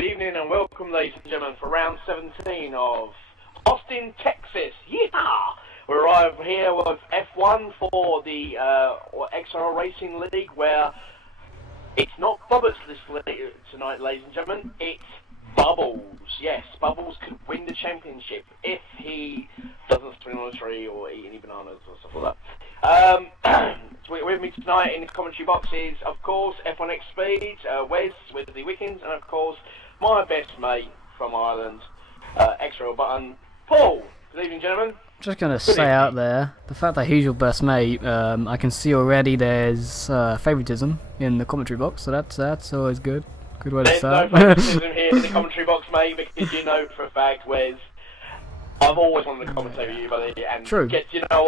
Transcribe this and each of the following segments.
Good evening and welcome, ladies and gentlemen, for round 17 of Austin, Texas. Yeehaw! We're over here with F1 for the XRL Racing League, where it's not Bubbles tonight, ladies and gentlemen. It's Bubbles. Yes, Bubbles could win the championship if he doesn't spin on a tree or eat any bananas or stuff like that. With me tonight in the commentary box is, of course, F1 X Speed, Wes with the Wickens, and of course, my best mate from Ireland, XRL Button, Paul. Good evening, gentlemen. Just going to say out there, the fact that he's your best mate, I can see already there's favouritism in the commentary box, so that's always good. Good way to start. There's no favouritism here in the commentary box, mate, because you know for a fact, Wes, I've always wanted to commentate with you, buddy, and True. You know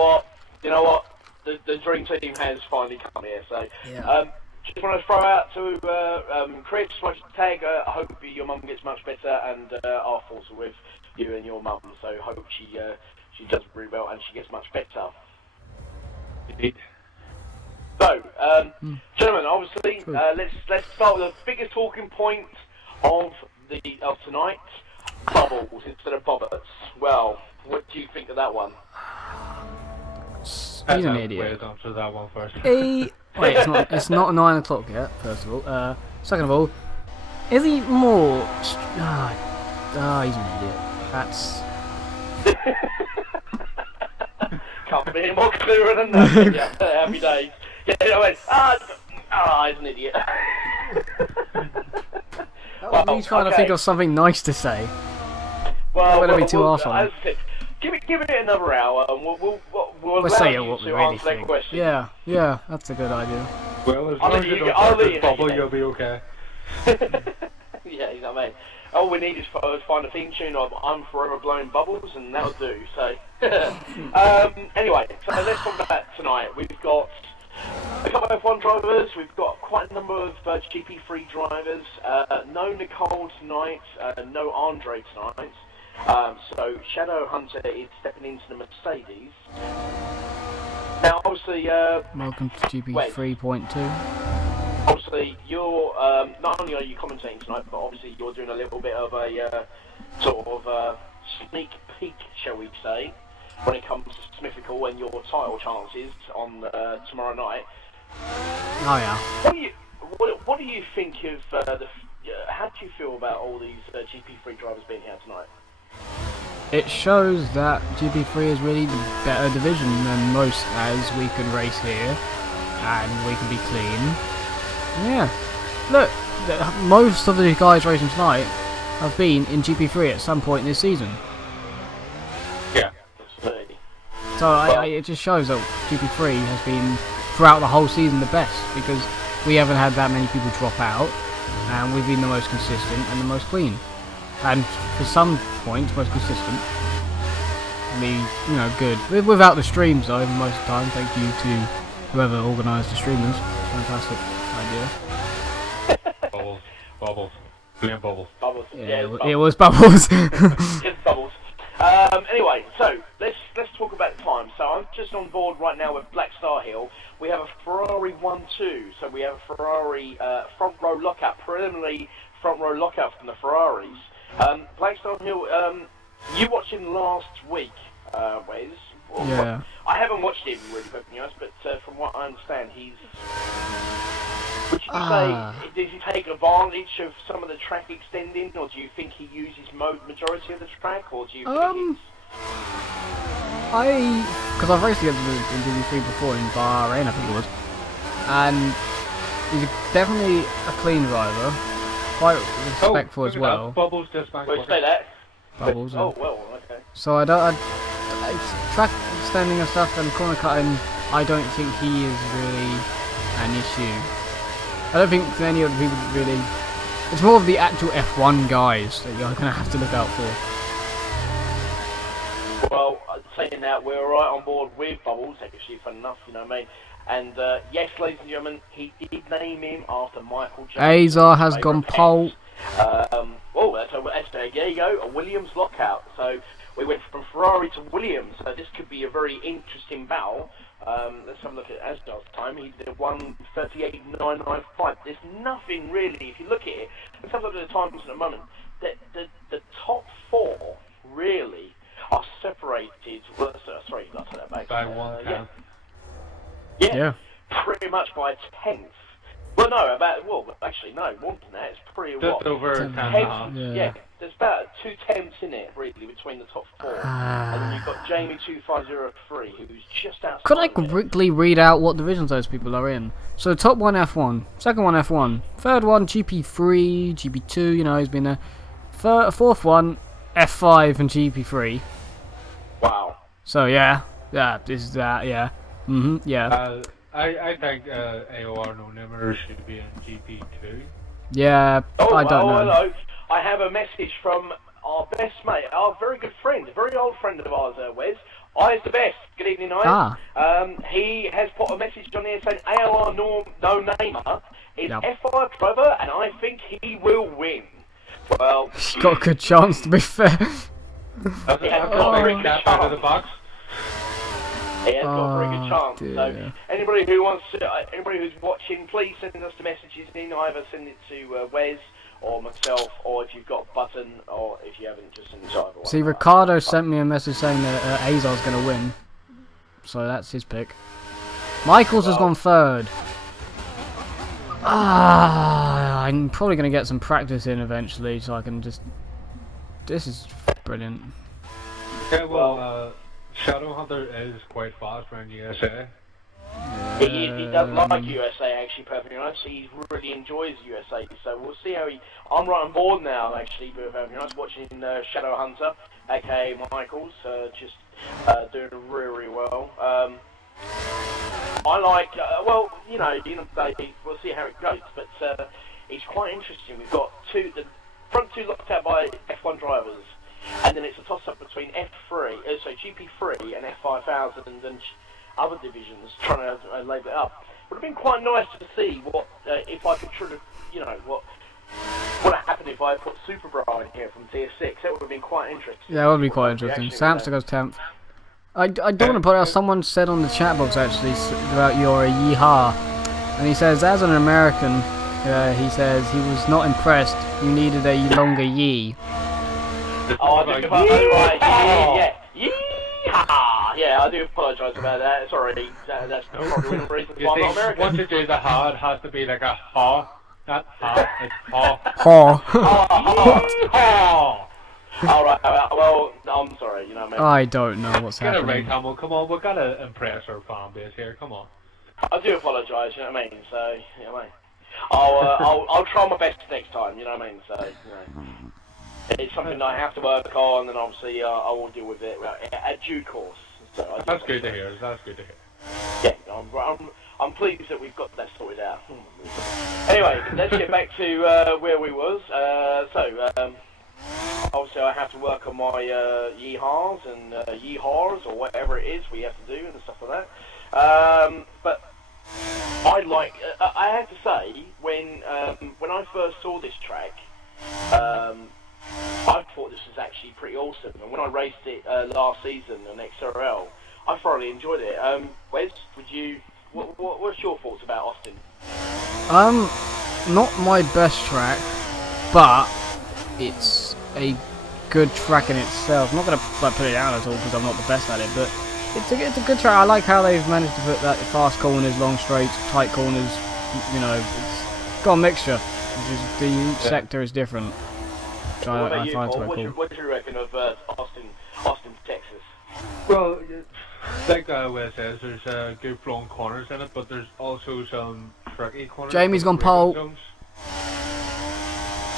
what? The dream team has finally come here, so yeah. Just want to throw out to Chris, much tag. I hope your mum gets much better, and our thoughts are with you and your mum. So hope she does really well and she gets much better. Indeed. So, gentlemen, obviously, let's start with the biggest talking point of tonight: Bubbles instead of Bobbers. Well, what do you think of that one? He's an idiot. Wait, answer that one first. Wait, it's not 9 o'clock yet, first of all. Second of all, is he more... he's an idiot. That's... Can't be any more clearer than that. Yeah, happy days. Yeah, I went, he's an idiot. That was me trying to think of something nice to say. Well, I'm going to be too harsh on it. Give it another hour, and we'll say allow what you we to really answer that think. question. Yeah, that's a good idea. Well, as long as you don't touch the bubble, you'll be okay. Yeah, you know what I mean. All we need is find a theme tune of "I'm Forever Blowing Bubbles," and that'll do. So, anyway, so let's talk about that tonight. We've got a couple of F1 drivers. We've got quite a number of GP3 drivers. No Nicole tonight. No Andre tonight. So Shadow Hunter is stepping into the Mercedes. Now, obviously, Welcome to GP 3.2. Obviously, you're not only are you commentating tonight, but obviously you're doing a little bit of a sort of sneak peek, shall we say, when it comes to Smithical and your title chances on tomorrow night. Oh yeah. What do you think of how do you feel about all these GP3 drivers being here tonight? It shows that GP3 is really the better division than most, as we can race here and we can be clean. Yeah, look, most of the guys racing tonight have been in GP3 at some point this season. Yeah. So it just shows that GP3 has been throughout the whole season the best, because we haven't had that many people drop out and we've been the most consistent and the most clean. And for some points, most consistent. Good. Without the streams though, most of the time, thank you to whoever organised the streamers. Fantastic idea. Bubbles. Blame Bubbles. Bubbles. Yeah, it was Bubbles. It's Bubbles. Anyway, so let's talk about time. So I'm just on board right now with Black Star Hill. We have a Ferrari 1-2, so we have a Ferrari front row lockout, preliminary front row lockout from the Ferraris. Black Star Hill, you watched him last week, Wes. Yeah. I haven't watched him really, but from what I understand, would you say, does he take advantage of some of the track extending, or do you think he uses majority of the track, or do you think because I've raced against him in GP3 before in Bahrain, I think it was, and he's definitely a clean driver, quite respectful as well. Bubbles just back. Well, say that. Bubbles. Oh well, okay. So track extending and stuff and corner cutting, I don't think he is really an issue. I don't think any other people really. It's more of the actual F1 guys that you're going to have to look out for. Well, saying that, we're right on board with Bubbles, actually, fun enough, you know what I mean? And yes, ladies and gentlemen, he did name him after Michael Jones. Azar has gone pole. There you go, a Williams lockout. So we went from Ferrari to Williams, so this could be a very interesting battle. Let's have a look at Asgard's time. He did 1:38.995. There's nothing really, if you look at it. Let's have a look at the times in a moment. The top four really are separated. Well, sorry, I'll take that back. By 1/10. Yeah, pretty much by a tenth. Well, no, actually, no, more than that. It's pretty Just over 10.5. Yeah, there's about 2 tenths in it, really, between the top four. And then you've got Jamie 2503, who's just outside. Could I quickly read out what divisions those people are in? So, top one F1, second one F1, third one GP3, GP2, you know, he's been there. Fourth one F5 and GP3. Wow. So, yeah, this is that, yeah. Yeah. I think AOR No Nimmer should be in GP2. Yeah, I don't know. Hello. I have a message from our best mate, our very good friend, a very old friend of ours, Wes. I's the best. Good evening, I's. He has put a message on here saying AOR No Namer is F5 driver, and I think he will win. Well, he's got a good chance, to be fair. He has got a very good chance. Out of the box. He has got a very good chance. Dear. So anybody who wants to, anybody who's watching, please send us the messages in. Either send it to Wes or myself, or if you've got a button, or if you haven't, just send it to either one. See, Ricardo sent me a message saying that Azar's going to win, so that's his pick. Michaels has gone third. I'm probably going to get some practice in eventually, so I can just. This is brilliant. Okay, well, Shadowhunter is quite fast around USA. He does like USA, actually, perfectly honest. He really enjoys USA, so we'll see how he... I'm right on board now, actually, perfectly honest, watching Shadowhunter, aka Michaels, just doing really, really well. I like, well, you know, we'll see how it goes, but it's quite interesting. We've got the front two locked out by F1 drivers, and then it's a toss-up between GP3 and F5000 and other divisions trying to label it up. Would have been quite nice to see what if I could sort of, you know, what would have happened if I put Super Brian here from Tier 6. That would have been quite interesting. Yeah, it would be quite interesting. Samster goes 10th. I don't want to put out, someone said on the chat box actually about your yeehaw, and he says, as an American, he says he was not impressed. You needed a longer yee. Oh, I do yeah, I do apologise about that. Sorry, that's probably the reason why I'm not American. Once you do the ha, it has to be like a ha. Not ha, it's ha. Ha. Alright, well, I'm sorry, you know what I mean? I don't know what's happening. Get it right, Hamill, come on, we've got to impress our fan base here, come on. I do apologise, you know what I mean? So, you know what I mean? I'll try my best next time, you know what I mean? So, you know. It's something that I have to work on, and obviously I will deal with it at due course. So that's good to hear, that's good to hear. Yeah, I'm pleased that we've got that sorted out. Anyway, let's get back to where we was. Obviously I have to work on my yeehaws and yeehaws, or whatever it is we have to do and stuff like that. But I have to say, when I first saw this track, I thought this was actually pretty awesome, and when I raced it last season on XRL, I thoroughly enjoyed it. Wes, what's your thoughts about Austin? Not my best track, but it's a good track in itself. I'm not gonna put it down at all because I'm not the best at it, but it's a good track. I like how they've managed to put that fast corners, long straights, tight corners. You know, it's got a mixture. Each sector is different. What about you, Paul? What do you reckon of Austin, Texas? Well, like Wes says, there's good flowing corners in it, but there's also some tricky corners. Jamie's gone pole.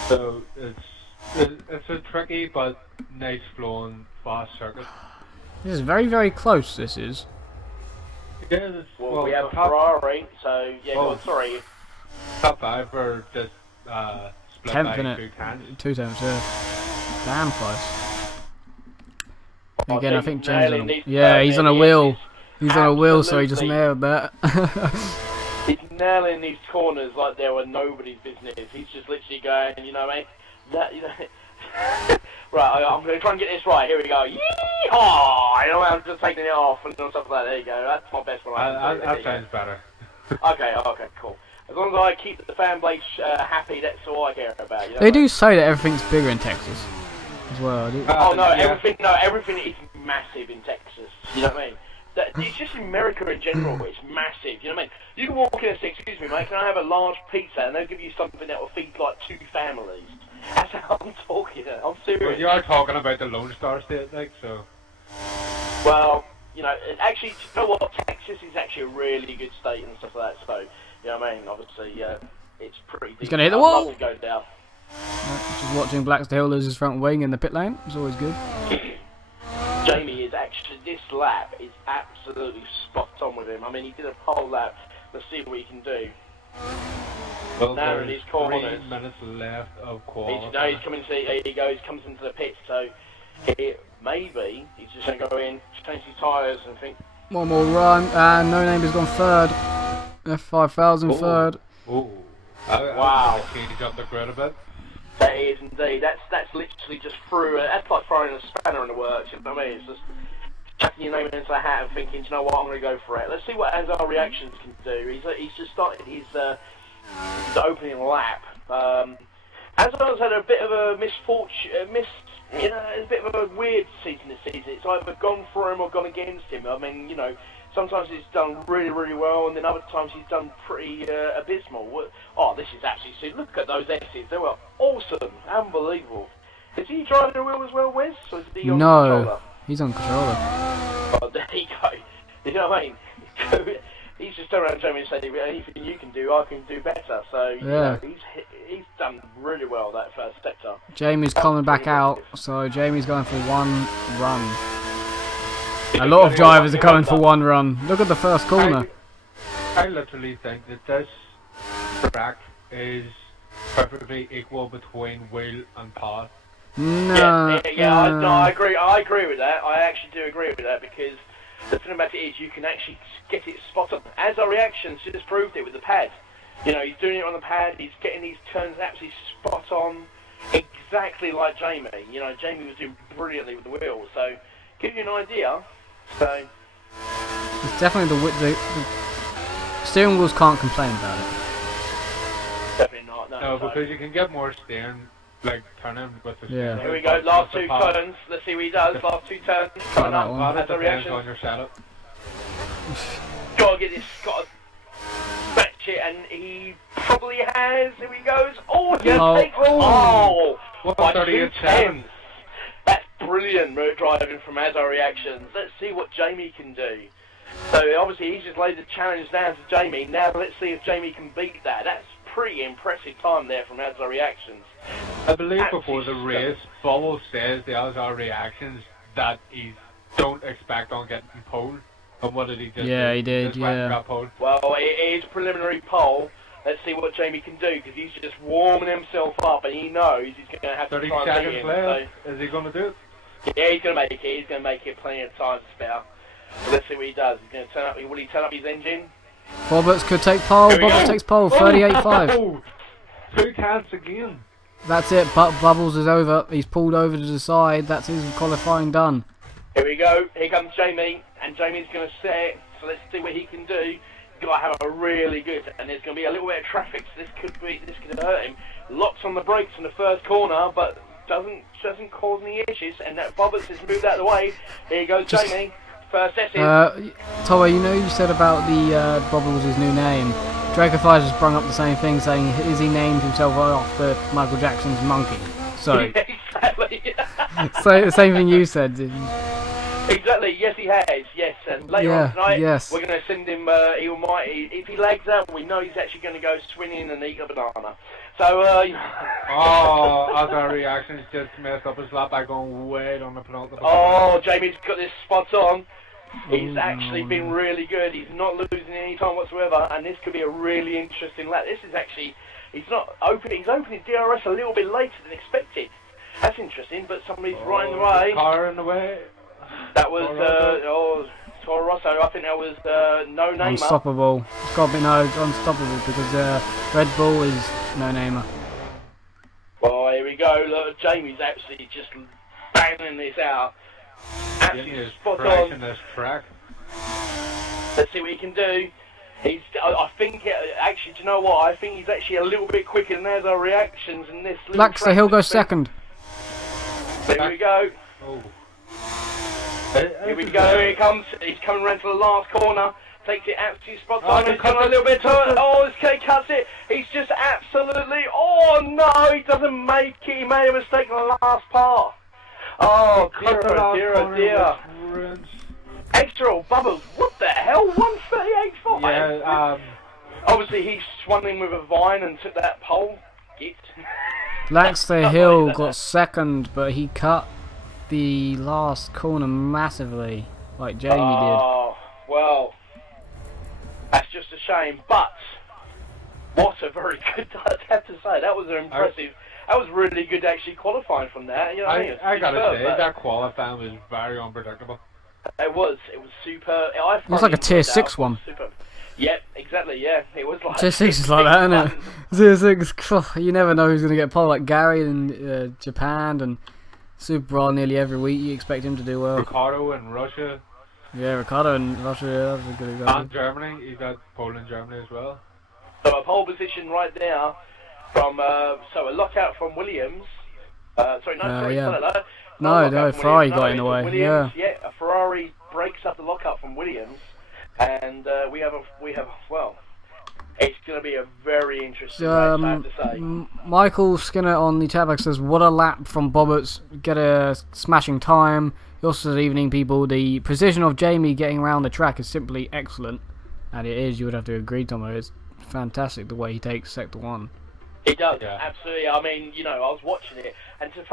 So it's a tricky but nice flowing fast circuit. This is very, very close. This is. Yeah, well, we have Ferrari, so yeah. Oh, sorry. Top 5 are just split 10th by in it. 2 tenths, yeah. Damn close. Again, I think James on a, yeah, he's on a wheel. He's on a wheel, so he just nailed that. He's nailing these corners like they were nobody's business. He's just literally going, you know, mate. That, you know, Right, I'm going to try and get this right. Here we go. Yeehaw! You know, I'm just taking it off and stuff like that. There you go. That's my best one. That sounds better. Okay, cool. As long as I keep the fan base happy, that's all I care about. You know They do say that everything's bigger in Texas as well. Oh no, yeah. everything is massive in Texas. You know what I mean? It's just in America in general, it's massive. You know what I mean? You can walk in and say, "Excuse me, mate, can I have a large pizza?" And they'll give you something that will feed like 2 families. That's how I'm talking. I'm serious. Well, you are talking about the Lone Star State, like, so. Well, you know, actually, you know what? Texas is actually a really good state and stuff like that. So, you know what I mean? Obviously, it's pretty. He's gonna hit the I'd wall. love to go down. Just watching Blackstone lose his front wing in the pit lane. It's always good. Jamie is actually, this lap is absolutely spot on with him. I mean, he did a pole lap. Let's see what he can do. Well, Now there's in his corners. 3 minutes left of Now qualifying. he's coming to, here he goes, comes into the pit. So, maybe he's just going to go in, change his tyres and think, One more run, and No Name has gone third. F5000 third. Ooh. Wow. Change up the grid a bit. that is indeed, that's literally just through, that's like throwing a spanner in the works, you know what I mean? It's just chucking your name into the hat and thinking, do you know what, I'm going to go for it. Let's see what our reactions can do. He's just started his the opening lap. Azar's had a bit of a misfortune, you know, it's a bit of a weird season this season. It's either gone for him or gone against him. I mean, you know, sometimes he's done really, really well, and then other times he's done pretty abysmal. Oh, this is actually, see, look at those S's. They were awesome, unbelievable. Is he driving the wheel as well, Wes? Or is he on controller? He's on controller. Oh, there you go. You know what I mean? He's just turned around to me and said, anything you can do, I can do better. So, you know, he's done really well, that first sector. Jamie's coming back out, so Jamie's going for 1 run. A lot of drivers are coming for 1 run. Look at the first corner. I literally think that this track is perfectly equal between wheel and path. No. No, I agree with that. I actually do agree with that, because the thing about it is you can actually get it spot on. As our reactions just proved it with the pad. You know, he's doing it on the pad, he's getting these turns absolutely spot on, exactly like Jamie. You know, Jamie was doing brilliantly with the wheels, so give you an idea. So It's definitely the steering wheels can't complain about it. definitely not. No, because you can get more steering, like turning with the steering. Here we go, last 2 turns. Let's see what he does. Last 2 turns. Coming that up. one. Well, it As a depends reaction. on your setup. Gotta get this, gotta match it, and he probably has. Here he goes. Oh, he takes. Oh, by 2 tenths. That's brilliant road driving from Azar Reactions. Let's see what Jamie can do. So obviously he's just laid the challenge down to Jamie. Now let's see if Jamie can beat that. That's pretty impressive time there from Azar Reactions. I believe before the race, Bubble says the Azar Reactions that he don't expect on getting pole. And what did he just Yeah, do? he did, Just went and yeah. got pole. Well, it is preliminary poll. Let's see what Jamie can do, because he's just warming himself up, and he knows he's going to have to 30 try and beat seconds him. left. So, Is he going to do it? yeah, he's going to make it. He's going to make it plenty of time to spare. But let's see what he does. He's going to turn up. Will he turn up his engine? Roberts could take pole. Here we Bubbles go. takes pole. 38.5. Oh, 2 tenths again. That's it. Bubbles is over. He's pulled over to the side. That's his qualifying done. Here we go. Here comes Jamie, and Jamie's going to set it. So let's see what he can do. He's got to have a really good, and there's going to be a little bit of traffic, so this could hurt him. Locks on the brakes in the first corner, but doesn't cause any issues. And that Roberts has moved out of the way. Here goes Jamie. First session. Toa, you know you said about the Bubbles' new name. Dracofly just sprung up the same thing, saying is he named himself after Michael Jackson's monkey. So, Exactly. so the same thing you said. Didn't you? Exactly. Yes, he has. Yes, and later Yeah, on tonight, yes. we're going to send him. If he lags out, we know he's actually going to go swinging and eat a banana. So, Oh, Azar Reactions just messed up his lap by going way on the penultimate. Oh, Jamie's got this spot on. He's actually been really good. He's not losing any time whatsoever, and this could be a really interesting lap. This is actually, he's opening DRS a little bit later than expected. That's interesting, but somebody's right in the way. Car in the way. That was Toro Rosso. I think that was No Namer. Unstoppable. It's got to be unstoppable because Red Bull is no namer. Well, here we we go. Look, Jamie's absolutely just banging this out. Absolutely spot on. This track. Let's see what he can do. I think, actually, do you know what? I think he's actually a little bit quicker than our reactions in this. Laxter, he'll go second. Here we go. Oh. Here we go. Here he comes. He's coming around to the last corner. Takes it absolutely spot on. He's got a little bit to it. Oh, this guy cuts it. He's just absolutely. Oh no, he doesn't make it. He made a mistake in the last part. Oh dear, oh dear, oh dear. XRL Bubbles, what the hell? 138.5. Yeah. Obviously, he swung in with a vine and took that pole. Git. Laxter Hill got second, but he cut the last corner massively, like Jamie did. Oh, well, that's just a shame. But what a very good. I'd have to say that was an impressive. That was really good actually qualifying from that. You know what I mean? I gotta say that qualifying was very unpredictable. It was super. It was like a tier 6 one. Super. Yep, exactly. Yeah, it was like tier 6 is like that, isn't it? Tier 6. You never know who's gonna get pole. Like Gary in Japan and Super Brawl nearly every week. You expect him to do well. Ricardo in Russia. Yeah, Ricardo in Russia. Yeah, that's a good example. And Germany. He got pole in Germany as well. So a pole position right there from so a lockout from Williams. Sorry, no, Ferrari got in the way. Williams, yeah, a Ferrari breaks up the lockup from Williams, and we have well, it's going to be a very interesting race, I have to say. Michael Skinner on the tabloid says, "What a lap from Bobberts! Get a smashing time." He also said, "Evening people, the precision of Jamie getting around the track is simply excellent," and it is. You would have to agree, Tomo. It's fantastic the way he takes sector 1. It does, absolutely. I mean, you know, I was watching it, and to be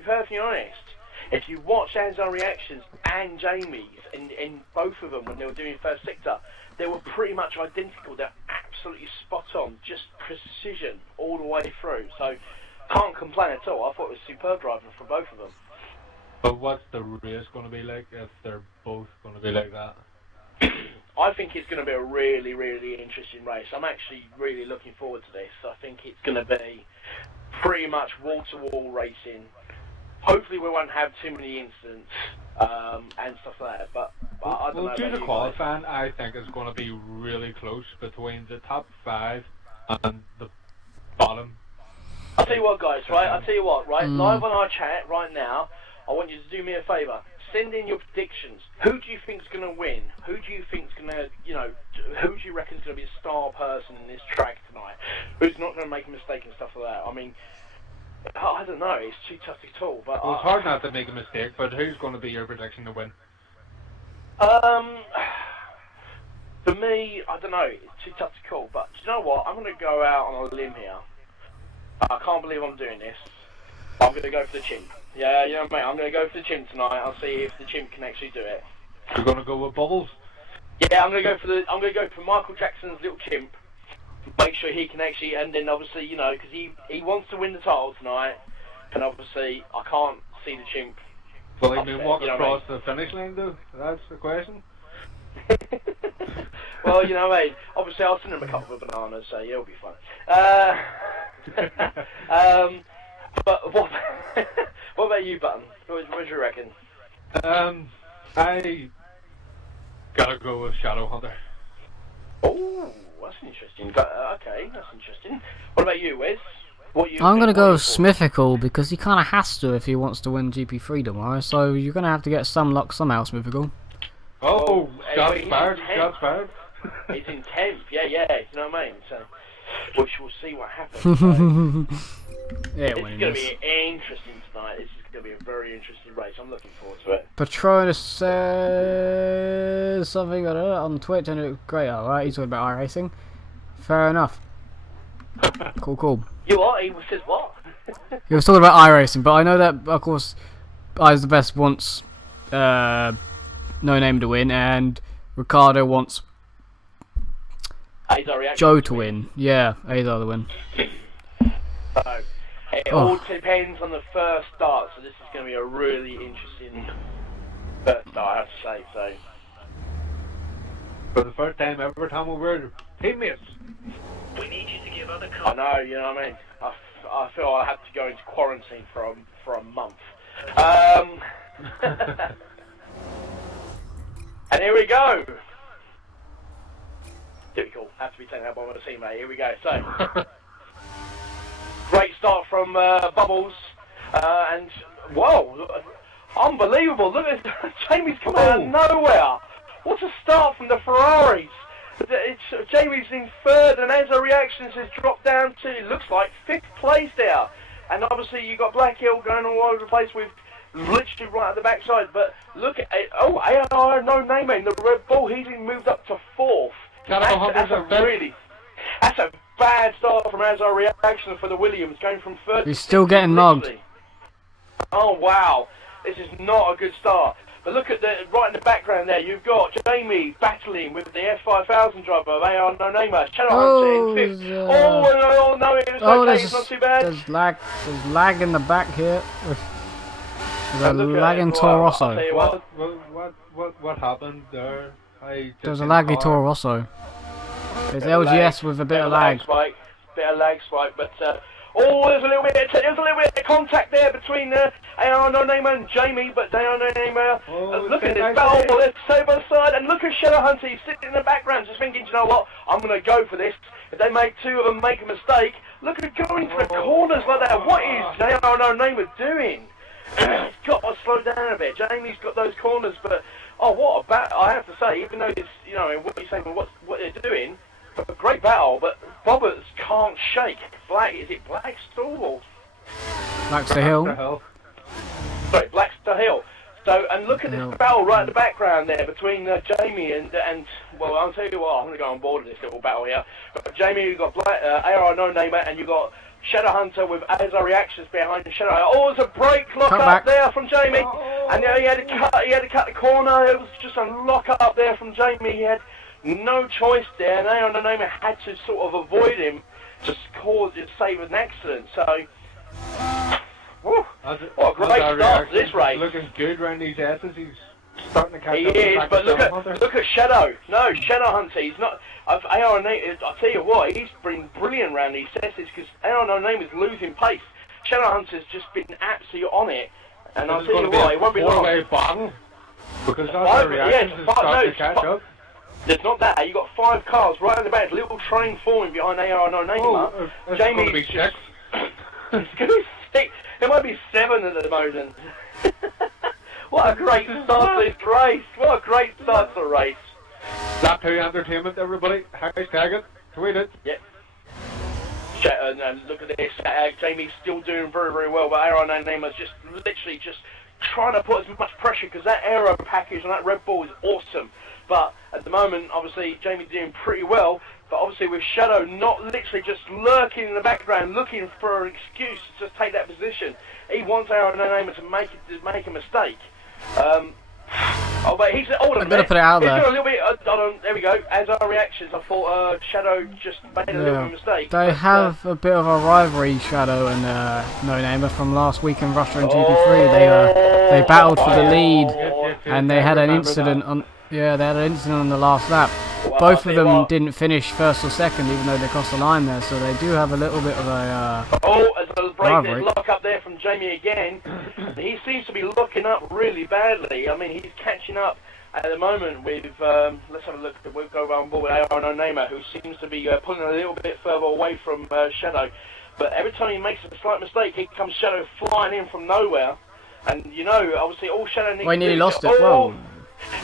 perfectly honest, if you watch our reactions and Jamie's in both of them when they were doing first sector, they were pretty much identical. They're absolutely spot on, just precision all the way through. So, can't complain at all. I thought it was superb driving for both of them. But what's the race going to be like if they're both going to be like that? I think it's going to be a really, really interesting race. I'm actually really looking forward to this. I think it's going to be pretty much wall-to-wall racing. Hopefully we won't have too many incidents and stuff like that. But I don't know. Due to qualifying, I think it's going to be really close between the top 5 and the bottom. I'll tell you what, guys, right? I'll tell you what, right? Live on our chat right now, I want you to do me a favour. Send in your predictions. Who do you think's going to win? Who do you think's going to, you know, who do you reckon's going to be a star person in this track tonight? Who's not going to make a mistake and stuff like that? I mean, I don't know. It's too tough to call. But well, it's hard not to make a mistake. But who's going to be your prediction to win? For me, I don't know. It's too tough to call. But do you know what? I'm going to go out on a limb here. I can't believe I'm doing this. I'm going to go for the chimp. Yeah, you know, mate, I'm going to go for the chimp tonight. I'll see if the chimp can actually do it. You're going to go with Bubbles? Yeah, I'm going to go for Michael Jackson's little chimp. Make sure he can actually, and then obviously, you know, because he wants to win the title tonight, and obviously I can't see the chimp. Well, he may walk across the finish line, though. That's the question. Well, you know, mate. Obviously, I'll send him a couple of bananas, so yeah, it'll be fun. But what about you, Button? What do you reckon? I gotta go with Shadow Hunter. Oh, that's interesting. Okay, that's interesting. What about you, Wes? I'm gonna go Smithical because he kind of has to if he wants to win GP3 tomorrow. So you're gonna have to get some luck somehow, Smithical. Oh, shots fired! Shots fired! He's in 10th. Yeah, you know what I mean. So we shall see what happens. Yeah, this is going to be interesting tonight. This is going to be a very interesting race. I'm looking forward to it. Patronus says something on Twitch and it looks great. Alright, he's talking about iRacing. Fair enough. Cool. You what? He says what? He was talking about iRacing, but I know that, of course, I's the Best wants No Name to win, and Ricardo wants Joe to win. Yeah, Azar to win. So, it all depends on the first start, so this is going to be a really interesting first start, I have to say. So, for the first time ever, Tom, we're teammates. We need you to give other cars. I know, you know what I mean? I feel I had to go into quarantine for a month. And here we go. Typical. Have to be taken out by my teammate. Here we go. So, great start from Bubbles, and whoa, unbelievable! Look at Jamie's coming out of nowhere. What a start from the Ferraris. Jamie's in third, and as a reactions has dropped down to, it looks like, 5th place there. And obviously you got Black Hill going all over the place with literally right at the backside. But look at it. Oh, AR no name in the Red Bull. He's even moved up to 4th. That's a bad start from Azar Reaction for the Williams, going from 3rd. He's still getting mugged. Oh wow, this is not a good start. But look at right in the background there, you've got Jamie battling with the F5000 driver of AR No Namer. Shadowhunter in 5th. No, it was okay, it's not too bad. There's lag in the back here. There's a lagging Toro Rosso. What happened there? There's a laggy Toro Rosso. There's LGS with a bit of lag. Bit of lag spike, but there's a little bit of contact there between AR No Namer and Jamie, but AR No Namer, look at this battle, let's side by side, and look at Shadowhunter, he's sitting in the background just thinking, you know what, I'm going to go for this. If they make 2 of them make a mistake, look at going for the corners like that. What is AR No Namer doing? He's got to slow down a bit. Jamie's got those corners, but what a battle! I have to say, even though it's, you know, what you're saying, what they're doing, a great battle, but Bobbers can't shake. Is it Blackstall or Blackstall Hill? Sorry, Blackstall Hill. So, and look at this battle right in the background there between Jamie and well, I'll tell you what, I'm going to go on board with this little battle here. But Jamie, you've got AR No Namer, and you've got Shadowhunter with Azar Reactions behind Shadow. Oh, there's a brake lock up there from Jamie, and he had to cut the corner. It was just a lock up there from Jamie. He had no choice there, and AR No Namer had to sort of avoid him, just save an accident. So, what a great start to this race. Looking good round these S's. He's starting to catch up. He is, but look at Shadow. No, Shadowhunter. He's not. AR No Namer, I'll tell you what, he's been brilliant round these S's because AR No Namer is losing pace. Shadowhunter's just been absolutely on it, and I'll tell you what, it won't be long. Battle because that's reactions is starting to catch up. There's not that. You got 5 cars right in the back, little train forming behind AR No Namer. Jamie's just. It's going to be 6. It might be 7 at the moment. What a great start to this race! What a great start to the race! Lap 2 entertainment, everybody. Hashtag it. Tweet it. Yep. And look at this. Jamie's still doing very, very well, but AR No Namer's just literally just trying to put as much pressure because that aero package on that Red Bull is awesome. But at the moment, obviously, Jamie's doing pretty well. But obviously, with Shadow not literally just lurking in the background, looking for an excuse to just take that position, he wants AR No Namer to make a mistake. But he's I'm gonna put it out there. A little bit. There we go. As our reactions, I thought Shadow just made a little bit of a mistake. They have a bit of a rivalry, Shadow and No Namer, from last week in Russia and GP3. They battled for the lead, and they had an incident on. Yeah, they had an incident on the last lap. Both of them didn't finish first or second, even though they crossed the line there. So they do have a little bit of a as a break lock up there from Jamie again. He seems to be locking up really badly. I mean, he's catching up at the moment with. Let's have a look. We'll go on board with AR No Namer, who seems to be pulling a little bit further away from Shadow. But every time he makes a slight mistake, here comes Shadow flying in from nowhere. And you know, obviously, all Shadow needs. Well, he nearly lost it. Whoa.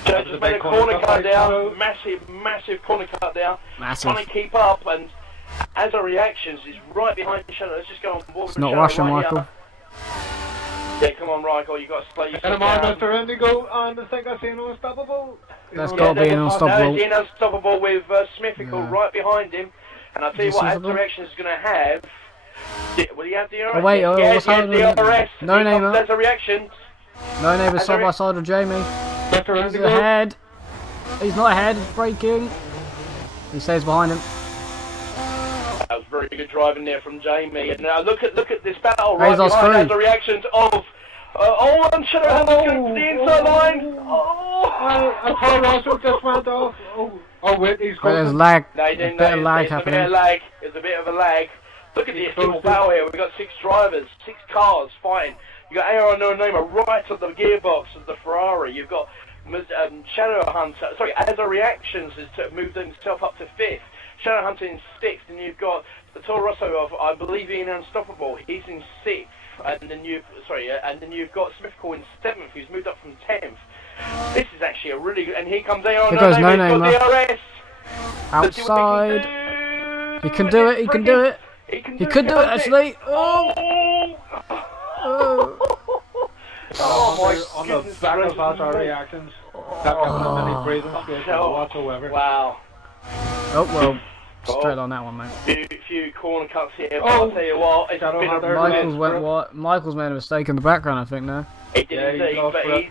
Shadow just made a corner cut down, massive corner cut down, trying to keep up, and as a reactions is right behind Shadow. Let's just go on board. It's not Russian, Michael. Yeah, come on, Michael, you got to play. Come on, Mr. Indigo, and I think I see an unstoppable. That's got to be an unstoppable. There's an unstoppable with Smithical right behind him, and I'll tell you what, as the reactions is going to have. Will he have the RS? Oh wait, what's happening? No Namer. There's a reaction. No Namer side by side with Jamie. He's ahead. He's not ahead. He's braking. He stays behind him. That was very good driving there from Jamie. And now look at this battle right Bezos behind the reactions of. And Shadow going to the inside line. A car also just went off. Wait, he's going. There's lag. No, he didn't. A bit of lag happening. There's a bit of a lag. Look at this little battle here. We've got 6 drivers, 6 cars fighting. You got AR No Namer right on the gearbox of the Ferrari. You've got Shadow Hunter. Sorry, as a reactions has moved himself up to 5th. Shadow Hunter in 6th, and you've got the Toro Rosso of, I believe, in Unstoppable. He's in 6th, and then you've got Smithcore in 7th, who's moved up from 10th. This is actually a really good, and here comes AR Here goes No Namer. He's got DRS. Outside. He can do it. He can do it. He could do it actually. Oh. Oh my on the goodness back of gracious our me. reactions, that wasn't any breathing space whatsoever. Wow. Oh well, straight on that one, mate. Few corner cuts here, but I'll tell you what, it's been a Michael's went what? Michael's made a mistake in the background, I think now. He did indeed, but grip.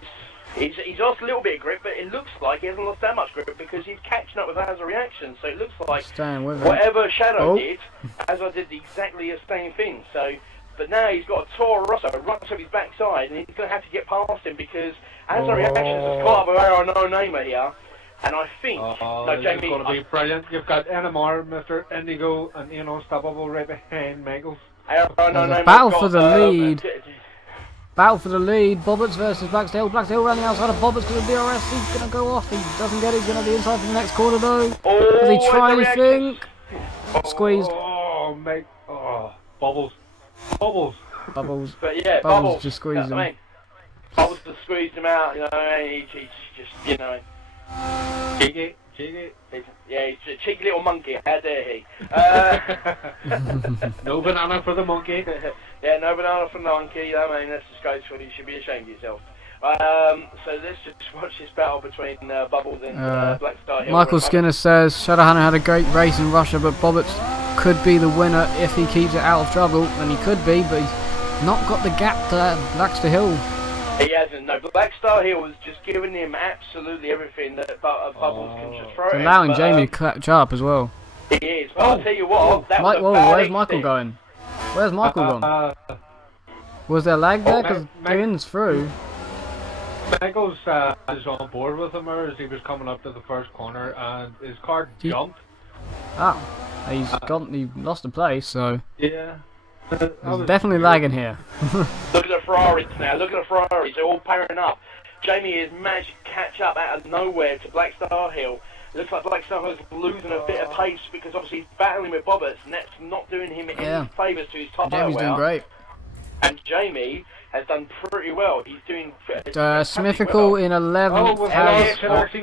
he's lost a little bit of grip, but it looks like he hasn't lost that much grip because he's catching up with Azza reaction. So it looks like Staying with him. whatever Shadow did, Azza did exactly the same thing. So, but now he's got a Toro Rosso right to his backside, and he's going to have to get past him because Azza reactions has caught up with our No Namer here. And I think, no, Jamie, it's going to be brilliant. You've got NMR, Mr. Indigo, and Ian Unstoppable right behind Michaels. Battle for the lead. Battle for the lead. Bobbits versus Blacksteel. Blacksteel around the outside of Bobbits because of DRS. He's going to go off. He doesn't get it. He's going to be inside for the next corner though. Does he try anything? Squeezed. Oh, mate. Oh, Bubbles. Bubbles. Bubbles. But yeah, Bubbles just squeezed him. I mean, Bubbles just squeezed him out, you know, he's just, you know. Cheeky. Yeah, he's a cheeky little monkey, how dare he. No banana for the monkey. Yeah, no banana for the monkey, I mean, that's disgraceful, you should be ashamed of yourself. So let's just watch this battle between Bubbles and Black Star Hill. Michael Skinner says Shadowhunter had a great race in Russia, but Bobbits could be the winner if he keeps it out of trouble, and he could be, but he's not got the gap to Blackster Hill. He hasn't, no, but Black Star Hill was just giving him absolutely everything that Bubbles can just throw It's him. allowing Jamie to catch up as well. He is, but I'll tell you what, that was a whoa, bad where's Michael exit. going? Where's Michael gone? Was there lag there? Because Ian's through. Michaels is on board with him as he was coming up to the first corner, and his car jumped. Ah, he lost the place, so Yeah. there's definitely lagging here. Look at the Ferraris now, look at the Ferraris, they're all pairing up. Jamie has managed to catch up out of nowhere to Black Star Hill. Looks like Black Star Hill is losing a bit of pace because obviously he's battling with Bobbits, and that's not doing him any favours to his top Jamie's doing great. And Jamie has done pretty well. He's doing Smithical in 11th he's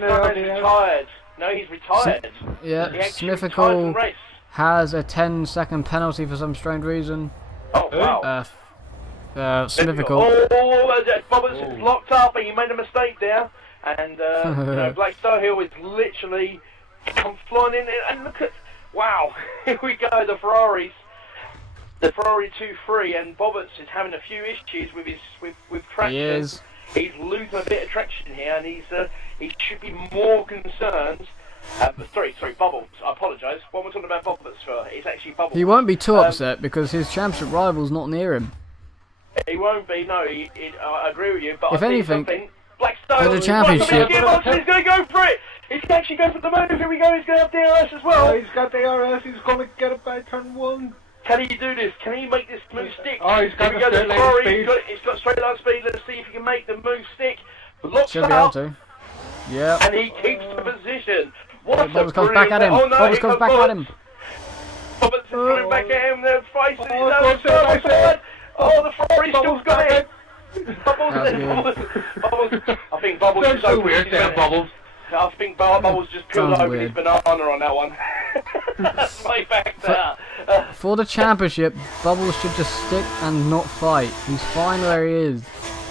retired. No, he's retired. Yeah, He actually retired from Smithical race. has a 10-second penalty for some strange reason. Oh, wow. Smithical. Bobbits is locked up, and you made a mistake there. And no, Black Star Hill is literally come flying in, and look at, wow, here we go, the Ferraris. The Ferrari 2-3, and Bobbits is having a few issues with his with traction. He is. He's losing a bit of traction here, and he should be more concerned. Sorry, Bubbles. I apologise. What am I talking about Bobbits for? It's actually Bubbles. He won't be too upset because his championship rival's not near him. He won't be. No, I agree with you. But If I anything, think something. Black Star for the championship. He's going to go for it. He's actually going for the move. Here we go. He's going to have DRS as well. Oh, he's got DRS. He's going to get it by turn 1. Can he do this? Can he make this move stick? Oh, he's got Here we go, straight line Ferrari, speed. He's got straight line speed. Let's see if he can make the move stick. Locks Should be able out, to. Yeah. and he keeps the position. What a Bobbits comes back at him. Oh, no, Bobbits here comes comes back at him. Bobbits is coming back at him. They're facing his Oh, own God, side. Oh, the Ferrari's still got it. Bubbles, I think Bubbles That's is so open. weird there, Bubbles. I think Bubbles just peeled Sounds over weird. his banana on that one. That's my back there. For the championship, Bubbles should just stick and not fight. He's fine where he is.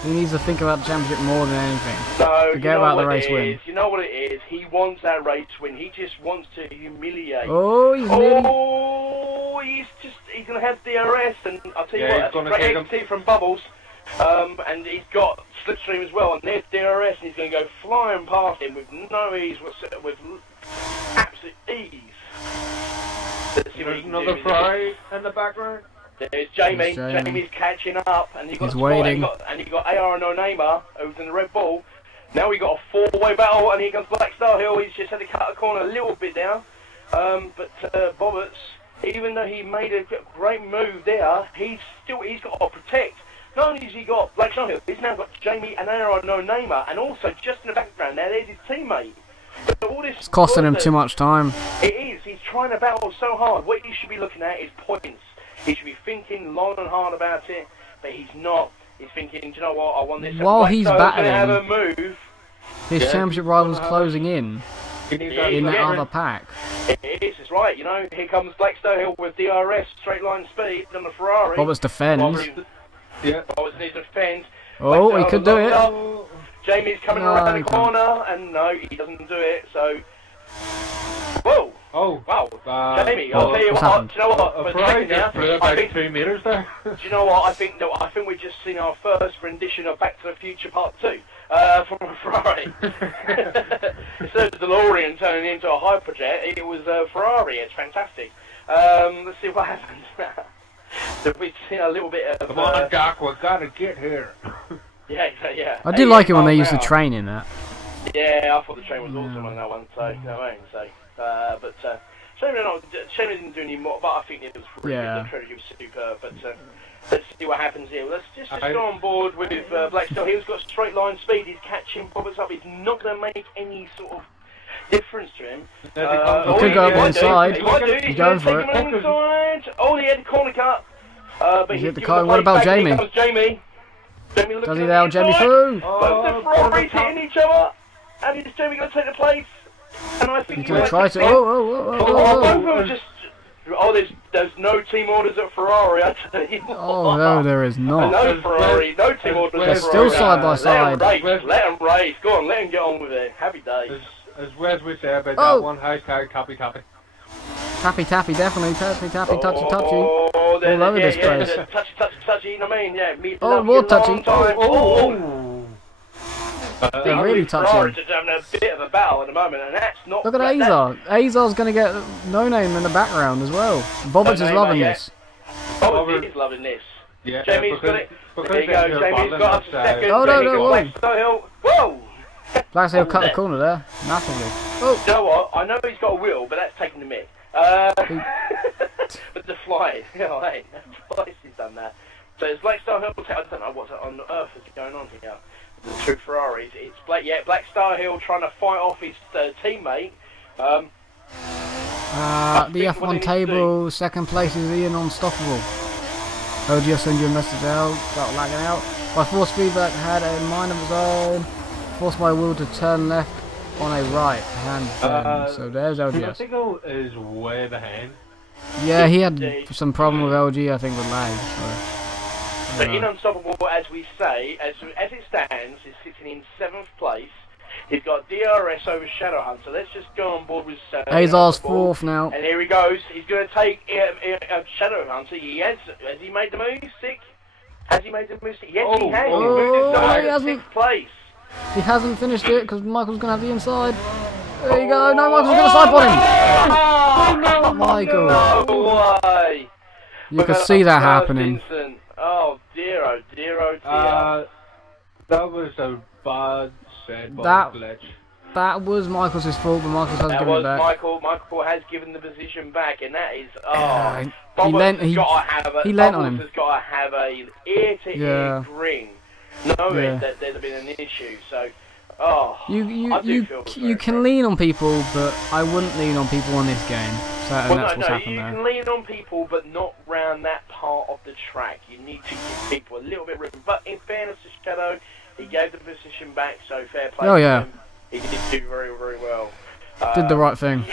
He needs to think about the championship more than anything. No, Forget about the race win. You know what it is? He wants that race win. He just wants to humiliate. Oh, he's nearly... Oh, he's going to have DRS, and I'll tell you Yeah, what, he's gonna that's take great exit from Bubbles. And he's got Slipstream as well, and there's DRS, and he's going to go flying past him with no ease, with absolute ease. Let's see what he There's can another do. Ferrari in the background. There's Jamie. There's Jamie. Jamie's catching up, and you've got He's Scott, waiting. and you've got AR and Neymar who's in the Red Bull. Now we got a four-way battle, and here comes Black Star Hill. He's just had to cut a corner a little bit now, but Bobbits even though he made a great move there, he's got to protect. Not only has he got Blake Hill, he's now got Jamie and no Neymar, and also just in the background now there's his teammate. So all this It's costing him too much time. It is. He's trying to battle so hard. What he should be looking at is points. He should be thinking long and hard about it, but he's not. He's thinking, do you know what? I want this. While he's battling, have a move. His championship rival's closing in that other pack. It is. It's right. You know, here comes Blackstone Hill with DRS, straight line speed on the Ferrari. Roberts defends. Roberts needs to defend. Oh, he could do it. Jamie's coming around the corner, and no, he doesn't do it. So, whoa. Oh, wow. Jamie, I'll tell you what. Do you know what? A Ferrari just flew about 2 meters there. Do you know what? I think we've just seen our first rendition of Back to the Future Part 2 from a Ferrari. Instead of DeLorean turning into a hyperjet, it was a Ferrari. It's fantastic. Let's see what happens now. So we've seen a little bit of... Come on, Doc, we've got to get here. Yeah. I did like it when they used the train in that. Yeah, I thought the train was awesome on that one, so, you know what I mean, so... but shame they didn't do any more. But I think it was pretty good. The trilogy was superb. But let's see what happens here. Let's just go on board with Blackstone. He's got straight line speed. He's catching Roberts up. He's not going to make any sort of difference to him. He could go up inside. He's going for it. Oh, he had the corner cut. But he's hit the car. What about Jamie? Does he allow Jamie through? Both the Ferraris hitting each other. And is Jamie going to take the place? And I think he's going to try to... there's no team orders at Ferrari, I tell you what. Oh, no, there is not. No Ferrari, no team orders They're at still Ferrari. side by side. Let them race. Go on, let them get on with it. Happy days. As Wes would say about that one, hashtag tappy tappy. Tappy tappy, definitely. Tappy tappy, touchy touchy. All over this place. Touchy, you know what I mean? Yeah, oh, more touchy. They're really touching. Ferrari's just having a bit of a battle at the moment, and that's not... Look at Azar. Azar's going to get No Name in the background as well. Bobbins is loving this. Bobbins is loving this. Yeah, Jamie's got it. There you go, Jamie's got up to second. Oh, no, Blackstone. Whoa! Blackstone cut the corner there. Massively. Oh. You know what? I know he's got a wheel, but that's taking the mick. But the fly, hey, twice he's done that. So it's Blackstone Hill. I don't know what on earth is going on here. The two Ferraris. It's Blackstar Hill trying to fight off his teammate. The F1 table, second place is Ian Unstoppable. OGS send you a message out, start lagging out. My force feedback had a mind of its own. Forced my wheel to turn left on a right hand turn. So there's LGS. Signal is way behind. Yeah, he had some problem with LG, I think, with lag. So in Unstoppable, as we say, as it stands, is sitting in 7th place. He's got DRS over Shadowhunter. So let's just go on board with Azar's 4th now. And here he goes. He's going to take Shadowhunter. Has he made the move? 6? Has he made the move? Yes, he has. He's moved his to 6th place. He hasn't finished it because Michael's going to have the inside. There you go. No, Michael's going to side on him. Oh, no, Michael. No way. You could see that happening. Oh dear, oh dear, oh dear. That was a bad set by glitch. That was Michael's fault, but Michael has given it back. Michael has given the position back, and that is he lent on him. Has got to have a ear-to-ear grin, knowing that there's been an issue. So, you can lean on people, but I wouldn't lean on people on this game. So that's what's happened there. You can lean on people, but not round that part of the track. You need to give people a little bit of room. But in fairness to Shadow, he gave the position back, so fair play to him. He did do very, very well. Did the right thing.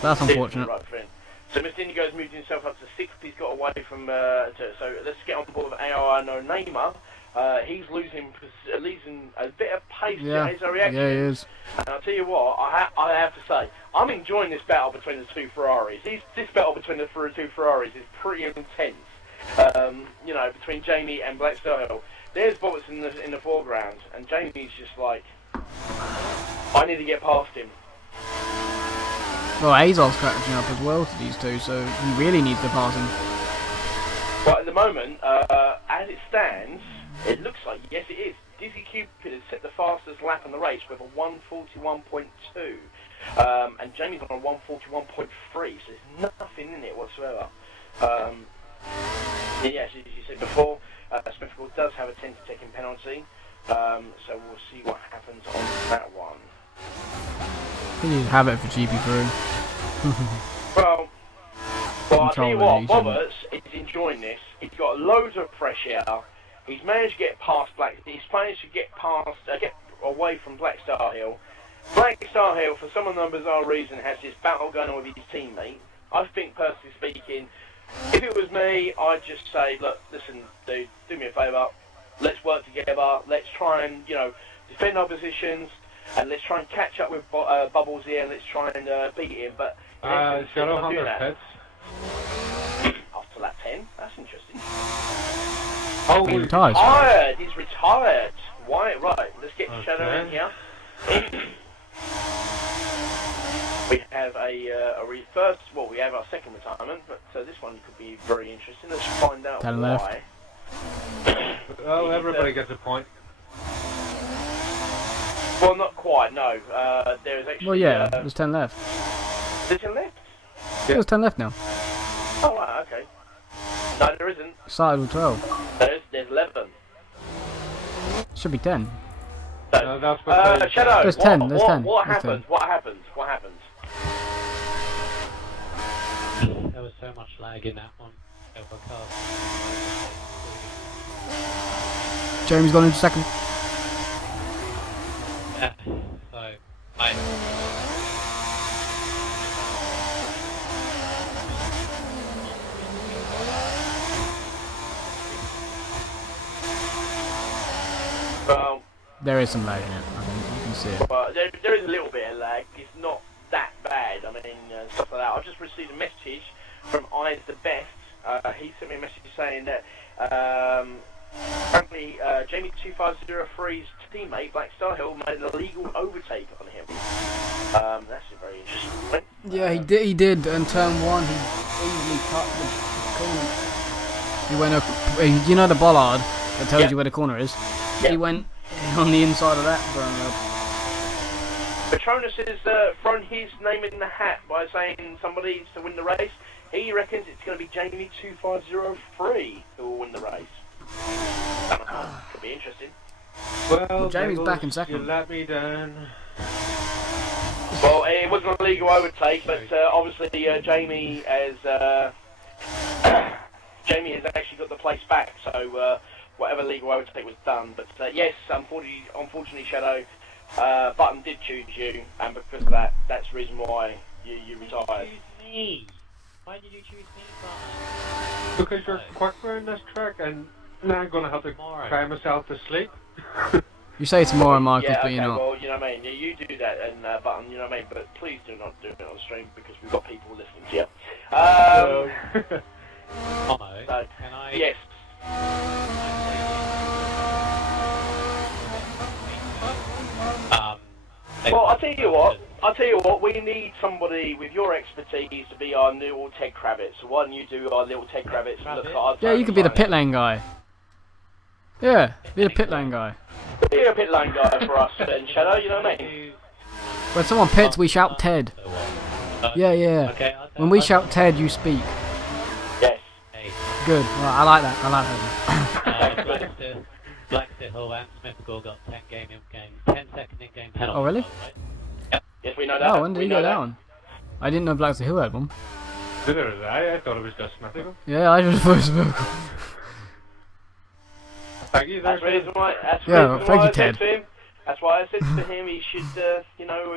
That's unfortunate. Right thing. So Mr. Indigo's moved himself up to 6th. He's got away from... so let's get on board with AR No Neymar. He's losing a bit of pace in his reaction. Yeah, he is. And I'll tell you what, I have to say, I'm enjoying this battle between the two Ferraris. This battle between the two Ferraris is pretty intense. You know, between Jamie and Blackstone. There's Bobbits in the foreground, and Jamie's just like, I need to get past him. Well, Azar's catching up as well to these two, so he really needs to pass him. But at the moment, as it stands, it looks like, yes it is, Dizzy Cupid has set the fastest lap in the race with a 1:41.2. and Jamie's on 141.3, so there's nothing in it whatsoever. Yes, as you said before, Smithfield does have a 10-second penalty, so we'll see what happens on that one. I think you'd have it for GP3. Well, I'll tell you what, Control Roberts is enjoying this. He's got loads of fresh air. He's managed to get past He's managed to get past, get away from Black Star Hill. Black Star Hill, for some bizarre reason, has this battle going on with his teammate. I think, personally speaking, if it was me, I'd just say, look, listen, dude, do me a favour. Let's work together. Let's try and, defend our positions, and let's try and catch up with Bubbles here, and let's try and beat him. But Shadow Hunter pits. After lap 10, that's interesting. Oh, he's retired. He's retired. Why? Right, let's get Shadow in here. We have we have our second retirement, but this one could be very interesting. Let's find out why. Left. Well, everybody gets a point. Well, not quite, no. There is actually... Well, yeah, there's 10 left. There's 10 left? Yeah. There's 10 left now. Oh, right, okay. No, there isn't. Started with 12. There's 11. Should be 10. No, that's Shadow, there's 10, there's 10. What There's happens? 10. What happens? What happens? There was so much lag in that one. Jeremy's gone into second. Yeah, so Well, there is some lag in it, I think you can see it. Well, there is a little bit of lag. It's not that bad. I mean, stuff like that. I've just received a message from Eyes the Best. He sent me a message saying that apparently Jamie 2503's teammate Black Star Hill made an illegal overtake on him. That's a very interesting point. Yeah, he did. In turn 1, he easily cut the corner. He went up. You know the bollard that tells you where the corner is? Yeah. He went on the inside of that burner. Patronus has thrown his name in the hat by saying somebody's to win the race. He reckons it's going to be Jamie 2503 who will win the race. Could be interesting. Well, Jamie's back in second. You let me down. Well, it wasn't a legal overtake, but obviously Jamie has actually got the place back. So whatever legal overtake was done, but yes, unfortunately, Shadow, Button did choose you, and because of that, that's the reason why you retired. choose me? Why did you choose me, Button? Because you're quicker in this track, and now I'm gonna have to cry myself to sleep. You say tomorrow, Michael, Yeah, but okay, you're not. well, you know what I mean. You do that, and Button, you know what I mean. But please do not do it on stream because we've got people listening to you. So, Can I? yes. Well, I'll tell you what. We need somebody with your expertise to be our new Ted Kravitz. So why don't you do our little Ted Kravitz and look at our Yeah, you could be the pit lane guy. Yeah, be the pit lane guy. Be a pit lane guy for us, then, Shadow. You know what I mean? When someone pits, we shout Ted. Yeah, yeah. Okay, When we shout Ted, you speak. Yes. Hey, Good. Well, I like that. I like that. Blackstone Hill and Smithfield got 10-second in-game penalty. Oh, really? Yep. Yes, we know that. Oh, when did he go down? I didn't know Blackstone Hill had one. Neither did I thought it was just Smithfield. Yeah, I just thought it was Smithfield. Thank you, That's the reason why. Thank you, Ted. That's why I said to him he should,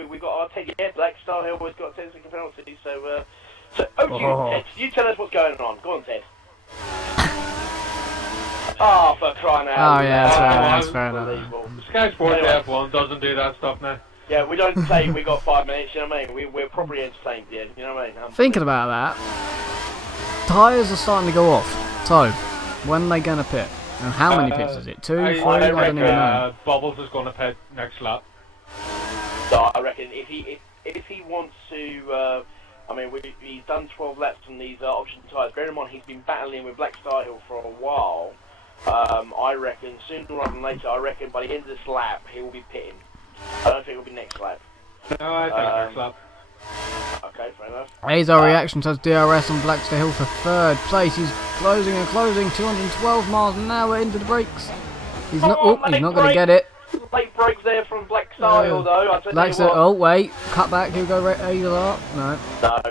we got our Ted. Yeah, Black Star Hill has got a 10-second penalty. So Ted, you tell us what's going on. Go on, Ted. Oh, for crying out loud. Oh, yeah, that's fair enough. Unbelievable. Sky Sports Anyway. F1 doesn't do that stuff now. Yeah, we don't say we got 5 minutes, you know what I mean? We're probably entertained, yeah, you know what I mean? Thinking about that, tyres are starting to go off. So, when are they going to pit? And how many pits is it? 2, 3? I don't even know. Bubbles is going to pit next lap. So I reckon if he wants to, he's done 12 laps on these option tyres. Bear in mind, he's been battling with Black Star Hill for a while. I reckon sooner rather than later, by the end of this lap, he will be pitting. I don't think it will be next lap. No, I think you're slap. Okay, fair enough. Azar Reactions has DRS on Blackstone Hill for 3rd place. He's closing and closing, 212 miles an hour into the brakes. He's not. Oh, he's not going to get it. Late break there from Black Star Hill, though. Oh wait, cut back. Here we go. Azar. No. No.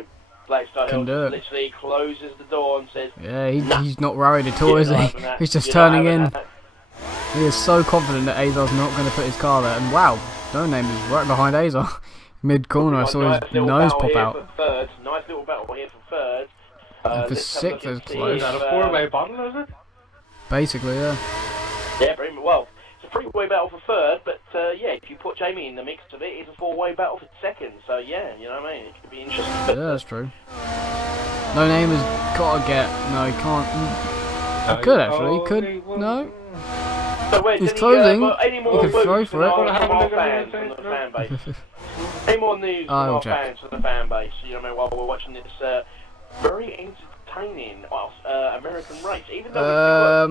Black Star Hill do it. literally closes the door and says, Yeah, he's not worried at all, is he? He's just turning in. He is so confident that Azar's not going to put his car there. And wow, No Name is right behind Azar. Mid corner, I saw his nose pop out. Nice little battle here for 3rd. And for 6th is close. Is that a 4-way battle, is it? Basically, yeah. Yeah, pretty well. It's a 3-way battle for 3rd, but yeah, if you put Jamie in the mix of it, it's a 4-way battle for 2nd. So yeah, you know what I mean? It could be interesting. Yeah, that's true. No Name has got to get. No, he can't. He could actually. He could. No. So wait, he's closing. Any more he could throw for it. From our fans from the fan base? Any more news from our fans from the fan base? You know what I mean? While we're watching this very entertaining American race, even though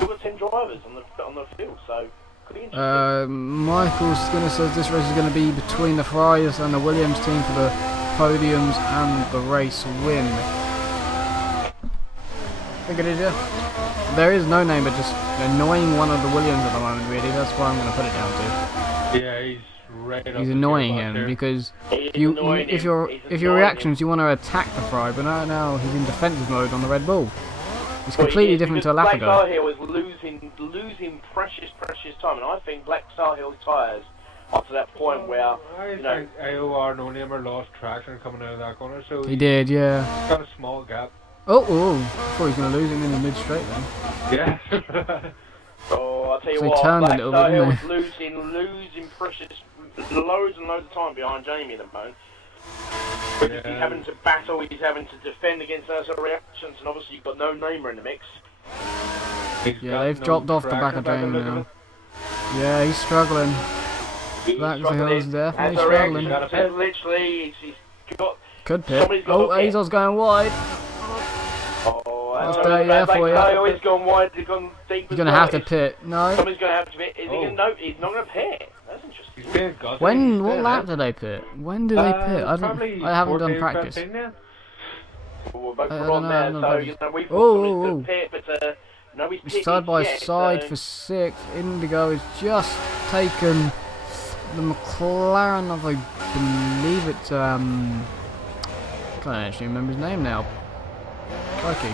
we've got 10 drivers on the field, so could be interesting. Michael Skinner says this race is going to be between the Fryers and the Williams team for the podiums and the race win. I think it is, yeah. There is No Name, but just annoying one of the Williams at the moment, really. That's why I'm going to put it down to. Yeah, he's right up. He's annoying him because if your reactions you want to attack the Fry, but now he's in defensive mode on the Red Bull. It's completely different to a lap ago. Black Star Hill is losing precious time, and I think Black Star Hill tyres up to that point where I think AOR No Namer lost traction coming out of that corner, so he did, yeah. Got a small gap. Oh, I thought he was going to lose him in the mid straight then. Yeah. Oh, I'll tell you So what, turned a Black little Star bit, Hill didn't was losing precious loads and loads of time behind Jamie at the moment. Because he's having to battle, he's having to defend against those sort of reactions, and obviously you've got No Namer in the mix. Yeah, they've dropped off the back of Jamie now. Yeah, he's struggling. Black Star Hill's definitely struggling. Literally, he's got... Could pit. Oh, Azar's going wide. Oh, that's dirty there for you. He's gone wide, he's gone deep. He's going to have to pit. No. Somebody's going to have to pit. Is he going to? No, he's not going to pit. That's interesting. When? What lap did they pit? When did they pit? I haven't done practice. Well, we're on there, so you know, we've got pit, but nobody's pitted side by yet, side for 6th. Indigo has just taken the McLaren of, I believe it's I can't actually remember his name now. Okay.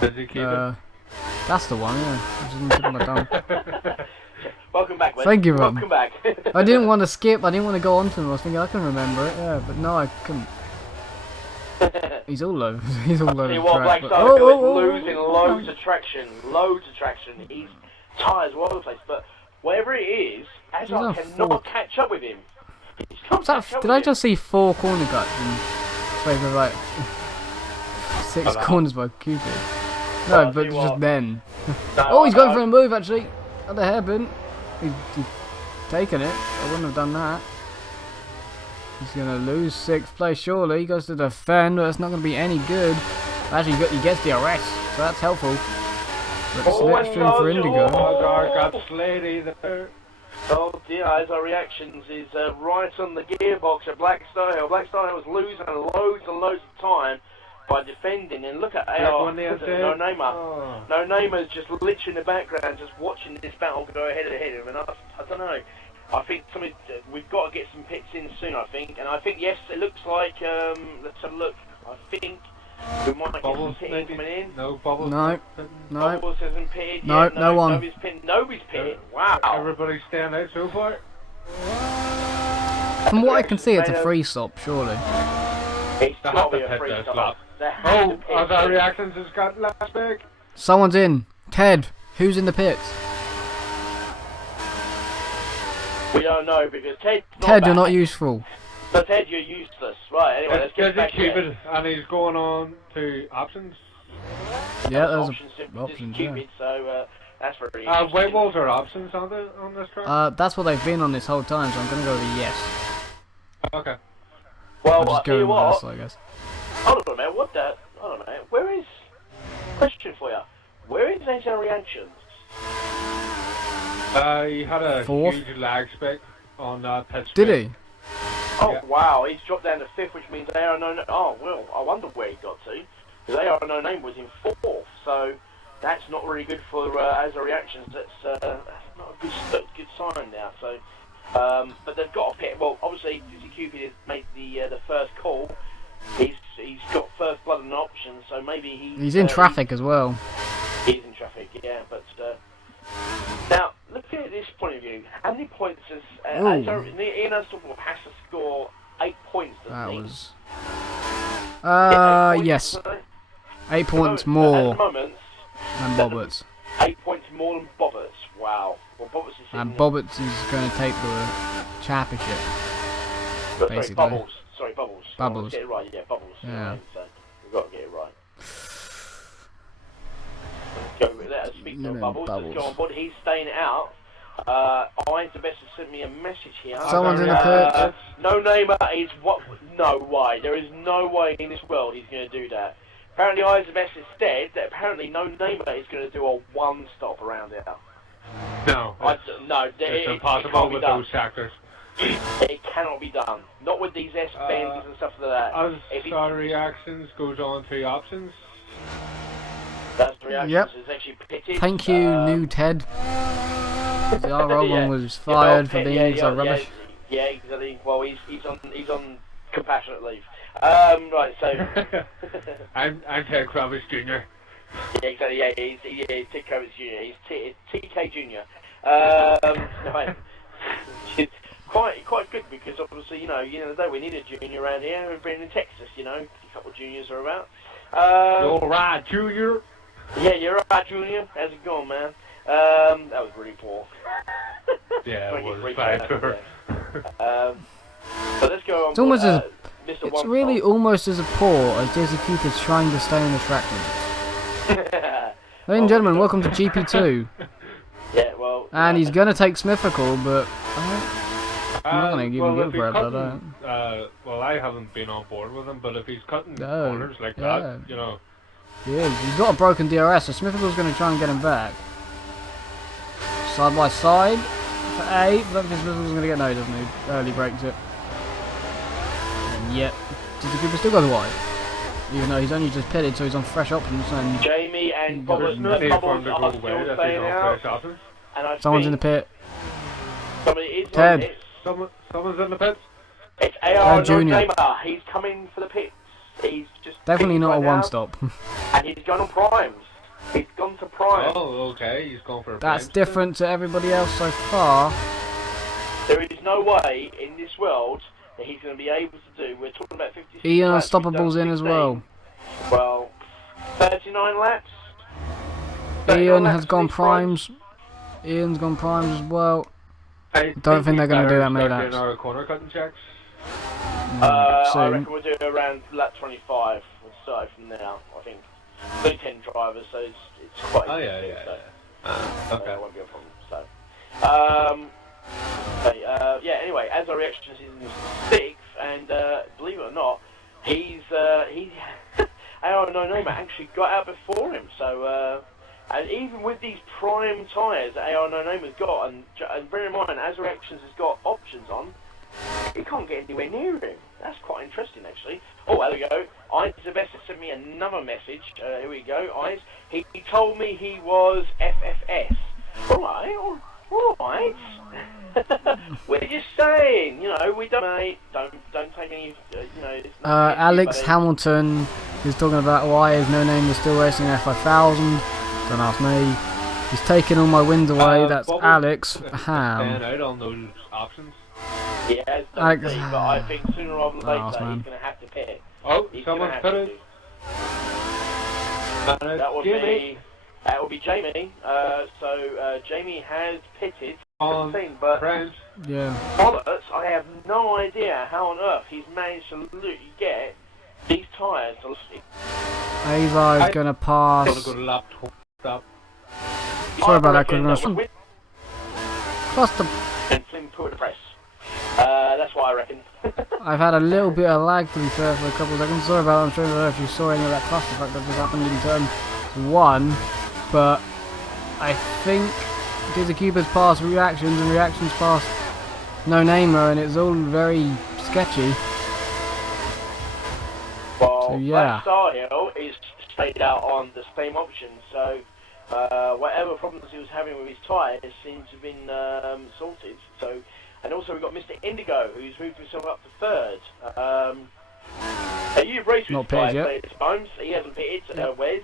That's the one, yeah. I just didn't tip my tongue. Welcome back, Wes. Thank you, Rob. Welcome back. I didn't want to skip, I didn't want to go on to him. I was thinking I can remember it, yeah, but no, I couldn't. He's all over. He's all over the track. Black Star Hill is losing loads of traction. His tyres all over the place, but whatever it is, Azar cannot catch up with him. Did I just see 4 corner cuts in space of like 6 corners by Cupid? No, but just then. Oh, he's going for a move actually. At the hairpin. He's taken it. I wouldn't have done that. He's going to lose 6th place surely. He goes to defend, but it's not going to be any good. Actually, he gets the arrest, so that's helpful. But slipstream for Indigo. Got slayed either. Oh dear, Azar Reactions is right on the gearbox at Black Star Hill. Black Star Hill was losing loads and loads of time by defending, and look at AR, No Namer. No Namer's just literally in the background, just watching this battle go ahead of him, and I don't know. I think we've got to get some pits in soon, I think, and I think, yes, it looks like, let's have a look, I think we might get some pitting coming in. No, Bubbles. No. Bubbles hasn't pitted yet. No one. Nobody's pitted. Wow. Everybody's staying out so far. From what I can see, it's a free stop, surely. It's got to be a free stop. Azar Reactions has got last pick. Someone's in. Ted, who's in the pits? We don't know because Ted, you're not useful. So Ted, you're useless. Right, anyway, let's get back to Cupid, and he's going on to options. Yeah, there's options, Cupid, yeah. So that's very interesting. White walls are options on this track? That's what they've been on this whole time, so I'm going to go with yes. Okay. Well, I'll just go with yes, I guess. Hold on a minute, hold on a minute, where is... Question for you. Where is Azar Reactions? He had a huge lag spec on pit Did he? Oh, Yeah. wow, he's dropped down to 5th, which means AR No Name... Oh, well, I wonder where he got to. Because AR No Name was in 4th, so that's not really good for as a reactions. That's not a good sign now. So, but they've got a pit. Well, obviously, Dizzy Cupid has made the first call. He's got first blood and option, so maybe He's in traffic as well. He's in traffic, yeah. But now, looking at this point of view, how many points has Ian Unstoppable has to score 8 points? That He? was. Yeah, 8 points, Yes. doesn't he? 8 points At the more moment, than Boberts. 8 points more than Boberts. Wow. Well, Boberts is And Boberts is going to take the championship. Sorry, basically. Bubbles. Sorry, Bubbles. Bubbles. Get it right, yeah, Bubbles. Yeah. Right, so we've got to get it right. Let's go. Let us speak to Bubbles. Let's go on board. He's staying out. Eyes the best has sent me a message here. Someone's in the pit. No Namer is what? No way. There is no way in this world he's going to do that. Apparently, Eyes the best has said that apparently No Namer is going to do a one stop around here. No, it's impossible with those sectors. It cannot be done. Not with these S bends and stuff like that. As our reactions goes on to options. That's the reaction. Yep. It's actually pitted. Thank you, new Ted. The R1 Yeah. was fired for being so rubbish. Yeah, exactly. Well, he's on compassionate leave. Right, so I'm Ted Kravitz Jr. yeah, exactly. Yeah, he's Ted Kravitz Jr. He's TK Jr. Right. Quite good because obviously you know we need a junior around here. We've been in Texas, a couple of juniors are about. You're right, Junior. Yeah, you're right, Junior. How's it going, man? That was really poor. Yeah, it was bad. So let's go on. It's almost as Mr. it's really almost as poor as Dizzy Cupid's trying to stay in the track limits. Ladies and gentlemen, welcome to GP2. Yeah, well. And he's gonna take Smithical, but I'm not gonna give him if good for it, cutting, but well, I haven't been on board with him, but if he's cutting No, corners like yeah. that, he is. He's got a broken DRS, so Smithical's gonna try and get him back. Side by side for A. I don't think Smithical's gonna get no, doesn't he? Early breaks it. And yet, Dizzy Cooper still goes wide. Even though he's only just pitted, so he's on fresh options and Jamie and there's Bubbles nothing for him to are go still away if he's staying on out. fresh options. And I someone's in the think pit. somebody is Ted. on it. Someone's in the pits. It's AR Junior. Junior. He's coming for the pits. He's just Definitely pitting not a right now, one-stop. And he's gone on primes. He's gone to prime. Oh, okay, he's going for a That's prime different to everybody else so far. There is no way in this world that he's going to be able to do. We're talking about 56 Ian laps. Unstoppable's We've done in as 16. well. Well, 39 laps. Ian 39 has laps gone for these primes. primes. Ian's gone primes as well. I don't think they're gonna do that many start laps. doing our corner cutting checks. I Soon. reckon we'll do it around lap 25. We'll start from now. I think. Only 10 drivers, so it's quite. Oh yeah, easy, yeah, so, yeah. so Okay. it won't be a problem. So, okay, yeah. Anyway, as our reactions is in 6th, and believe it or not, he AR No Name actually got out before him. So, and even with these prime tyres that AR No Name has got, and bear in mind, as reactions has got options on, he can't get anywhere near him. That's quite interesting, actually. Oh, there we go. Eyes Sylvester sent me another message. Here we go, Eyes. He told me he was FFS. Alright. We're just saying, we don't, mate. Don't take any, it's not Alex buddy. Hamilton is talking about why his No Name is still racing F5000. Don't ask me. He's taking all my wins away. That's Bubbles Alex staying Ham. out on those options. He has Alex- done but I think sooner rather than Last later man. he's going to have to pit. Oh, He's someone's gonna have pitted. to. That would be Jamie. So Jamie has pitted. On 17, but French. Yeah. Bollocks, I have no idea how on earth he's managed to get these tyres to Ava is going to pass. Gonna go to lap 20. Stop. Sorry about that, reckon Chris. with Cluster. and Flim put the press. That's what I reckon. I've had a little bit of lag, to be fair, for a couple of seconds. Sorry about that. I'm sure I don't know if you saw any of that cluster fact that just happened in turn 1. But I think Dizzy Cupid's passed reactions and reactions passed No Namer, and it's all very sketchy. Well, So, yeah. Black Star Hill is stayed out on the same option, so whatever problems he was having with his tyres seems to have been sorted. So, and also we've got Mr. Indigo, who's moved himself up to third. You've raced with Not his tyres pitted plenty of times. He hasn't pitted, Wes.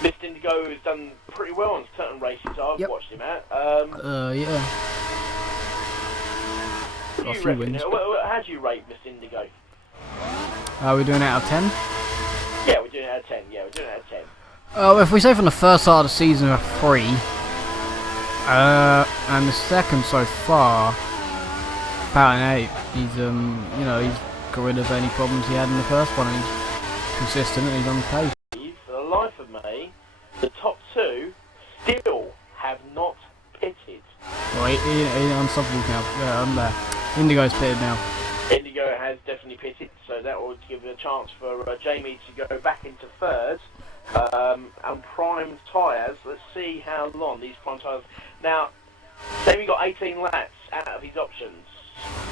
Mr. Indigo has done pretty well on certain races I've Yep. watched him at. Yeah. What Got a do you few reckon? wins. How do you rate Mr. Indigo? Are we doing it out of 10? Yeah, we're doing it out of 10. Yeah, we're doing it out of 10. If we say from the first start of the season we're 3, and the second so far, about an 8. He's you know, he's got rid of any problems he had in the first one. He's consistent and he's on pace. For the life of me, the top 2 still have not pitted. Well, he's unstoppable now. Yeah, I'm there. Indigo's pitted now. Indigo has definitely pitted, so that will give a chance for Jamie to go back into third. And primed tyres, let's see how long these primed tyres. Now, Jamie got 18 laps out of his options.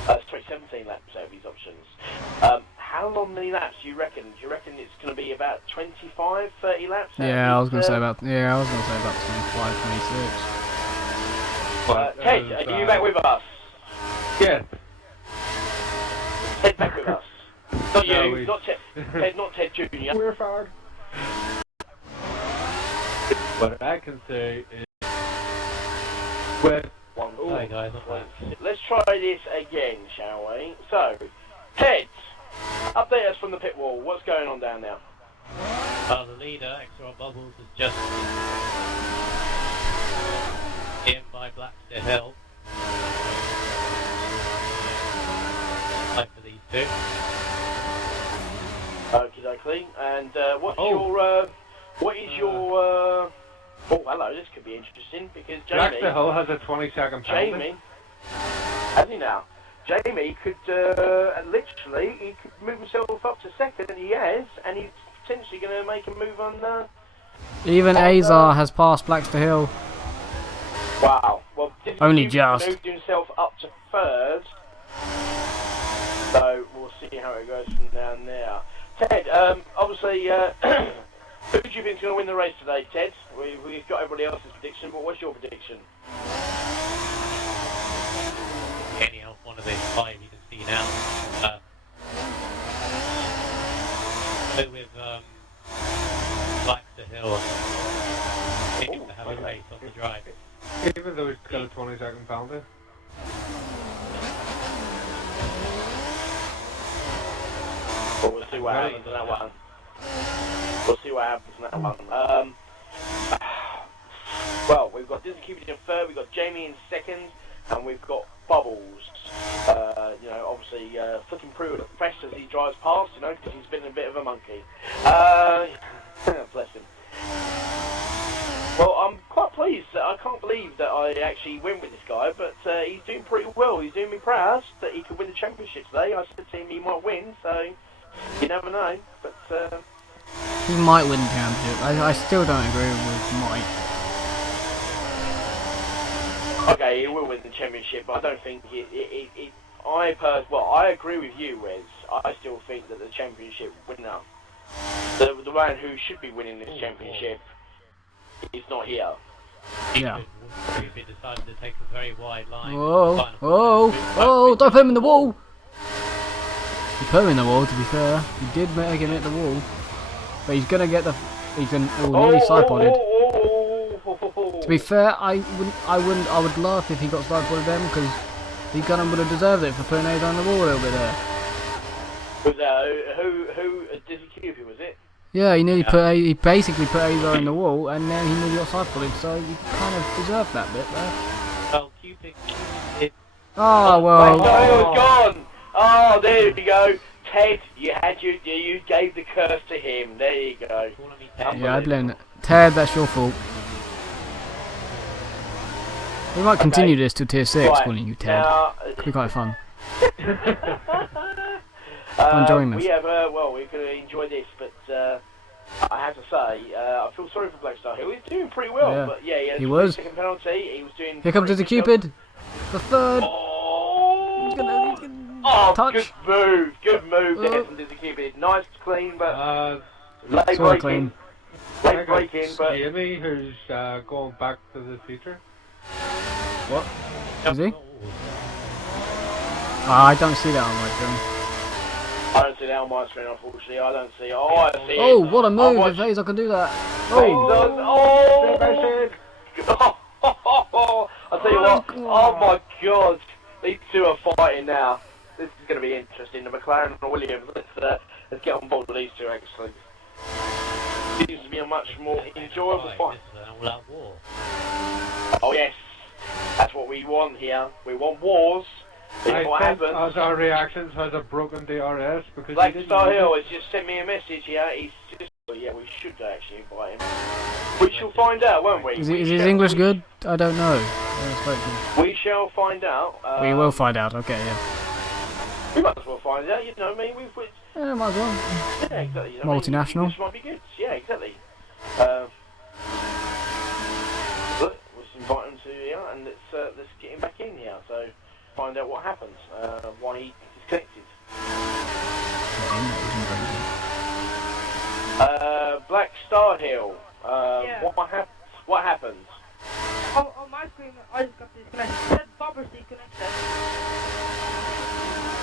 Sorry, 17 laps out of his options. How many laps do you reckon? Do you reckon it's going to be about 25, 30 laps? Yeah, I was going to say about 25, 26. Ted, are you back with us? Yeah. Ted back with us. Not No, you, not Ted. Ted, not Ted Junior. We're fired. What I can say is, with Hi guys, I'm back. Let's try this again, shall we? So, Ted, update us from the pit wall. What's going on down there? The leader, XRL Bubbles, is just in by Blackstone Hill. Like for these two. Okie dokie. And what is your oh, hello, this could be interesting because Jamie... Blackstone Hill has a 20-second penalty. Jamie, has he now? Jamie could literally, he could move himself up to second, and he has, and he's potentially going to make a move on. Even Azar has passed Blackstone Hill. Wow. Well, Only just. Moved himself up to third, so we'll see how it goes from down there. Ted, obviously, who do you think is going to win the race today, Ted? We've got everybody else's prediction, but what's your prediction? Any of one of these 5 you can see now. Go with Blackstone Hill. Aiming to have a race on the drive. Even though he's got a 20-second penalty. Well, we'll see what happens in that one. We'll see what happens in that one. Well, we've got Disney Cupid in third, we've got Jamie in second, and we've got Bubbles. You know, obviously flicking through at the press as he drives past, you know, because he's been a bit of a monkey. Bless him. Well, I'm quite pleased. I can't believe that I actually win with this guy, but he's doing pretty well. He's doing me proud that he could win the championship today. I said to him he might win, so you never know. But He might win the championship. I still don't agree with might. okay, he will win the championship, but I don't think I agree with you, Wes. I still think that the championship winner, the man who should be winning this championship, is not here. Yeah. If it decided to take a very wide line. Don't put him in the wall! He put him in the wall, to be fair. He did make him hit the wall. But he's gonna get the... nearly side-podded. To be fair, I would laugh if he got side-podded then, because he kind of would have deserved it for putting Ada on the wall a little bit there. Was that who Disney Cupid, was it? Yeah, he basically put Ada in the wall, and then he nearly got side-podded, so he kind of deserved that bit there. Well, Cupid. Oh, well... Oh, no, it was gone! Oh, there you go. Ted, you gave the curse to him. There you go. Yeah, I blame it. Ted, that's your fault. We might continue this to tier 6, Right, calling you Ted. now, Could be quite fun. I'm enjoying this. We have, well, we're going to enjoy this, but I have to say, I feel sorry for Black Star. He was doing pretty well, Yeah. but yeah, He was. Second penalty. He was doing. Here comes the Cupid. The third. Oh! Oh, touch. good move there from Dizzy Cupid. Nice, clean, but late Sort of breaking. clean. Late breaking, but Jamie, who's going back to the future. What? Is he? I don't see that on my screen. I don't see that on my screen, unfortunately. I don't see it. Oh, I see Oh, it. what a move! Oh, If Hayes, I can do that. Oh! Oh! I'll tell you what. Oh my God! These two are fighting now. This is going to be interesting. The McLaren and the Williams. Let's get on board with these two. Actually, seems to be a much more enjoyable fight. This is an all-out war. Oh yes, that's what we want here. We want wars. This is what happens. As our reactions has a broken DRS because Black he didn't Star use Hill it. has just sent me a message here. He's just, well, yeah, we should actually invite him. We shall find out, won't we? Is his English good? I don't know. We shall find out. We will find out. Okay, yeah. We might as well find out. You know what I mean? Yeah, might as well. Yeah, exactly. You know what I mean? Multinational. This might be good. Yeah, exactly. Look, let's invite him to here and let's get him back in here. So find out what happens. Why he disconnected. Black Star Hill. Yeah. What happens? On my screen, I just got disconnected. It said Bobber's disconnected.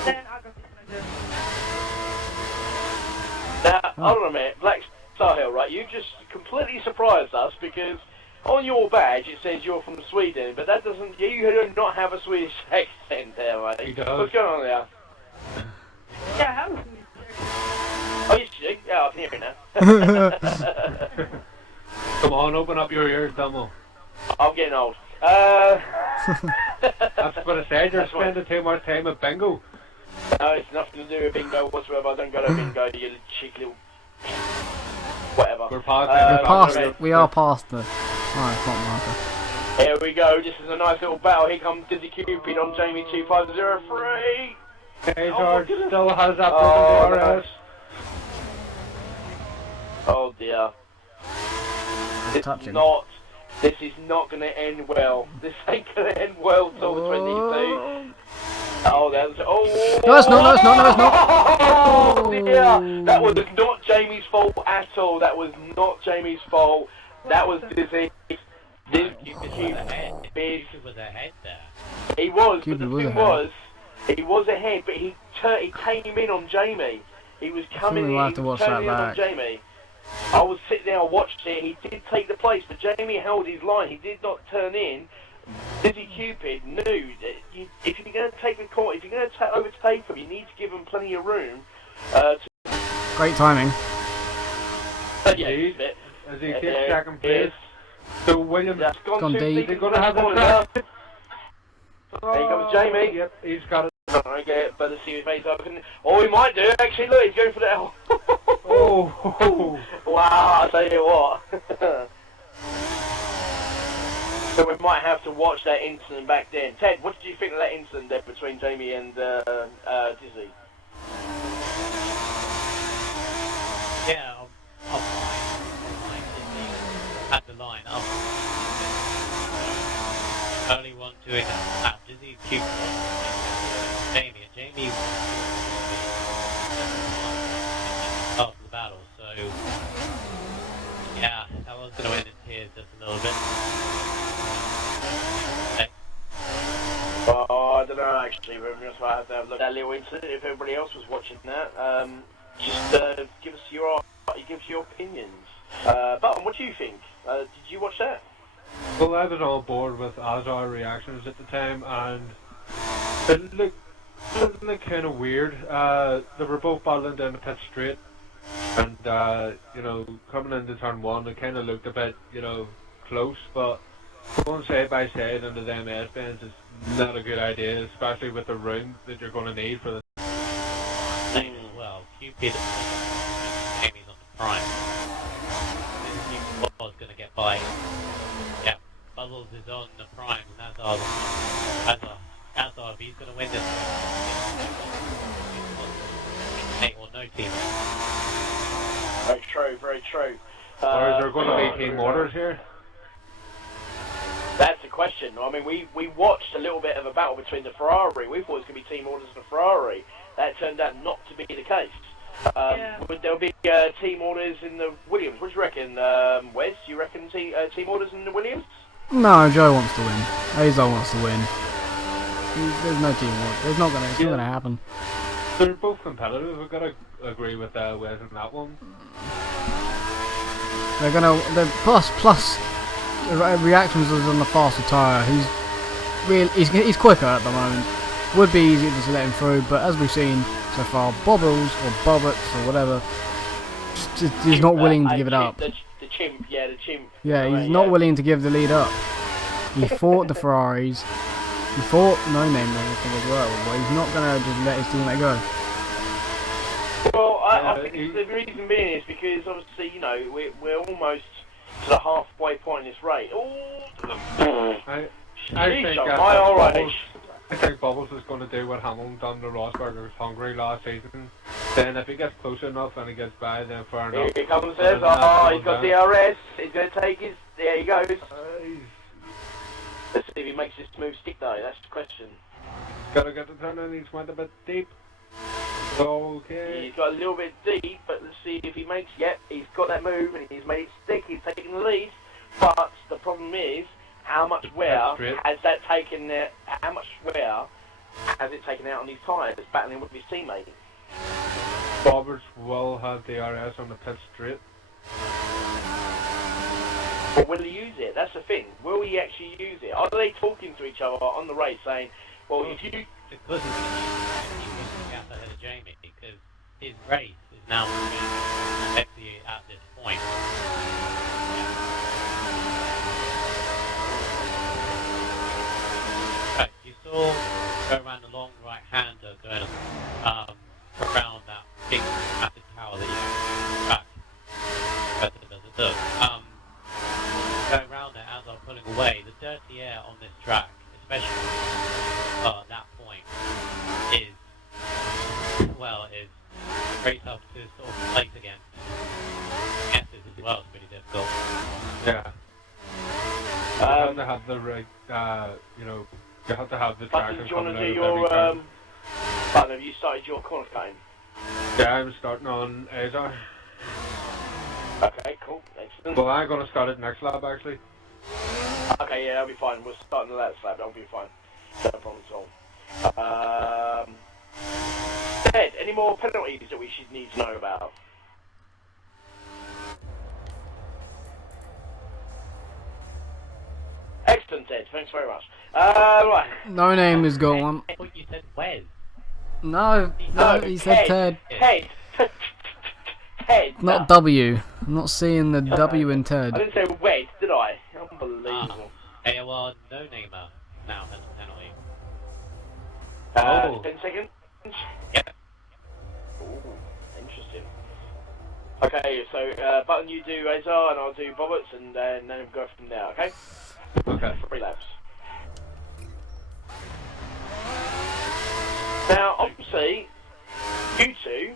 Then I got disconnected. Now, hold on a minute. Black Star Hill, right? You just completely surprised us because on your badge it says you're from Sweden, but that doesn't. You do not have a Swedish accent there, right? He does. What's going on there? Yeah, I have a Swedish. Oh, you should. Yeah, I can hear it now. Come on, open up your ears, Dumbo. I'm getting old. That's what I said. You're spending too much time at bingo. No, it's nothing to do with bingo whatsoever. I don't go to bingo, you cheeky little... Whatever. We're past We are past the... Alright, front marker. Here we go. This is a nice little battle. Here comes Dizzy Cupid on Jamie 2503. George still has that broken DRS. Oh dear. This is not going to end well. This ain't going to end well till the 22. Oh, that's... Oh! No, it's not, no, it's not, no, it's not. Oh, dear. That was not Jamie's fault at all. That was not Jamie's fault. That was Dizzy. Cupid was ahead there. He was, but Cupid the was thing ahead. was, he was ahead, but he came in on Jamie. He was coming in, we'll have to he was watch turning in that on back. Jamie. I was sitting there and watched it. He did take the place, but Jamie held his line. He did not turn in. Dizzy Cupid knew that if you're going to take the court, if you're going to overtake him, you need to give him plenty of room. Great timing. Yeah, Indeed. bit. As he takes second place. So Williams That's Gone deep. They're going to have the track. There you go, Jamie. Yep, he's got it. I get it, better see his face open. Oh, he might do. Actually, look, he's going for the... Oh. Wow, I tell you what. So we might have to watch that incident back then. Ted, what did you think of that incident there between Jamie and Dizzy? Yeah, I'm fine. Disney at the line. Only one doing that. Dizzy Cupid. Jamie and Jamie after the battle, so yeah, that was going to end in tears just a little bit. Oh, I don't know actually, but we just have to have a look at that little incident. If everybody else was watching that, just give us your opinions. Button, what do you think? Did you watch that? Well, I was on board with Azar reactions at the time, and it looked kind of weird. They were both battling down the pit straight, and coming into turn one, it kind of looked a bit, close. But going side by side into the MS bends is not a good idea, especially with the room that you're going to need for the. Same as well. Cupid, Jamie's on the prime. Cupid was going to get by. Yeah, Bubbles is on the prime, and that's if he's going to win this. Nate or no team. Very true, very true. Or is there going to be team orders here? That's a question. I mean, we watched a little bit of a battle between the Ferrari. We thought it was going to be team orders and the Ferrari. That turned out not to be the case. Would there be team orders in the Williams? What do you reckon, Wes? Do you reckon team orders in the Williams? No, Joe wants to win. Azar wants to win. There's no teamwork. It's not gonna happen. They're both competitive. We've got to agree with Wes on that one. Plus the reactions is on the faster tyre. He's quicker at the moment. Would be easier to let him through, but as we've seen so far, Bobbles or Bobbits or whatever, he's not willing to give it up. The chimp, yeah, the chimp. Yeah, he's not willing to give the lead up. He fought the Ferraris. He fought No Name and everything as well, but he's not gonna just let his teammate go. Well, I think the reason being is because obviously, you know, we're almost to the halfway point in this race. I think Bubbles is going to do what Hamilton done to Rosberg Hungary last season. Then if he gets close enough and he gets by, then fair enough. Here he comes, says, he's got DRS, he's going to take his, there he goes. Let's see if he makes this smooth stick though, that's the question. Got to get the turn in, he's went a bit deep. Okay. He's got a little bit deep, but let's see if he makes, yep, he's got that move and he's made it stick, he's taking the lead. But the problem is, how much wear has that taken there? How much wear has it taken out on these tyres, battling with his teammate? Roberts will have DRS on the pit straight. But will he use it? That's the thing. Will he actually use it? Are they talking to each other on the race, saying, "Well, if you..." Because he's out ahead of Jamie, because his race is now moving at this point. Right, you saw go around the long right-hander going around that big massive tower that you track. Going around there as I'm pulling away, the dirty air on this track, especially at that point, is very tough to sort of place against. Guesses as well is pretty difficult. Yeah. You have to have the you know, you have to have the track. Do you want to do your Button, have you started your corner game? Yeah, I'm starting on Azar. Okay, cool, excellent. Well, I'm going to start it next lap actually. Okay, yeah, that'll be fine. We'll start in the last lap, that'll be fine. No problem at all. Ed, any more penalties that we should need to know about? Excellent, Ed, thanks very much. Right. No Name has got one. I thought you said Wes. No, he said Ted. Ted. Ted. Not W. I'm not seeing the W in Ted. I didn't say Wed, did I? Unbelievable. AOR no-namer now has a penalty. 10 seconds? Yep. Ooh, interesting. Okay, so Button, you do Azar and I'll do Bobbits and then we'll go from there, okay? Okay. 3 laps. Now, obviously, you two,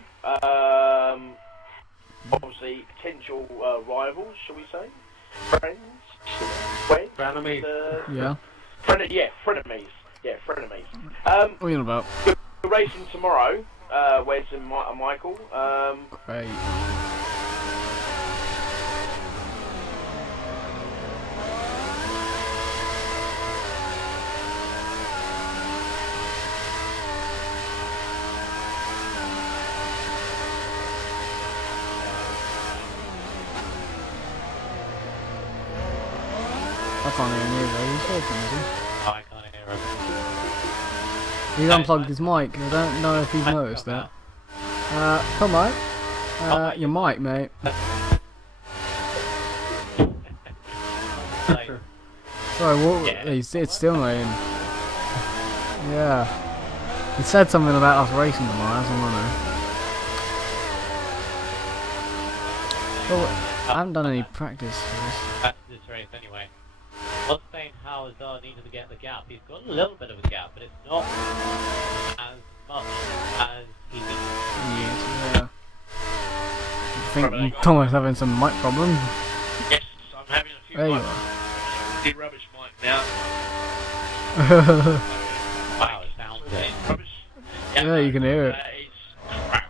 obviously potential rivals, shall we say? Friends? Friends? Frenemies. Yeah. Frenemies. Yeah, frenemies. What are you on about? We're racing tomorrow, Wes and Michael. Great. I can't hear him either. He's talking, is he? Oh, I can't hear him. He's unplugged his mic. I don't know if he's noticed that. Come on. Your mic, mate. Sorry, what? Yeah. It's still not in. Yeah. He said something about us racing tomorrow, that's all I know. Well, I haven't done any practice for this. That's this race anyway. One saying how Azar needed to get the gap. He's got a little bit of a gap, but it's not as much as he needs. Yeah. I think Thomas having some mic problem. Yes, I'm having a few There you mic. are. The rubbish mic now. Wow, it sounds it. Rubbish. Yeah, you can hear it. It's crap.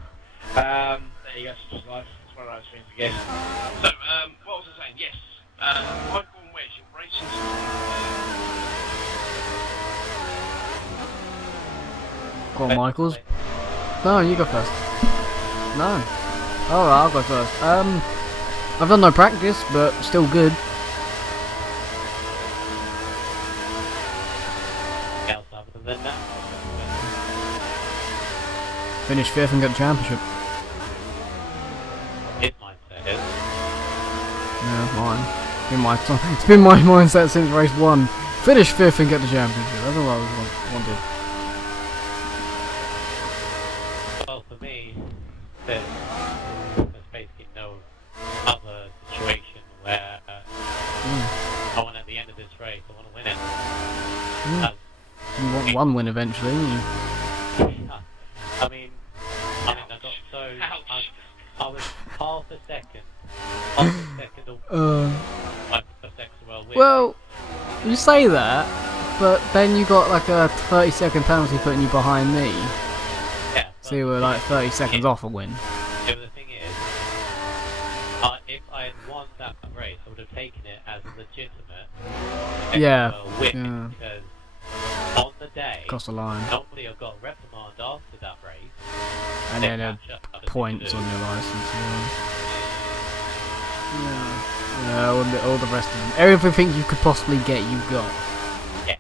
There you go, such is life. It's one of those things again. So, what was I saying? Yes. Michael and Wes, you're racing. Go on, Michaels. No, you go first. No. Alright, I'll go first. I've done no practice, but still good. Else other than that. Finish 5th and get the championship. His mindset is. Yeah, mine. It's been my mindset since race 1. Finish 5th and get the championship. That's all I wanted. Well, for me, there's basically no other situation where I want at the end of this race, I want to win it. You want one win eventually. I mean, I got so I was half a second away my first XRL win. Well, you say that, but then you got like a 30-second penalty putting you behind me. Yeah, So you were like 30 seconds off a win. yeah, but the thing is, if I had won that race, I would have taken it as a legitimate XRL win because on the day, Across the line. normally I've got a reprimand after that race. And then points on your license. Yeah, all the rest of them. Everything you could possibly get, you got. Yeah.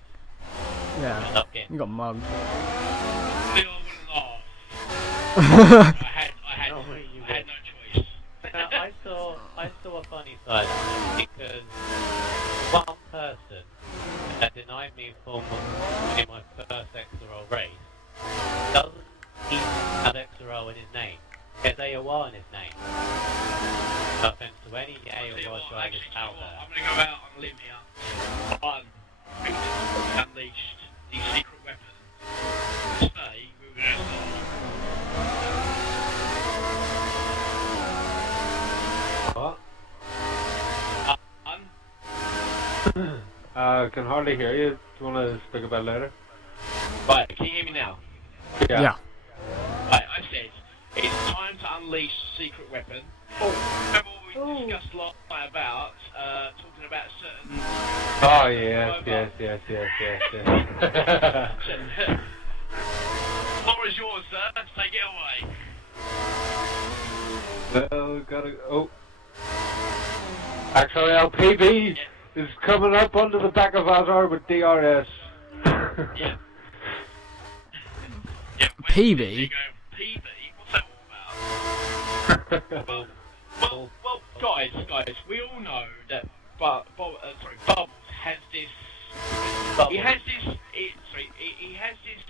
Yeah. You got mugged. I had no choice. Now, I saw a funny side of it because one person that denied me from winning my first XRL race doesn't even have XRL in his name. He has AOR in his name. No offense to any AOR drivers out there. I'm going to go out on a limb here. One, we unleashed the secret weapon. Stay, we were going to What? I can hardly hear you. Do you want to speak about it later? Right, can you hear me now? Yeah. Right, I said, it's time to unleash the secret weapon. Remember what we discussed last night about, talking about certain... Oh, yes. Floor is yours, sir. Take it away. Well, XRL PB is coming up under the back of Azar with DRS. Yeah. PB? PB? What's that all about? well, guys, we all know that Bubbles has this. He has this. He has this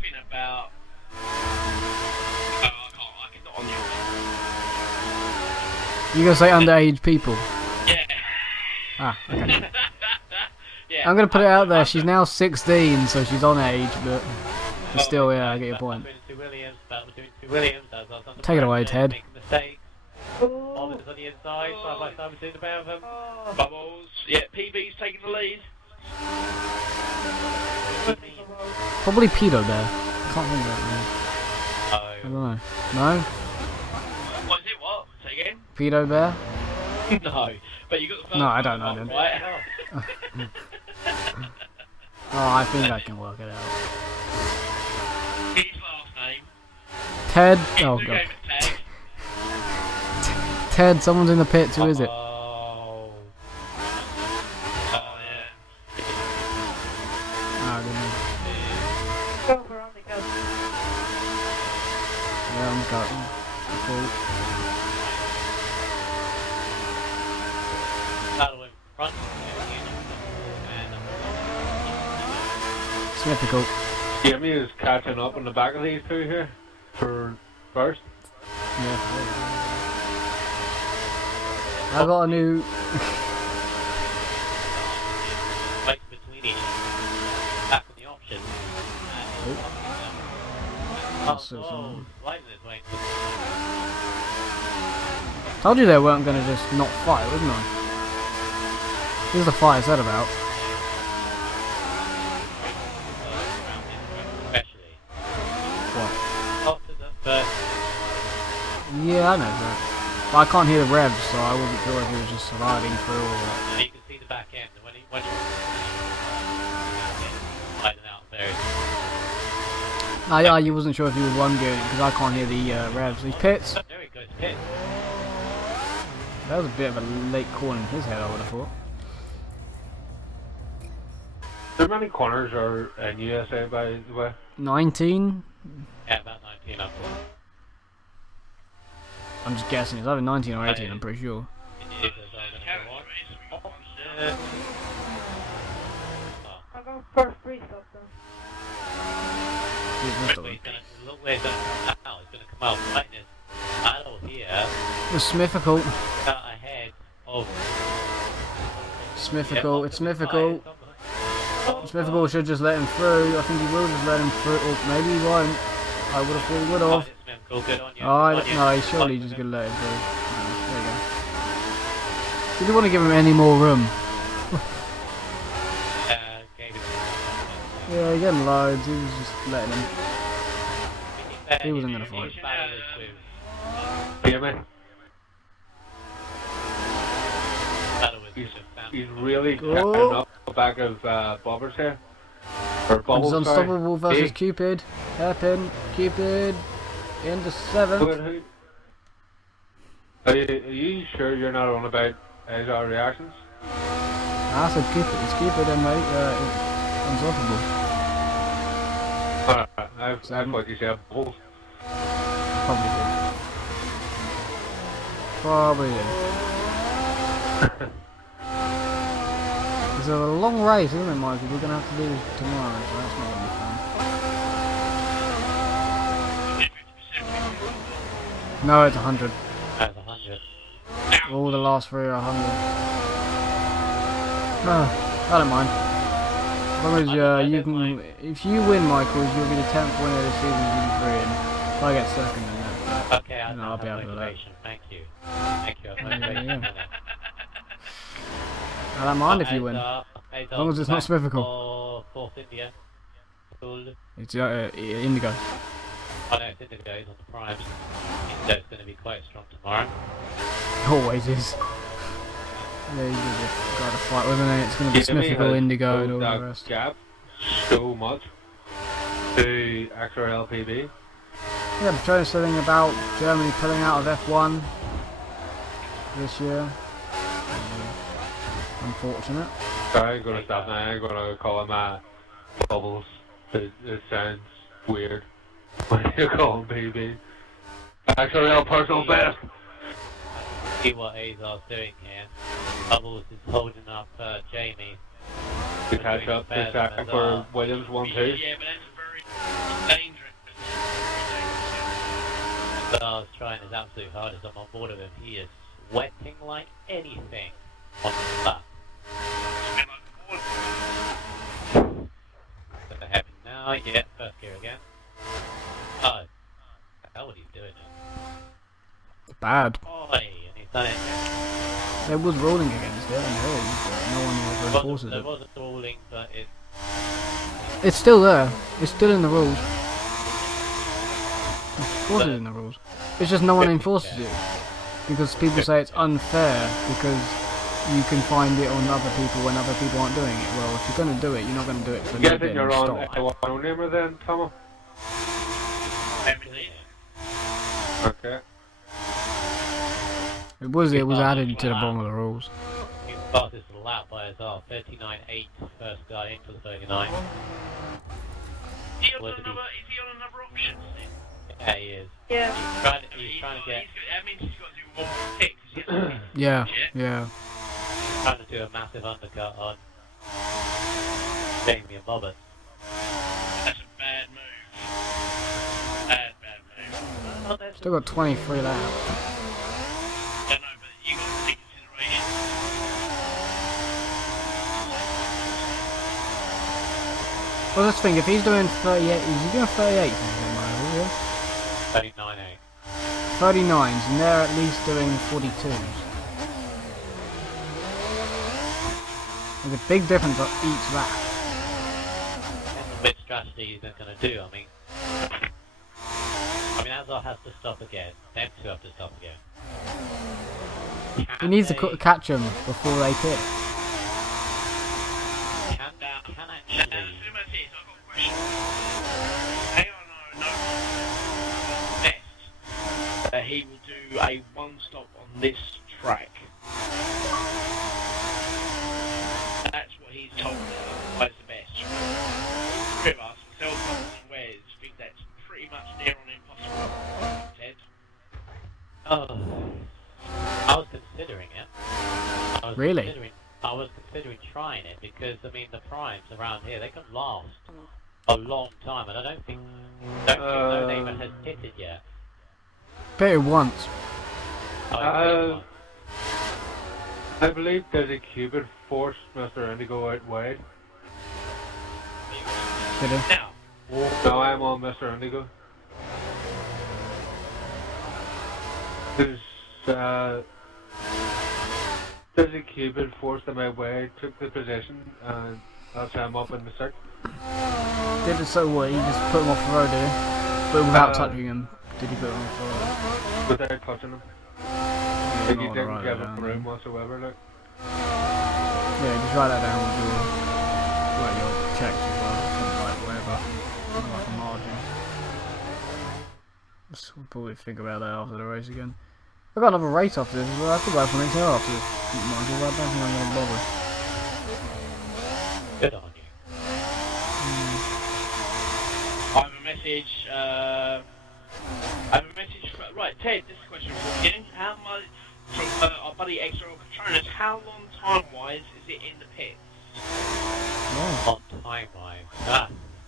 thing about. I cannot on the. You gonna say underage people? Yeah. Ah, okay. Yeah. I'm gonna put it out there. She's now 16, so she's on age, but still, yeah, I get your point. Take it away, Ted. Bubbles on the inside, side by side between the pair of them. Bubbles. Yeah, PB's taking the lead. Probably Pedo there. Can't remember that name. I don't know. No? What is it? What? Say again? Pedo Bear? No. But you got the first No, I one don't know wrong, them. right? Oh, I think I can work it out. His last name. Ted? Get Oh, the God. game at tag. Ted, someone's in the pits. Who is it? Oh. Yeah. Ah, good name. Go for on the go. Yeah, I'm cutting. Cool. Battle in front. It's difficult. Jimmy is catching up on the back of these two here for first. Yeah. I got a new. Right between each. Back in the option. Oh, right in his way. Told you they weren't gonna just not fight, wasn't I? This is the fight I said about. I know that. But I can't hear the revs, so I wasn't sure if he was just sliding through or what. And you can see the back end, and when you sliding out there. You wasn't sure if he was one gearing because I can't hear the revs. He pits. There he goes, pit. That was a bit of a late corner in his head, I would have thought. How many corners are in USA, by the way? 19? Yeah, about 19 up there. I'm just guessing. It's either 19 or 18, I'm pretty sure. It is as I'm gonna go on. I'm going for a free stop though. He's missed one. Look where he's going to come out. He's going to come out right in his battle here. The Smithical. Cut ahead of... Smithical. It's Smithical. Smithical should just let him through. I think he will just let him through. Or maybe he won't. I would have thought he would have. Good on you. Oh, no, he's surely just going to let him through. No, there you go. Did you want to give him any more room? Yeah, he gave him loads. He was just letting him. He wasn't going to fight. Hear me? He's really catching up the back of Bobbers here. Or Bubbles, It's Unstoppable versus Cupid. Hairpin. Cupid. Into 7th. Are you sure you're not on about XR reactions? I said Cupid. It's Cupid and mate. Unstoppable. Alright, I thought you said Bubbles. Probably did. Probably did. It's a long race, isn't it, Michael? We're going to have to do this tomorrow, so that's not going to be fun. No, it's 100. That's 100. All the last 3 are 100. No, I don't mind. As long as you can, if you win, Michael, you'll be the 10th winner this season, you'll be 3, and if I get second, then okay, I'll be able to do that. Thank you. Thank you. Yeah. I don't mind if you win. As long as it's not Smithical. Fourth India. Cool. It's Indigo. Oh no, it's Indigo, he's on the primes. Indigo's going to be quite strong tomorrow. Always is. Yeah, you just got to fight with it. It's going to be Smithical, Indigo, and all the rest. Gap so much to XRL PB. Yeah, I'm trying something about Germany pulling out of F1 this year. Unfortunate. Sorry, I'm gonna stop now. I'm gonna call him Bubbles. It sounds weird when you call him PB. XRL personal best. See what Azar's doing here. Bubbles is holding up Jamie. To catch up this time for Williams 1-2. Yeah, but that's very dangerous. Azar's trying his absolute hardest. I'm on board with him. He is sweating like anything on the lap. What's happening now? Yeah, first gear again. Oh. What are you doing now? Bad. Oh, and he's done it. There was rolling against it and hills, but no one reinforces it. There wasn't rolling, but it's still there. It's still in the rules. Of course it's in the rules. It's just no one enforces it. Because people say it's unfair because you can find it on other people when other people aren't doing it. Well, if you're going to do it, you're not going to do it for Guess nothing. you're on F1 Namer then, Tomo? Okay. It was added to the bottom of the rules. He passed this lap by his R, 39.8, first guy into the 39. Is he on another option? Yeah, he is. Yeah. He's trying to get... That means he's got to do one more pick. Yeah. He's trying to do a massive undercut on Jamie and Bobbert. That's a bad move. Bad move. Still got 23 laps. I know, but you got to take consideration. Well, let's think, if he's doing 38, is he doing 38? 39.8. 39s, and they're at least doing 42s. There's a big difference on each lap. Which strategy is that going to do? I mean, mean, Azar has to stop again. Them two have to stop again. He needs to catch them before they pit. Can actually... I've got a question. Hang on, no. Best. He will do a one stop on this track. That's what he's told me. That's the best. Three of us, myself and Wes, think that's pretty much near on impossible. Ted? Oh. I was considering it. I was considering trying it because, I mean, the primes around here, they can last a long time, and I don't think no neighbour has pitted yet. Pitted once. Oh, I believe Dizzy Cupid forced Mr. Indigo out wide. Did he? Now, Now I'm on Mr. Indigo. Because Dizzy Cupid forced him out wide, took the position, and that's how I'm up in the sixth. Did it so what? He just put him off the road, did he? But without touching him, did he put him off the road? Without touching him. Yeah, Like he not didn't right give down him room whatsoever. Like. Yeah, just write that down with your checks as well, like whatever, like a margin. We'll probably think about that after the race again. I've got another race after this as well. I could go for next year after this. Might as well, I don't think I'm going to bother. good on you. I have a message. Right, Ted, this is a question for you. How much, from our buddy XRL Patronus, how long time-wise is it in the pits? Yeah. On time-wise.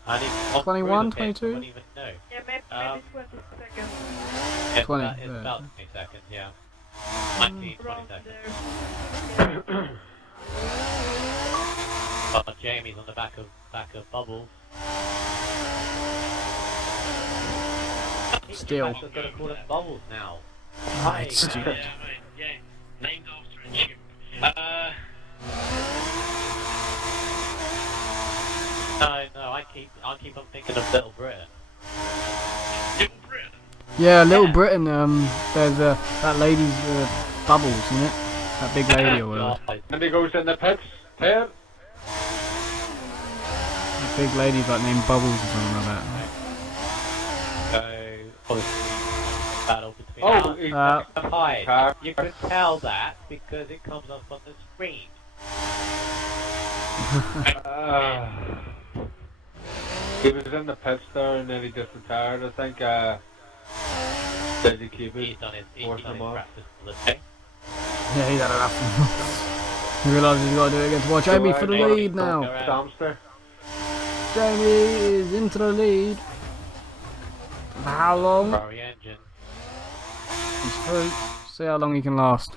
I need 21, 22? I don't even know. Yeah, maybe 20 seconds. It's 20, about, it's yeah. about 20 seconds, yeah. 19, 20 Around seconds. there. But Jamie's on the back of Bubbles. Still. I'm going to call it Bubbles now. Right, stupid. Yeah, named after a chimp. No, I keep on thinking of Little Britain. Little Britain. Yeah, Little Britain, there's that lady's Bubbles, isn't it? That big lady or whatever. And he goes in the pits. Ted. That big lady's like named Bubbles or something like that. So, obviously, battle between Oh, us he's Uh, and Hyde. car. You can tell that because it comes up on the screen. He was in the pits there and then he just retired. I think Dizzy Cupid He's done his forced him off. practice for the day. Yeah, he's had enough. He realises he's got to do it against Watch Jamie for the lead now. Dumpster. Jamie is into the lead. For how long? Ferrari engine. He's through. See how long he can last.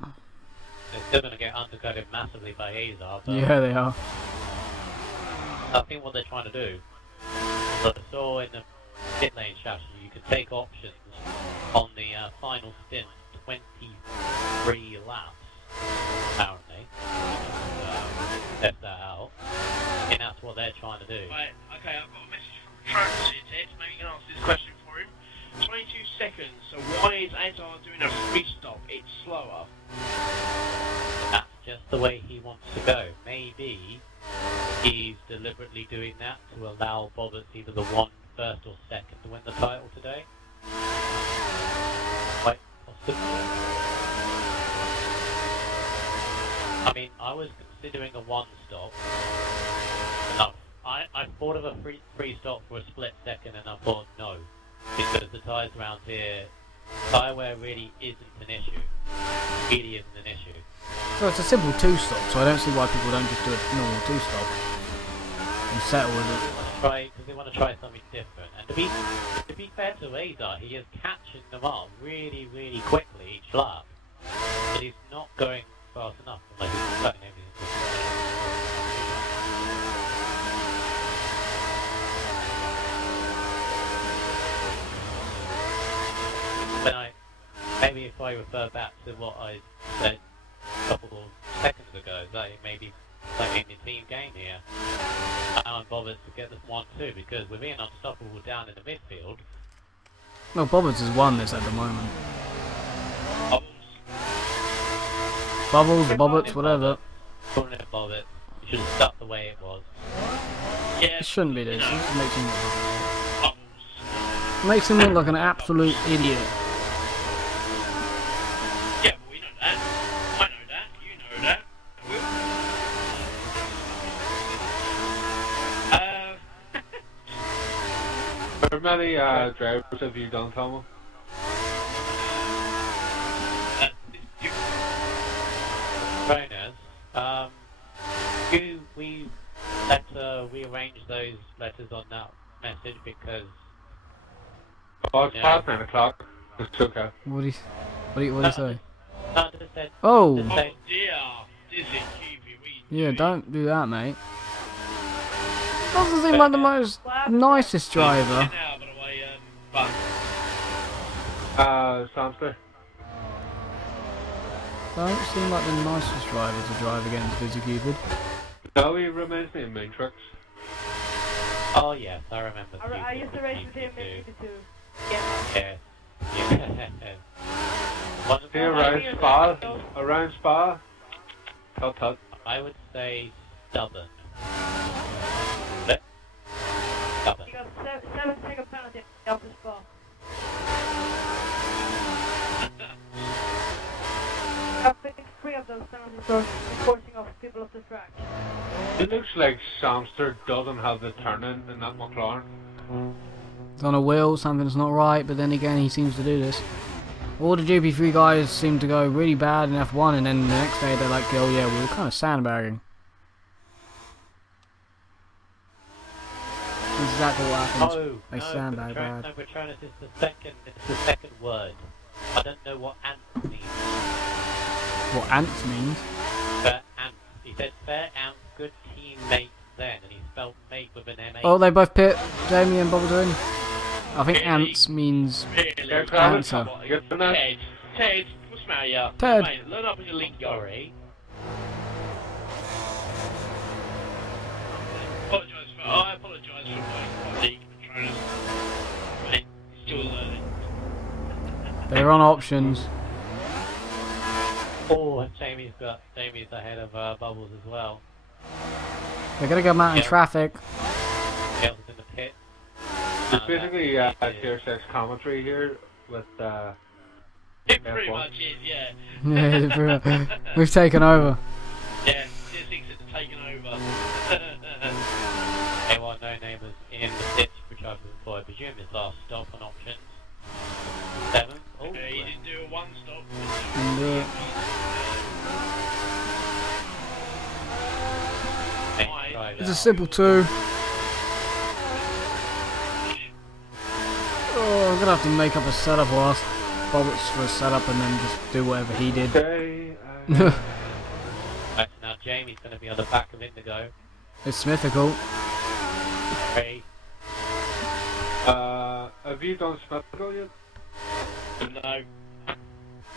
They're still going to get undercutted massively by Azar, but Yeah, they are. I think what they're trying to do, what I saw in the pit lane strategy, you could take options on the final stint, 23 laps, apparently. Test that out. And that's what they're trying to do. Right, okay, I've got a message from Patronus here, Ted. Maybe you can answer this question for him. 22 seconds, so why is Azar doing a free stop? It's slower. That's just the way he wants to go. Maybe he's deliberately doing that to allow Bobbitt either the first or second to win the title today. Quite possibly. I mean, I was considering a one stop. No, I thought of a free stop for a split second and I thought no. Because the tyres around here, tyre wear really isn't an issue. Really isn't an issue. So it's a simple two-stop, so I don't see why people don't just do a normal two-stop and settle with it. Because they want to try something different. And to be fair to Azar, he is catching them up really, really quickly each lap. But he's not going fast enough. Like he's cutting everything. Maybe if I refer back to what I said a couple of seconds ago, that it maybe like in the team game here. I'm bothered to get this 1-2 because we're being unstoppable down in the midfield. Well, Bobbitt's has won this at the moment. Bubbles, Bobbits, whatever. Calling it Bobbit. You should have stuck the way it was. Yeah. It shouldn't be this. You know, It makes him look bubbles. makes him look like an absolute idiot. Yeah, well, we know that. I know that. You know that. How many drivers have you done, Thomas? Trainers, do we rearrange those letters on that message because Oh, it's past 9 o'clock. It's okay. What do you say? no, just said, Oh, just Oh say, dear. This is creepy. yeah, don't do that, mate. Doesn't seem like the most nicest driver. Now, by the way, but Samster. Don't seem like the nicest driver to drive against Busy Cupid. No, he reminds me of Main Trucks. oh yes, I remember. I used to race with him too. in too. Yeah. Yeah. Wasn't See, that around Spa. Tut tut. I would say stubborn. Stubborn. He got 7-second penalty off the spot. I think 3 of those penalties for forcing off people off the track. It looks like Samster doesn't have the turning in that McLaren. It's on a wheel, something's not right, but then again he seems to do this. All the GP3 guys seem to go really bad in F1 and then the next day they're like, oh yeah, we were kind of sandbagging. That's exactly what happens. Oh, They sandbag bad. no, Patronus is it's the second word. I don't know what ant means. What ants means? Fair ant. He said fair ant, good teammate then, and he spelled mate with an M-A. Oh, they both pit. Jamie and Bobble doing. I think ants means really, answer. Get the net. Ted, what's the matter, yeah? Ted. Mate, learn up with your lingo. Sorry. I apologise for my colleague, Patronus. Mate, still learning. They're on options. Oh, and Jamie's ahead of Bubbles as well. They're gonna go out in Yeah. traffic. Gales in the pit. It's basically Tier 6 commentary here with It pretty F1. much is, yeah. Yeah, we've taken over. Yeah, Tier 6 has taken over. A1 no namers in the pits, which I presume is our stop on options. 7. Oh, He didn't do a one stop. And, next drive it's a out. simple 2. Oh, I'm gonna have to make up a setup or ask Bobbits for a setup and then just do whatever he did. Okay, Right, now Jamie's going to be on the back of Indigo. It's mythical. 3. have you done Smithville yet? No.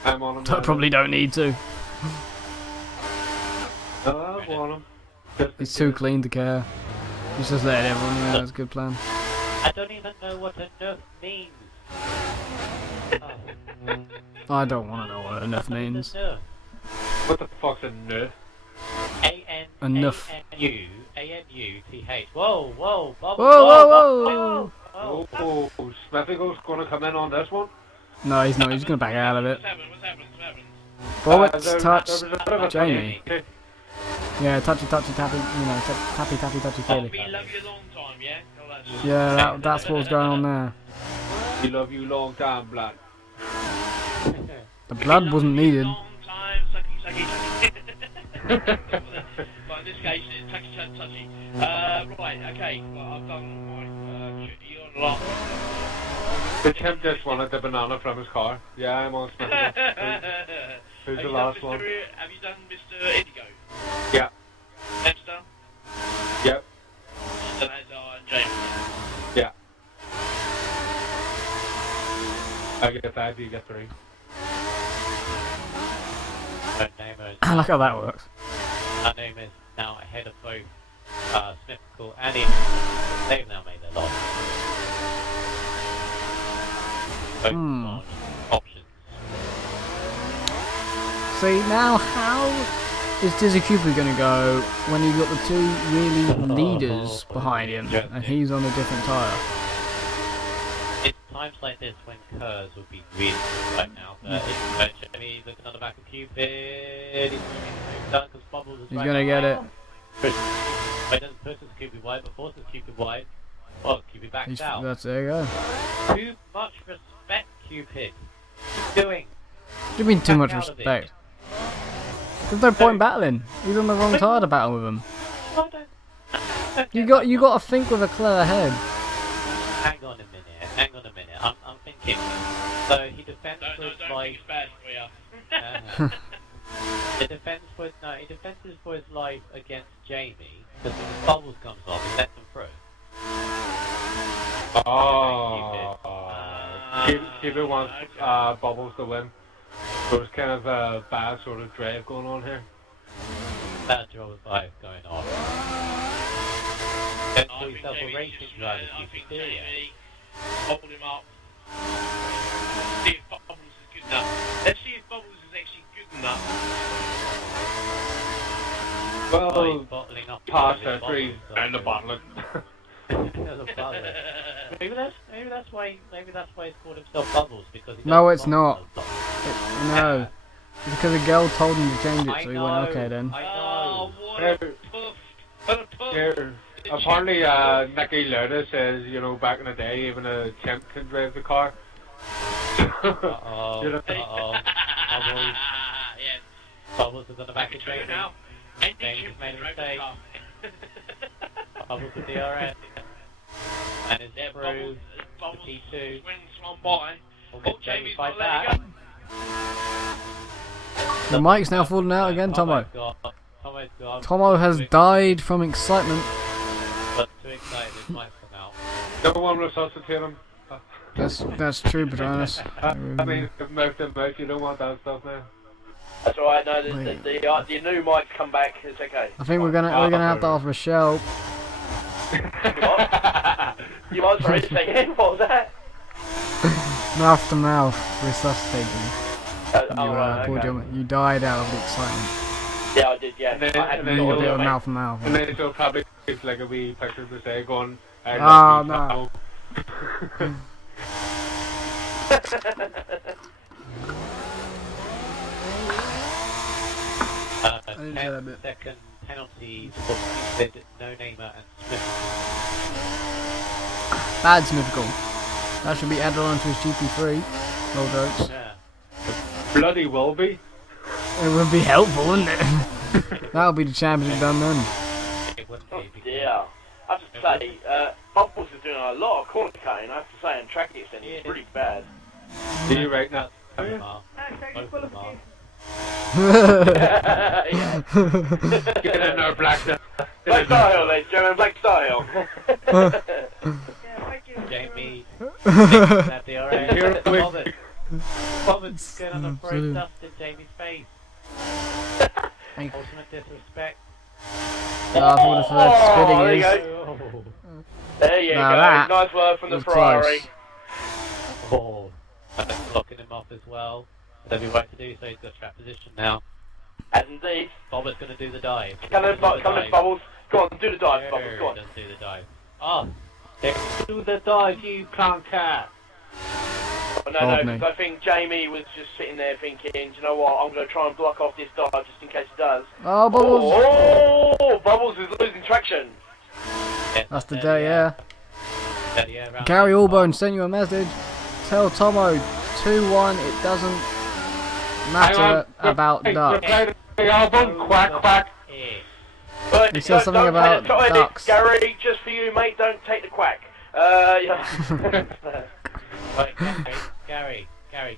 I'm on him. I probably don't need to. No, I'm on him. Just He's too clean to care. He's just letting everyone know that's a good plan. I don't even know what a nerf means. Oh, I don't want to know what enough means. nerf. What the fuck's a nerf? Enough. A-N-U-T-H. Whoa, whoa, Bubble. Whoa, whoa, whoa! Oh, Smithigo's gonna come in on this one. No, he's not. He's gonna back out of it. What's happened? What's happened? What's happened? Bobbits, There touch. was a bit of a Jamie. funny- Yeah, touchy, touchy, tappy. You know, tappy, tappy, touchy, Oh, feely. we love you a long time, yeah? Oh, that's... Yeah, that's what's going on there. We love you long time, blood. The blood wasn't needed. Long time, sucky, sucky, sucky. But in this case, it's touchy, touchy, touchy. Right, okay. Well, I've done my... you're on the last one. The chimp just wanted the banana from his car. Yeah, I'm on Smithigo. Who's Have the you last done one? Have you done Mr. Indigo? Yeah. Dempster? Yep. Then Hazard and James. Yeah. I get 5, you get 3. Her name is... I like how that works. Her name is now ahead of both Smithfield and Ian. They've now made their loss. Focus on options. See, now how is Dizzy Cooper going to go when you've got the two really leaders behind him and he's on a different tyre? It's times like this when Kurz would be really good right now. But it's Jimmy looking on the back of Cupid. He's going to get it. He doesn't push Cupid wide, but forces Cupid wide. Oh, Cupid backs out. There you go. Too much respect, Cupid. What are you doing? What do you mean too much respect? There's no point in battling. He's on the wrong tyre to battle with him. You got to think with a clever head. Hang on a minute. I'm thinking. So he defends for his life. He defends for his life against Jamie because when the bubbles comes off, he lets him through. Cupid wants Bubbles to win. So it's kind of a bad sort of drive going on here. Bad drive going on. Don't call yourself a racing driver, Cupid. Jamie bubbled him up. See if Bubbles is good enough. Let's see if Bubbles is actually good enough. Well, bottling up past entries and the bottling. Maybe that's why he's called himself Bubbles, because he No, doesn't it's not. bottle. No. It's because a girl told him to change it, I so he know, went, okay then. I know. Oh, what a puff. What a puff. Here, apparently, Nicky Lauda says, you know, back in the day, even a chimp can drive the car. Uh-oh. You know? Bubbles. Yes. Bubbles is on the back of Jamie. Now, Jamie just made a mistake. Bubbles to DRS. And it's through Bubbles the P2. swings one by. Oh, Jamie's not letting go. The mic's now falling out again, Tomo. Tomo's gone. Tomo has died from excitement. But too excited, his mic's come out. No one resuscitate him. That's true, Patronus. I mean, mouth to mouth, you don't want that stuff now. That's alright, no, the new mic's come back, it's okay. I think we're gonna have to offer a show. You might sorry to say again, what was that? Mouth to mouth, resuscitating. Okay. You died out of the excitement. Yeah, I did, yeah. And then, I had and to then sort you'll it Or out, mate. mouth to mouth. And then it'll probably take like a wee picture to say, going, I Oh, love you, no. didn't say that bit. 10-second penalties for Cupid, No Namer and Smith. Bad Smithfield. That should be added on to his GP3. Roll jokes. Yeah. Bloody will be. It would be helpful, wouldn't it? That'll be the championship done then. It wouldn't Oh be because dear. I have to say, Bubbles is doing a lot of corner cutting, I have to say, and track extending is pretty bad. See you right now. Hashtag qualification. Yeah. Get in there, Black. Black style, ladies and gentlemen, black style. Yeah, thank you. Jamie at the Here RS. we- Bobbitt's going on the throw Brilliant. dust in Jamie's face. Ultimate disrespect. After all the first spitting there you is. go. There you Now go. that Nice word from the was Ferrari. close. Oh, and then blocking him off as well. That'd be right to do, so he's got trap position now. As indeed. Bobbitt's going to do the dive. Come on, Bubbles. Go on, do the dive, Bubbles. Go on. Doesn't do the dive. Oh, do the dive, you punk cat. Oh, no, Hold me. because I think Jamie was just sitting there thinking, do you know what, I'm going to try and block off this dive just in case it does. Oh, Bubbles! Oh, Bubbles is losing traction. Yeah, That's the day, yeah. round Gary one. Allbone sent you a message. Tell Tomo 2-1, it doesn't matter about ducks. Reply to the album, quack, quack. Yeah. But He said something don't about take the ducks. Gary, just for you, mate, don't take the quack. Yeah. Right, Gary,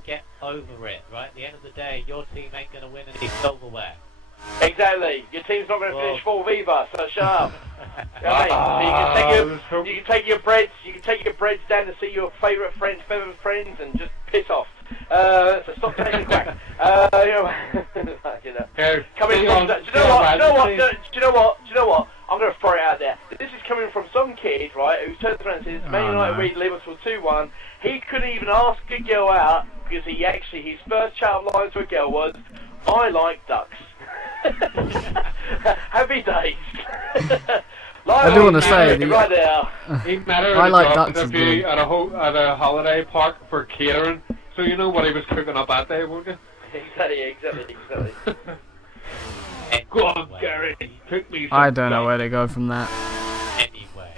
get over it, right? At the end of the day, your team ain't going to win any silverware. Exactly. Your team's not going to finish Well. 4th either, so shut up. You know what I mean? So you can take your breads down to see your favourite friends and just piss off. So stop taking crack. You know, Here, coming see from, on- do you see know on what? Do you know what? Wednesday. Do you know what? Do you know what? I'm going to throw it out there. This is coming from some kid, right, who turns around and says, Man United no. beat Liverpool 2-1. He couldn't even ask a girl out because he actually, his first chat line to a girl was, I like ducks. Happy days. I do want to say, right there. He met her I at like a job ducks as interview well. at a holiday park for catering, so you know what he was cooking up that day, won't you? Exactly. Go on, Gary, cook me some I don't know duck. where to go from that. Anyway,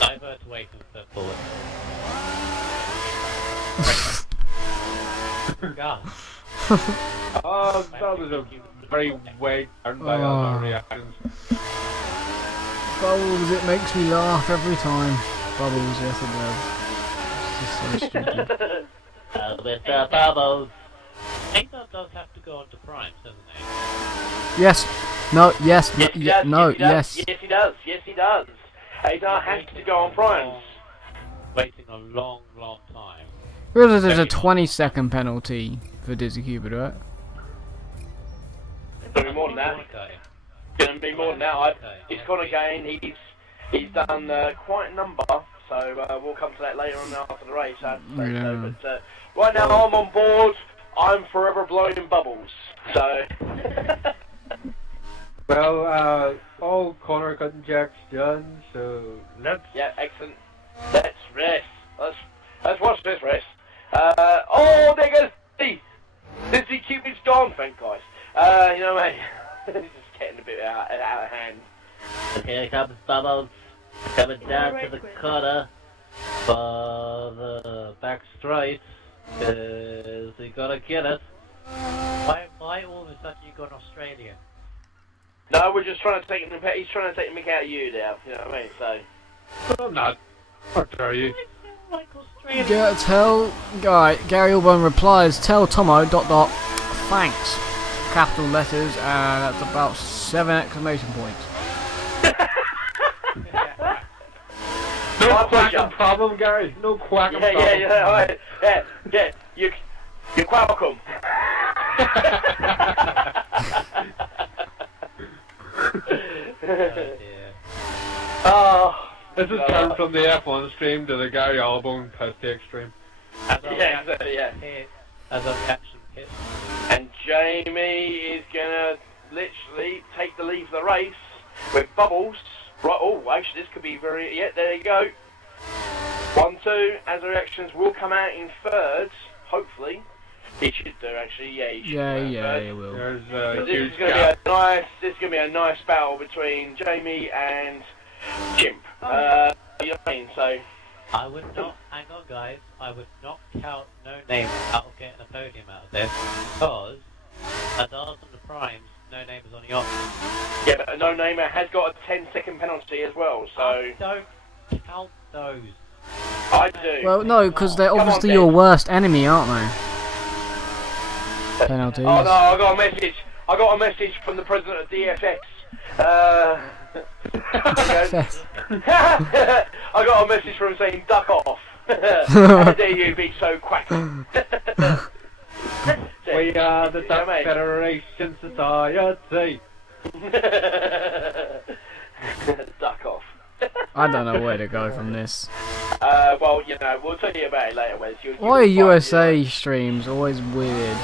divert away from football. God. Oh, that was a very way turned by other reactions. Bubbles, it makes me laugh every time. Bubbles, yes it does. It's just so stupid. Mr. Bubbles. Neymar does have to go on to Primes, doesn't he? Yes. No. Yes. Yes, he Yeah, does. no. Yes, Yes. he does. Yes, he does. He does have to go on primes. Waiting a long, long time. There's a 20-second penalty for Dizzy Cupid, right? It's going to be more than that. Okay. It's going to be more than that. He's gone again. He's done quite a number. So we'll come to that later on after the race. I have to say so. But right now I'm on board. I'm forever blowing bubbles. So. Well, all corner cutting jacks done, so let's... Yeah, excellent. Let's rest. Let's watch this race. Oh, there goes Dizzy Cupid's gone, thank God. You know what I mean? This is getting a bit out of hand. Here comes Bubbles. Coming down to the corner. For the back straight. Is he gonna get it? Why all of a sudden you got Australian? No, we're just trying to take him. He's trying to take the mick out of you now. You know what I mean? So. I'm not. How dare you? Like Australian. Yeah, tell Gary Alburn replies, tell Tomo ... thanks. Capital letters, and that's about 7 exclamation points. No My quacking pleasure. problem, Gary. No quacking problem. Yeah. You're welcome. Oh. This is turned from the F1 stream to the Gary Albone piss take stream. Yeah, exactly, yeah. As a reaction hit. And Jamie is gonna literally take the lead for the race with Bubbles. Right, oh, actually this could be very, yeah, there you go. 1, 2, as the reactions will come out in third, hopefully. He should do actually, yeah, he should. Yeah, he will. There's This huge is gonna be a nice battle between Jamie and Chimp. You know what I mean? So I would not, hang on guys, I would not count No Name out of getting a podium out of this, because, as ours on the Primes, No Name is on the option. yeah, but No Namer has got a 10-second penalty as well, so I don't count those. I do. Well, no, because they're Come on, obviously Ben. your worst enemy, aren't they? Penalties. Oh no, I got a message. I got a message from the president of DFX. I got a message from him saying, duck off. How dare you be so quack. We are the You know Duck what I mean? Federation Society. Duck off. I don't know where to go from this. Well, you know, we'll tell you about it later, Wes. Why are USA streams always weird? I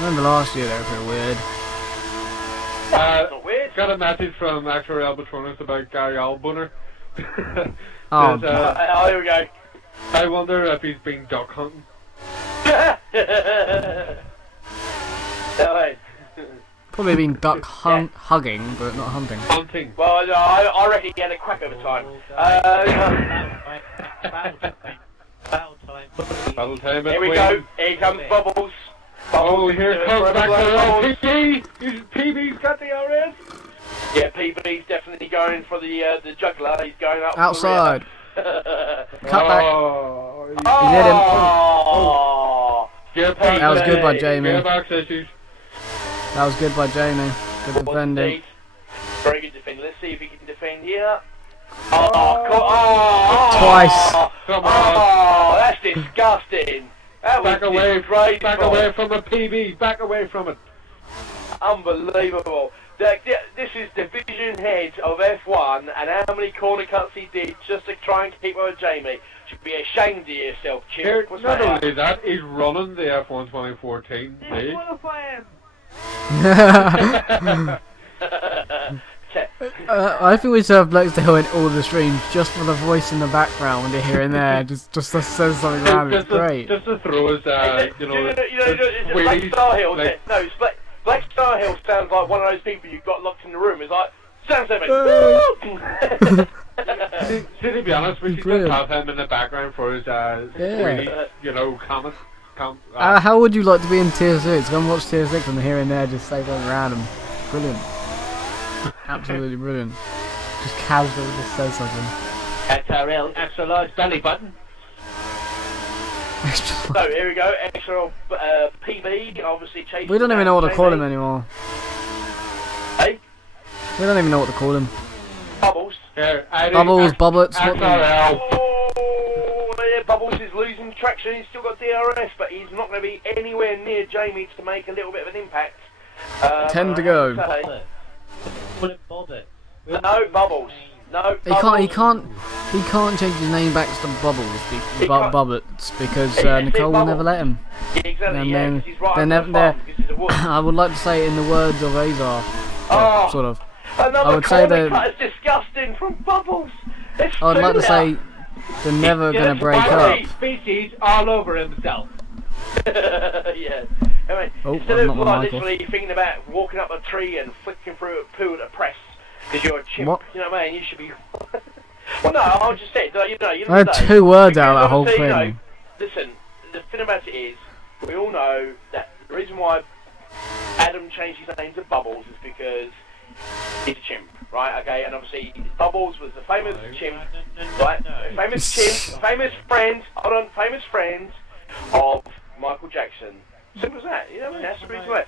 remember last year they were pretty weird. It's not weird. Got a message from XRL F1 about Gary Alboner. Oh, Here we go. I wonder if he's been duck hunting. No, probably been duck hugging, but not hunting. Hunting. well, I reckon he had a crack over time. Battle time. Battle time. Here we go. Here comes Bubbles. Oh, here comes back Bubbles. to PB's got the RS. Yeah, PB's definitely going for the juggler. He's going up Outside. For the Cut back. Oh, He did him. Oh, That was good by Jamie. Gearbox issues. That was good by Jamie. Good defending. indeed. Very good defending. Let's see if he can defend here. Oh, Twice. Come on. Oh, that's disgusting. That was Back away, disgraceful. back away from the PB, back away from it. Unbelievable. This is division head of F1, and how many corner cuts he did just to try and keep up with Jamie. Should be ashamed of yourself, Here, Chip. What's not that? only that, he's running the F1 2014 league. Disqualify him. I think we should have Blackstone in all the streams just for the voice in the background here and there, just to say something random. It's great. Just to throw his, you know, it's Black Star Hill. No, it's Black Star Hill sounds like one of those people you've got locked in the room. It's like, sounds like See, to be honest, we should just have him in the background for his, really, you know, comments. How would you like to be in Tier 6? Go and watch Tier 6 and here and there just say something random. Brilliant. Absolutely brilliant. Just casually just say something. XRL, extra large belly button. So here we go, XRL PB, obviously chasing. We don't even know what to call him anymore. Hey? We don't even know what to call him. Bubbles. Here, Bubbles, Bobbits, what the... XRL. Oh, yeah, Bubbles is losing traction. He's still got DRS, but he's not going to be anywhere near Jamie to make a little bit of an impact. 10 to go. Call it Bobbit. No, Bubbles. No, He can't change his name back to Bubbles, Bobbits, because Nicole will never let him. Exactly, And yeah, then 'cause he's right they're on the never farm, because he's a wood. I would like to say it in the words of Azar, Oh, sort of. Another I would say corner that- cut is disgusting from Bubbles. It's I would like to too say they're never going to break up. Species all over himself. yeah. I mean, Oh, instead I've of not my mic literally thinking about walking up a tree and flicking through a poo at a press because you're a chimp, What? you know what I mean? You should be. Well, no, I just said, you know, I had 2 words out of that whole Because obviously, thing. listen, the thing about it is, we all know that the reason why Adam changed his name to Bubbles is because he's a chimp, right? Okay, and obviously Bubbles was the famous chimp, right? Famous chimp, famous friend of Michael Jackson. Simple as that. You know what I mean? That's the reason why.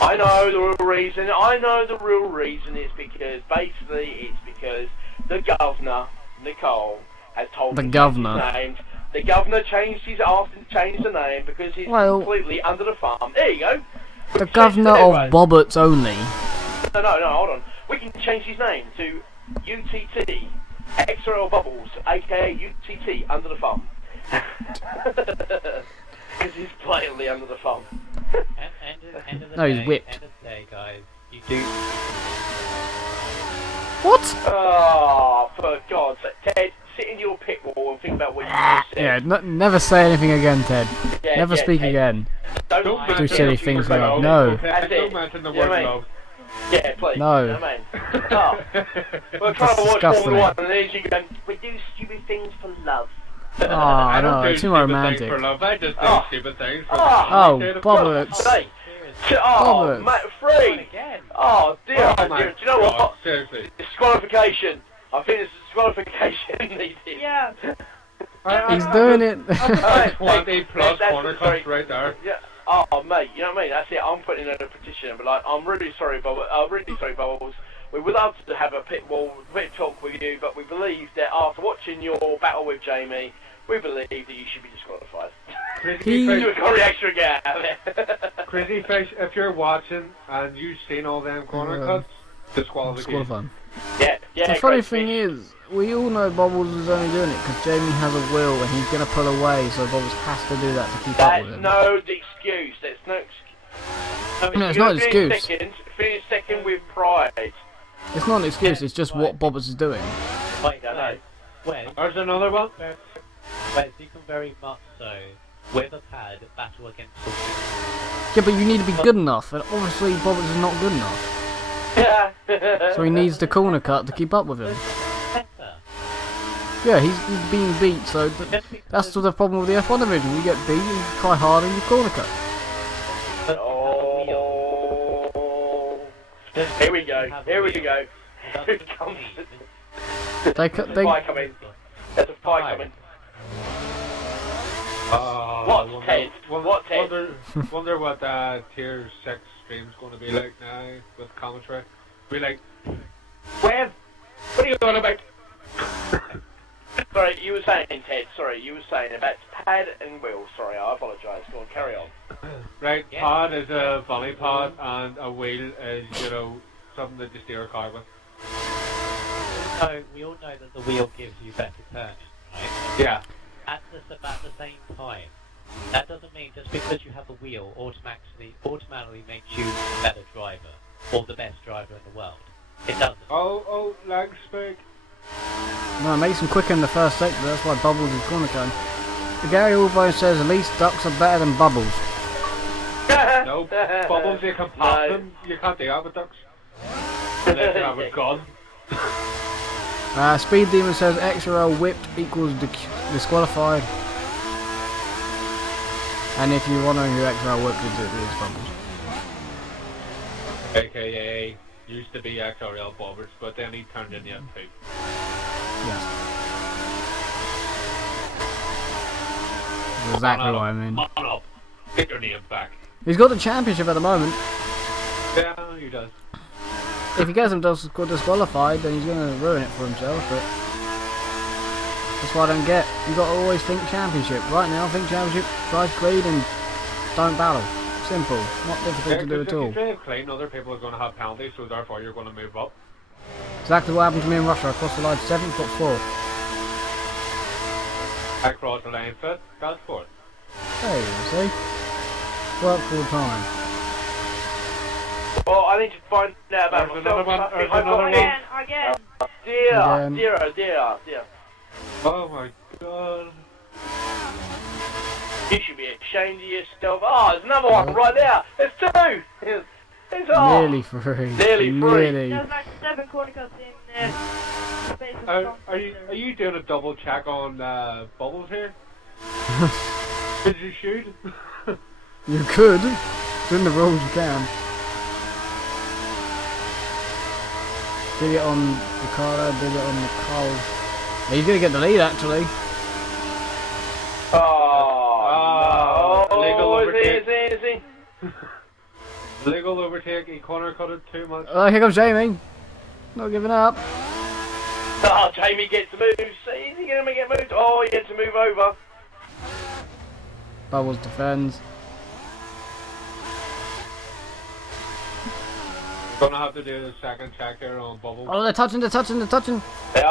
I know the real reason. I know the real reason is because basically it's because the governor, Nicole, has told The him governor. his name. The governor asked him to change the name because he's completely under the farm. There you go. The governor of Bobbits only. No, hold on. We can change his name to UTT, XRL Bubbles, aka UTT, under the farm. Because he's blatantly under the farm. End of the No, day, he's whipped. End of the day, guys. You do. What? Oh, for God's sake. Ted, sit in your pit wall and think about what you just said. Yeah, never say anything again, Ted. Yeah, Never yeah, speak Ted. again. Don't Do mention silly the things word like love. no. That's it. Don't mention the You know word what I mean? love. Yeah, please. No. You know what I mean? Oh. We're trying to watch disgusting. Formula 1 and there's you going, we do stupid things for love. Oh, I no, don't do too more stupid romantic. things for love. I just do Oh. stupid things for Oh. Oh, love. Bobbits. Hey. Oh, Bobbits. mate, free. Again. Oh, dear. Oh, Oh, my dear. Do you know God, what? seriously. Disqualification. I think it's disqualification needed. Yeah. He's doing it. Alright, 20 plus that's- corner sorry. cuts right there. Yeah. Oh, mate, you know what I mean? That's it. I'm putting in a petition, but like, I'm really sorry, Bubbles. We would love to have a pit talk with you, but we believe that after watching your battle with Jamie, we believe that you should be disqualified. Crazy Do a Fish, reaction again. Crazy Fish, if you're watching and you've seen all them corner cuts, disqualification. Disqualifying. Yeah. The funny thing is, we all know Bubbles is only doing it because Jamie has a will and he's going to pull away, so Bubbles has to do that to keep up That's with him. no excuse. That's no excuse. No, it's not an excuse. Finish second with pride. It's not an excuse, it's just what Bubbles is doing. Wait, I know. Wait, There's another one. wait, you can very much so, with a pad, battle against the Yeah, but you need to be good enough, and obviously Bubbles is not good enough. So he needs the corner cut to keep up with him. better. Yeah, he's being beat, so that's the problem with the F1 division. You get beat, you try harder, and you corner cut. Oh. Here we go. Here we go. Here it comes. They There's a fire coming. There's a fire coming. What, Ted? What, Ted? Wonder what tier 6 stream's going to be like now with commentary. Be like, when? What are you on about? Sorry, you were saying, Ted. Sorry, you were saying about pad and wheel. Sorry, I apologise. Go on, carry on. Right, Yeah. pad is a bunny pad, and a wheel is, you know, something that you steer a car with. So we all know that the wheel gives you better turning, right? Yeah. At about the same time, that doesn't mean just because you have a wheel automatically makes you a better driver or the best driver in the world. It doesn't. Oh, lag spike. No, it makes them quicker in the first sector, that's why Bubbles is corner cone. Gary Allbone says at least ducks are better than Bubbles. No, bubbles, you can pop them. You can't do that with ducks. Unless you have a gun. Speed Demon says XRL whipped equals disqualified. And if you're wondering who XRL whipped is, it is Bubbles. AKA used to be XRL Bobbers, but then he turned into a poop. Yes. That's exactly what I mean. Man up. Get your name back. He's got the championship at the moment. Yeah, he does. If he gets him disqualified, then he's going to ruin it for himself, but that's what I don't get. You got to always think championship. Right now, think championship, drive clean and don't battle. Simple. Not difficult to do at all. If you drive clean, other people are going to have penalties, so therefore you're going to move up. Exactly what happened to me in Russia. I crossed the line 7th, got 4th. I crossed the line 5th, got 4th. Hey, you see? Work full time. Well, I need to find out about There's myself. another one, there's If I've got another any- Again. Dear. Oh my god. You should be ashamed of yourself. Oh, there's another one right there. There's 2. There's Nearly free. Nearly free. Nearly. There's like 7 corner cuts in space of Are you doing a double check on Bubbles here? Did you shoot? You could. It's in the rules, you can. Did it on Ricardo, did it on Nicole. He's going to get the lead, actually. Oh, no. Legal overtake. Is he? Legal overtake, he corner cut it too much. Oh, here comes Jamie. Not giving up. Oh, Jamie gets moved. See, is he going to get moved? Oh, he gets to move over. Bubbles defends. Gonna have to do the second check here on Bubbles. Oh, they're touching. They are touching. There we go.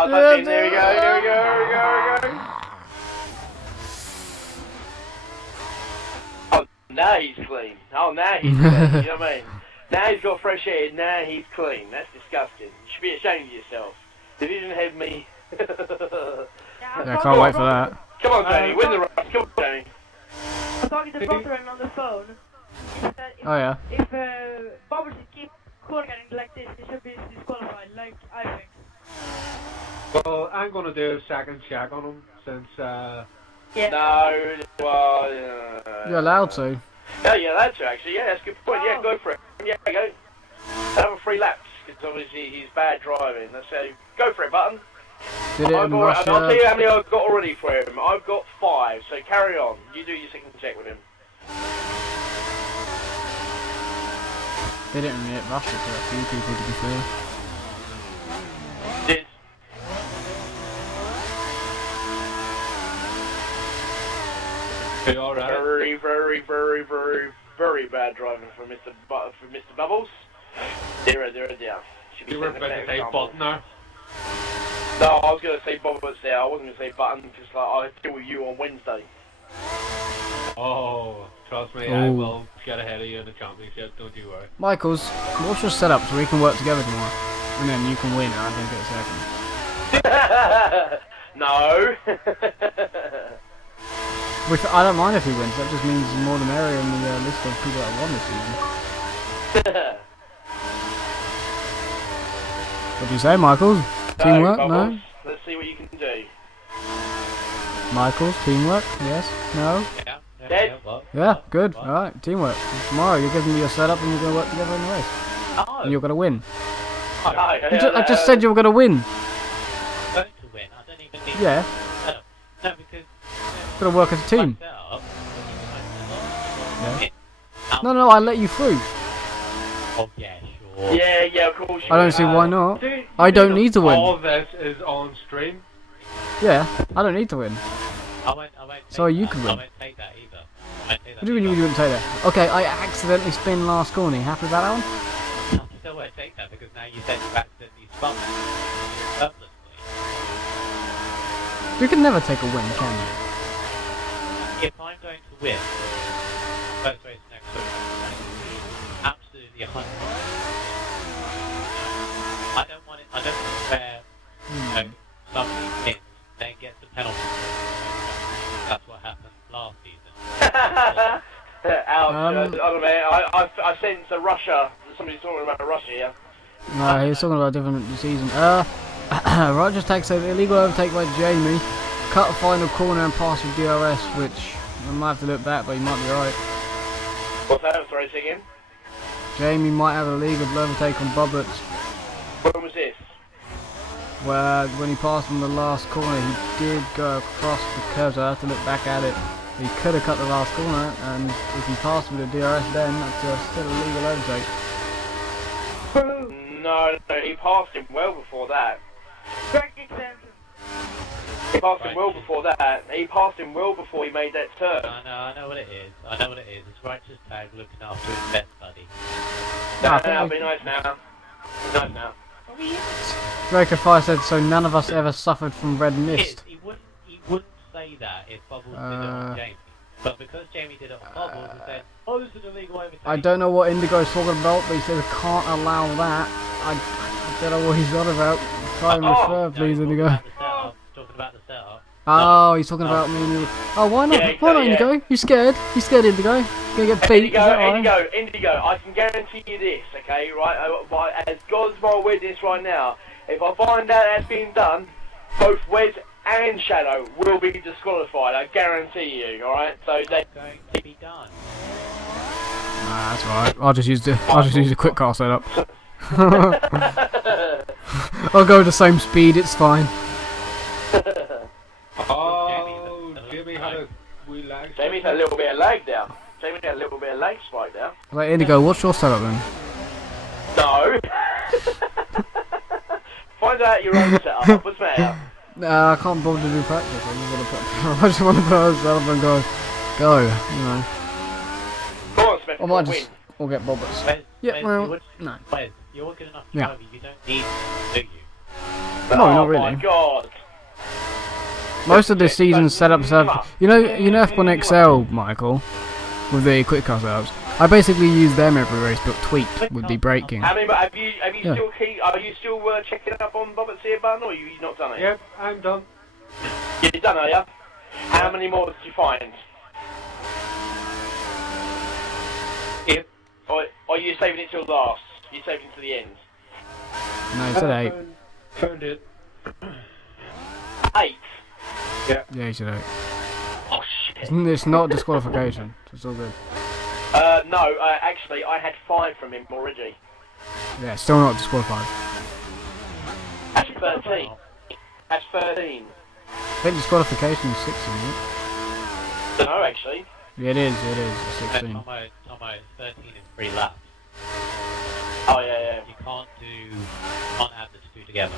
Oh, now he's clean. Oh, now he's clean. You know what I mean? Now he's got fresh air. Now he's clean. That's disgusting. You should be ashamed of yourself. Division head me. Yeah, I can't wait for that. Come on, Jamie. Win the race. Come on, Jamie. I'm talking to Butteren on the phone. He said if, Oh, yeah. if Bobber should keep corner cutting like this, he should be disqualified, like I think. Well, I'm gonna do a second check on him since Yeah. No, well, You're allowed to. Yeah, that's true, actually. Yeah, that's a good point. Yeah, go for it. Yeah, go. Have a free laps, because obviously he's bad driving. So, go for it, Button. Did it in And I'll Russia. tell you how many I've got already for him. I've got 5, so carry on. You do your second check with him. Did it in Russia to a few people, to be fair. Did. you alright? Very bad driving for Mr. Bubbles. 0 down. Should be You were setting a about better to say example. Button there. No, I was going to say Bubbles there. I wasn't going to say Button, because like, I'll deal with you on Wednesday. Oh, trust me, I Oh. will get ahead of you in the championship, don't you worry. Michaels, what's your setup so we can work together tomorrow? And then you can win and I can get second. No. I don't mind if he wins, that just means more the merrier in the list of people that won this season. What do you say, Michaels? Teamwork? No? Bubbles. Let's see what you can do. Michaels, teamwork? Yes? No? Dead. What? Yeah, good. Alright, teamwork. Tomorrow you're giving me your setup and you're going to work together in the race. Oh, And you're going to win. I I just said you were going to win. I'm going to win. I don't even need Yeah, No, because going to work as a team. myself, Yeah. No, I let you through. Oh yeah, sure. Yeah, of course you I don't will. see why not. Do- I do you don't know need to win. All of this is on stream. Yeah, I don't need to win. I won't won't take So you that. could I win. won't take that either. I won't take What that do you mean you either. wouldn't take that? Okay, I accidentally spin last corner. You happy with that one? I still won't take that because now you said you accidentally spun it. Purposely. We can never take a win, can we? If I'm going to win first race next week, absolutely 100%. I don't want it. I don't want where somebody wins, then gets a penalty. That's what happened last season. Ouch. I don't know. I sense a Russia. Somebody's talking about Russia here. No, he's talking about a different season. Rogers takes an illegal overtake by Jamie. Cut final corner and pass with DRS, which I might have to look back, but he might be right. What's that? Sorry, say again. Jamie might have a legal overtake on Bubbets. When was this? Where when he passed from the last corner, he did go across the curve, so I have to look back at it. He could have cut the last corner, and if he passed with a DRS then, that's still a legal overtake. No, he passed him well before that. Track extension. He passed him well before that. He passed him well before he made that turn. I know what it is. I know what it is. It's righteous tag looking after his best buddy. No, be nice now. Be nice now. Draco Fire said, so none of us ever suffered from red mist. He wouldn't say that if Bubbles did it on Jamie. But because Jamie did it on Bubbles, he said, oh, this is an illegal overtake. I don't know what Indigo's talking about, but he said I can't allow that. I don't know what he's on about. Try and refer, please, Indigo. Talking about the setup. Oh, he's talking about me and you. Oh, why not? Yeah, Why not, yeah. Indigo? You scared? You scared, Indigo? You're gonna get beat. Is that right? Indigo, I can guarantee you this, okay, right? As God's my witness right now, if I find out that's been done, both Wes and Shadow will be disqualified. I guarantee you. All right, so they Going to be done. Nah, that's alright. I'll just use the quick car setup. I'll go the same speed. It's fine. Oh, Jimmy had a wee lag. Jamie's had a little bit of lag there. Jamie had a little bit of lag spike there. Right, Indigo, what's your setup then? No. Find out your own setup. What's the matter? Nah, I can't bother to do practice. I just want to put a setup and go, you know. Go on, Smith. I might win. just, or get bobbers. Wes, Yeah, Wes, well, no. Wes, you're good enough Yeah. driver. You don't need to, do you? No, not Oh really. my God. Most of the season setups have, you know F1 XL, Michael, with the quick car setups. I basically use them every race, but tweaked with the braking. I mean, but have you Yeah. still are you still checking up on Bobbitt's here button, or you not done it? Yep, I'm done. You done, are you? How many more did you find? Eight. Or are you saving it till last? You saving it to the end? No, it's at 8. Found it. 8. Yeah, it's at 8. Oh shit. It's not disqualification, so it's all good. No, actually, I had 5 from him already. Yeah, still not disqualified. That's 13. That's 13. I think disqualification is 6, isn't it? Don't know, actually. Yeah, it is, it's 16. Tomo, 13 in 3 laps. Oh, yeah. You can't add the two together.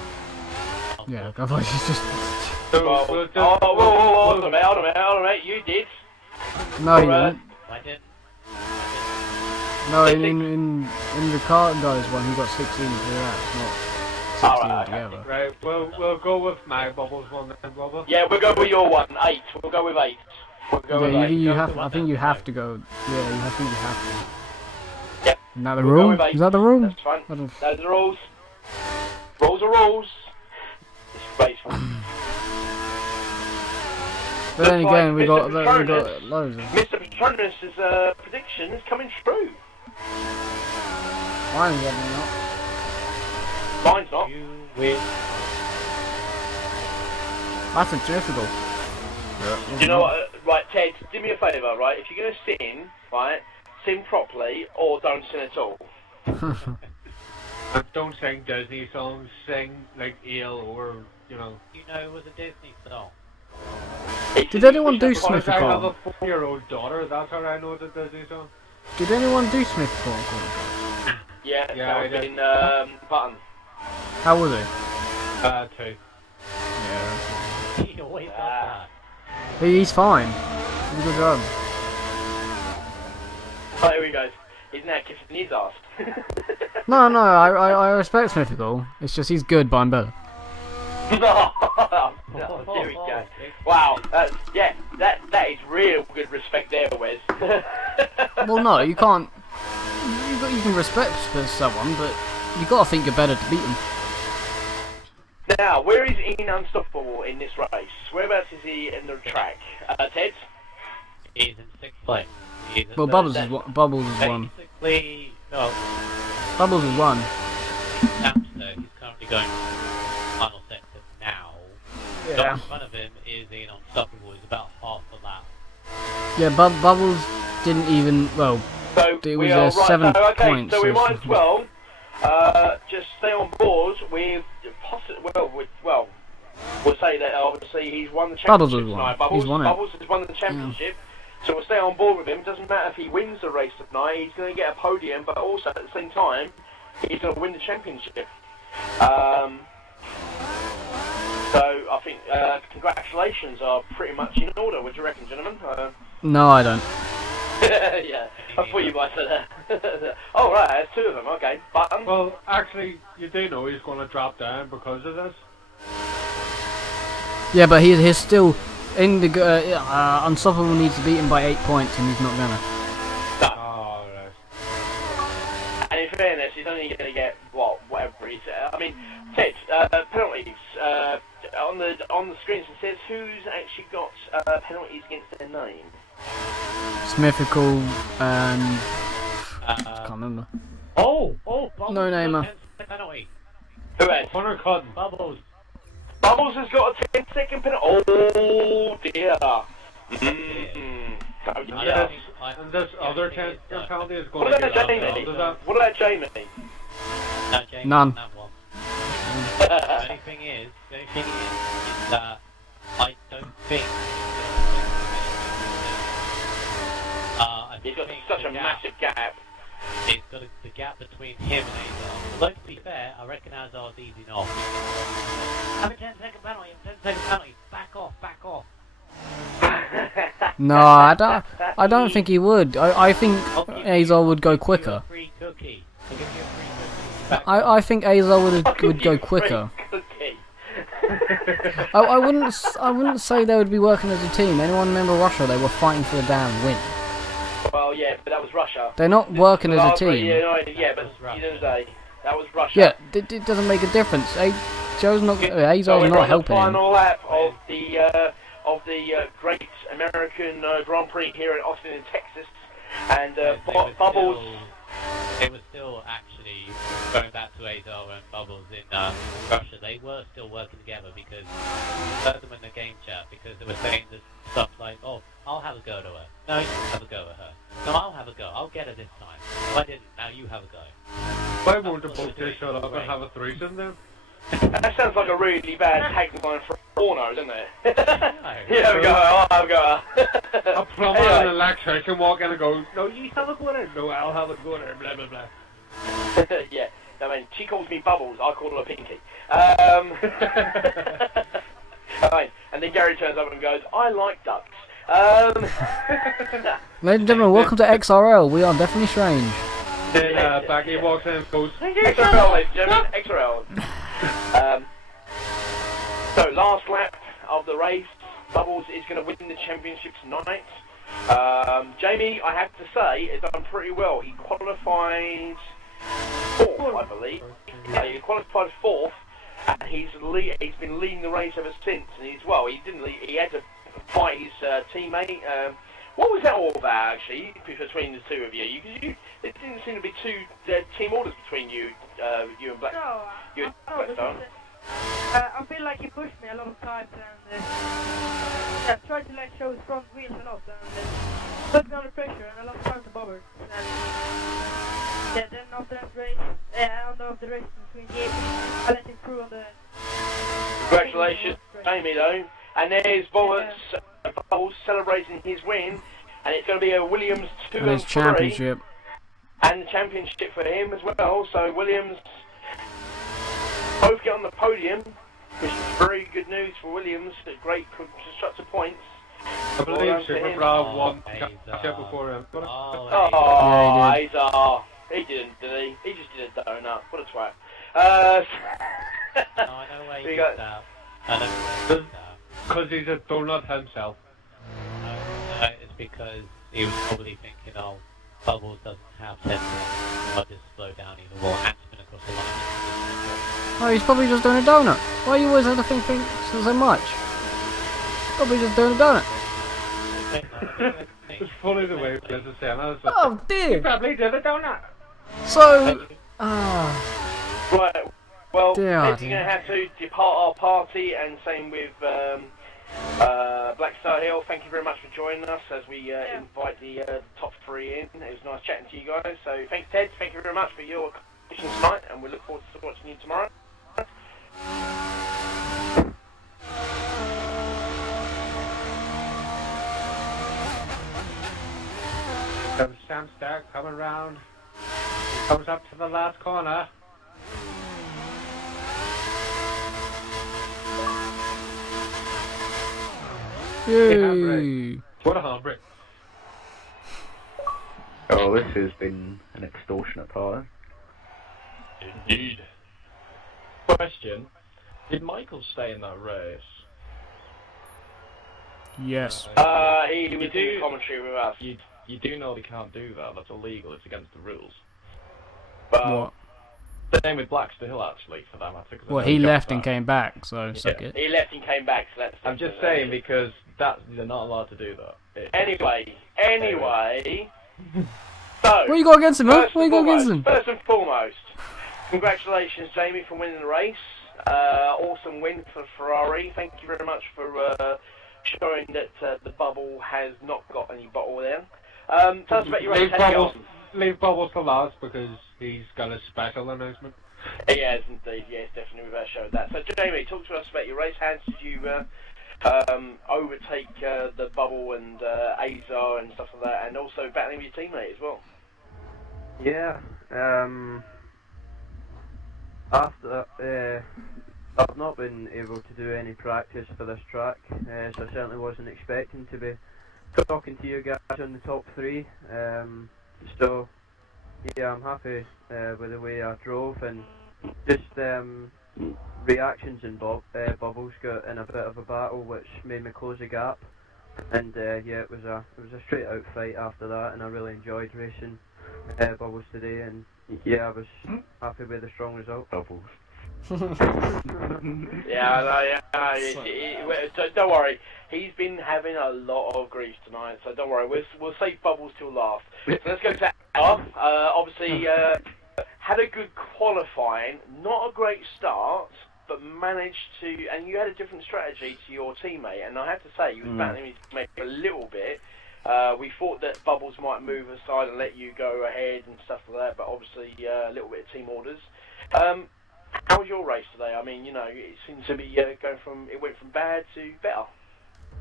Yeah, otherwise it's just... Well, hold on a minute, you did. No, you didn't. I didn't. No, in the car guys one, he got 16 for that, not 16 Alright, altogether. Right, we'll go with my bubbles one then, Bubba. Yeah, we'll go with your one, 8. We'll go with 8. We'll go with Yeah, 8. you have. I think you have to go. Yeah, I think you have to. Yep. Is that the We'll go rule? with 8. Is that the rule? That's fine. I don't- Those are the rules. Rules are rules. It's baseball. But then Looks again, we like got Mr. loads of. Mr. Patronus' prediction is coming true. Mine's definitely not. Mine's not. You win. That's a difficult. Do you know what? Right, Ted, do me a favour, right? If you're going to sing, right, sing properly or don't sing at all. And don't sing Disney songs, sing like Ale or, you know. You know it was a Disney song. Did anyone do Smith Because I have Corn? a 4-year-old daughter, that's how I know the Disney song. Did anyone do Smith Corn? Yeah, Yeah, I that was did. in Button. How was it? 2. Yeah. He always does that. He's fine. He's a good job. Oh, here he goes. He's now kissing his ass. No, I respect Mythical. It's just he's good, but I'm better. No, there we go. Wow, yeah, that is real good respect there, Wes. Well, no, you can't. You can respect someone, but you gotta think you're better to beat them. Now, where is Ian Unstoppable in this race? Whereabouts is he in the track? Ted? He's in 6th place. Well, Bubbles is one. Basically, no. Bubbles is one. Hamster, he's currently going final sector now. Yeah. In front of him is Ian Unstoppable. He's about half of that. Yeah, Bubbles didn't even. Well, So it we was are right. 7 So, okay, points. so we might as well just stay on board with we'll say that obviously he's won the championship Bubbles has won. tonight. Bubbles, He's won it. Bubbles has won the championship. So we'll stay on board with him. Doesn't matter if he wins the race tonight, he's going to get a podium, but also at the same time, he's going to win the championship. So I think congratulations are pretty much in order. What do you reckon, gentlemen? No, I don't. Yeah, I thought you might say that. Oh right, there's 2 of them. Okay, Button. Well, actually, you do know he's going to drop down because of this. Yeah, but he's still in the. Unstoppable needs to beat him by 8 points, and he's not gonna. Oh, right. And in fairness, he's only going to get whatever he's. I mean, Ted, penalties. On the screens it says who's actually got penalties against their name. Mythical and I can't remember. Bubbles No namer. Penalty. Who has? Hunter Cotton. Bubbles. Bubbles has got a 10-second penalty. Oh dear. Yes. And this other 10 penalty is going What to about get Jamie? out. What about Jamie? No, James, None. That one. The only thing is that I don't think He's got such a massive gap. It's got the gap between him and Azar. Although to be fair, I reckon Azar's easy enough. Have a 10-second penalty, 10-second penalty. Back off. No, I don't think he would. I think Azar would go quicker. Free cookie. I'll give you a free cookie. I think Azar would go quicker. I wouldn't say they would be working as a team. Anyone remember Russia? They were fighting for a damn win. Well, yeah, but that was Russia. They're not working as a team. Yeah, but you didn't say that was Russia. Yeah, it doesn't make a difference. Joe's not. Azar's not helping him. Final lap of the great American Grand Prix here in Austin, in Texas, and Bubbles. They were still actually going back to Azar and Bubbles in Russia. They were still working together because I heard them in the game chat because they were saying this stuff like, "Oh, I'll have a go at her. No, you have a go at her. No, I'll have a go. I'll get her this time. If I didn't, now you have a go." Why won't the both just shut up and have a threesome then? That sounds like a really bad tagline for porno, doesn't it? No. Yeah, we go. I'll have a go. A plumber and an electrician walk in and go, no, you have a go at her. No, I'll have a go at her, blah, blah, blah. Yeah, I mean, she calls me Bubbles, I call her Pinky. Right, and then Gary turns up and goes, I like ducks. Ladies and gentlemen, welcome to XRL. We are definitely strange. Then Becky walks in and goes, XRL, ladies and gentlemen, XRL. So, last lap of the race, Bubbles is going to win the championship tonight. Jamie, I have to say, has done pretty well. He qualified 4th, I believe. Yeah, he qualified 4th, and he's been leading the race ever since. And he had to fight his teammate. What was that all about, actually, between the two of you? There didn't seem to be two team orders between you and Black. No, You and no, Blackstone. I feel like he pushed me a lot of times and tried to show his front wheels a lot and put me under pressure and a lot of times to bobber. And then after that race, on the race between games, I let him through on the... Congratulations, Jamie, though. And there's Bubbles celebrating his win, and it's going to be a Williams 2 And and his 3, championship. and the championship for him as well. So Williams both get on the podium, which is very good news for Williams. Great constructor points. I believe Well, Super him. Brad won Hazer. championship before him. Oh, Oh, Yeah, he Azar. He didn't, did he? He just did a donut. What a twat. no, I know where we you got- did that. I know where you did that. Because he's a donut himself. No, it's because he was probably thinking, oh, Bubbles doesn't have 10 seconds, I'll just slow down even more and spin across the line. Oh, he's probably just doing a donut. Why you always have to think so much? Probably just doing a donut. It's funny the way Bliss is saying that. Oh dear. Probably did a donut. So, Right, well, Dear, Ted's dear. going to have to depart our party, and same with Black Star Hill. Thank you very much for joining us as we invite the top three in. It was nice chatting to you guys. So thanks, Ted. Thank you very much for your contribution tonight, and we look forward to watching you tomorrow. Comes Sam Stark coming round. He comes up to the last corner. yay. What a handbrake. Oh, this has been an extortionate party. Indeed. Question: did Michael stay in that race? Yes. He was in the commentary with us. You do know they can't do that. That's illegal. It's against the rules. What? Same with Blackster Hill, actually, for that matter. 'Cause I Well, know he got left that. and came back, so suck it. He left and came back, so that's... I'm just saying because they're not allowed to do that. Anyway. So, What you got against him, huh? What you got against him? First and foremost, congratulations, Jamie, for winning the race. Awesome win for Ferrari. Thank you very much for showing that the bubble has not got any bottle there. Tell us about your race. Leave Bubbles to last because he's got a special announcement. He has indeed, yes, definitely. We've showed that. So, Jamie, talk to us about your race. How did you overtake the bubble and Azar and stuff like that, and also battling with your teammate as well? Yeah, after I've not been able to do any practice for this track, so I certainly wasn't expecting to be talking to you guys on the top three. So yeah, I'm happy with the way I drove, and just reactions and Bubbles got in a bit of a battle, which made me close the gap. And yeah, it was a straight out fight after that, and I really enjoyed racing Bubbles today. And yeah, I was happy with the strong result. Bubbles. Don't worry. He's been having a lot of grief tonight, so don't worry. We'll save Bubbles till last. So let's go to Al. Obviously, had a good qualifying, not a great start, but managed to. And you had a different strategy to your teammate, and I have to say, you was battling his teammate a little bit. We thought that Bubbles might move aside and let you go ahead and stuff like that, but obviously a little bit of team orders. How was your race today? I mean, you know, it seems to be it went from bad to better.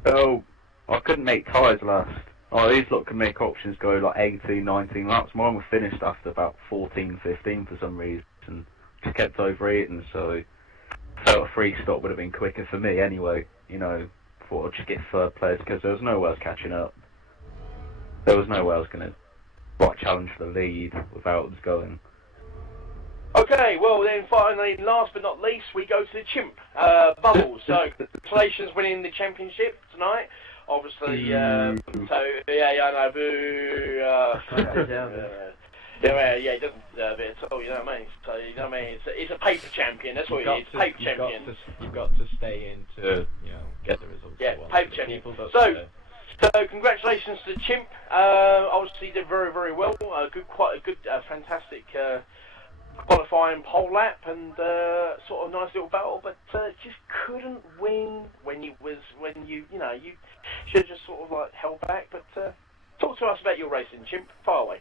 Oh, I couldn't make tyres last. Oh, these lot can make options go like 18, 19 laps. Mine were finished after about 14, 15 for some reason. Just kept overeating, so felt a free stop would have been quicker for me anyway. You know, thought I'd just get third place because there was no way I was catching up. There was no way I was going to challenge for the lead without us going. Okay, well then finally, last but not least, we go to the chimp, Bubbles. So, congratulations winning the championship tonight. Obviously, so, yeah, I know, boo. Yeah, he doesn't deserve it at all, you know what I mean? So, you know what I mean? It's a paper champion, that's what it is, paper champion. You've got to stay in to, get the results. Yeah, you want. paper champion. So, Congratulations to the chimp. Obviously, did very, very well. Quite a good, fantastic qualifying pole lap, and sort of nice little battle, but just couldn't win when you should have just sort of like held back. But talk to us about your racing, chimp. Far away.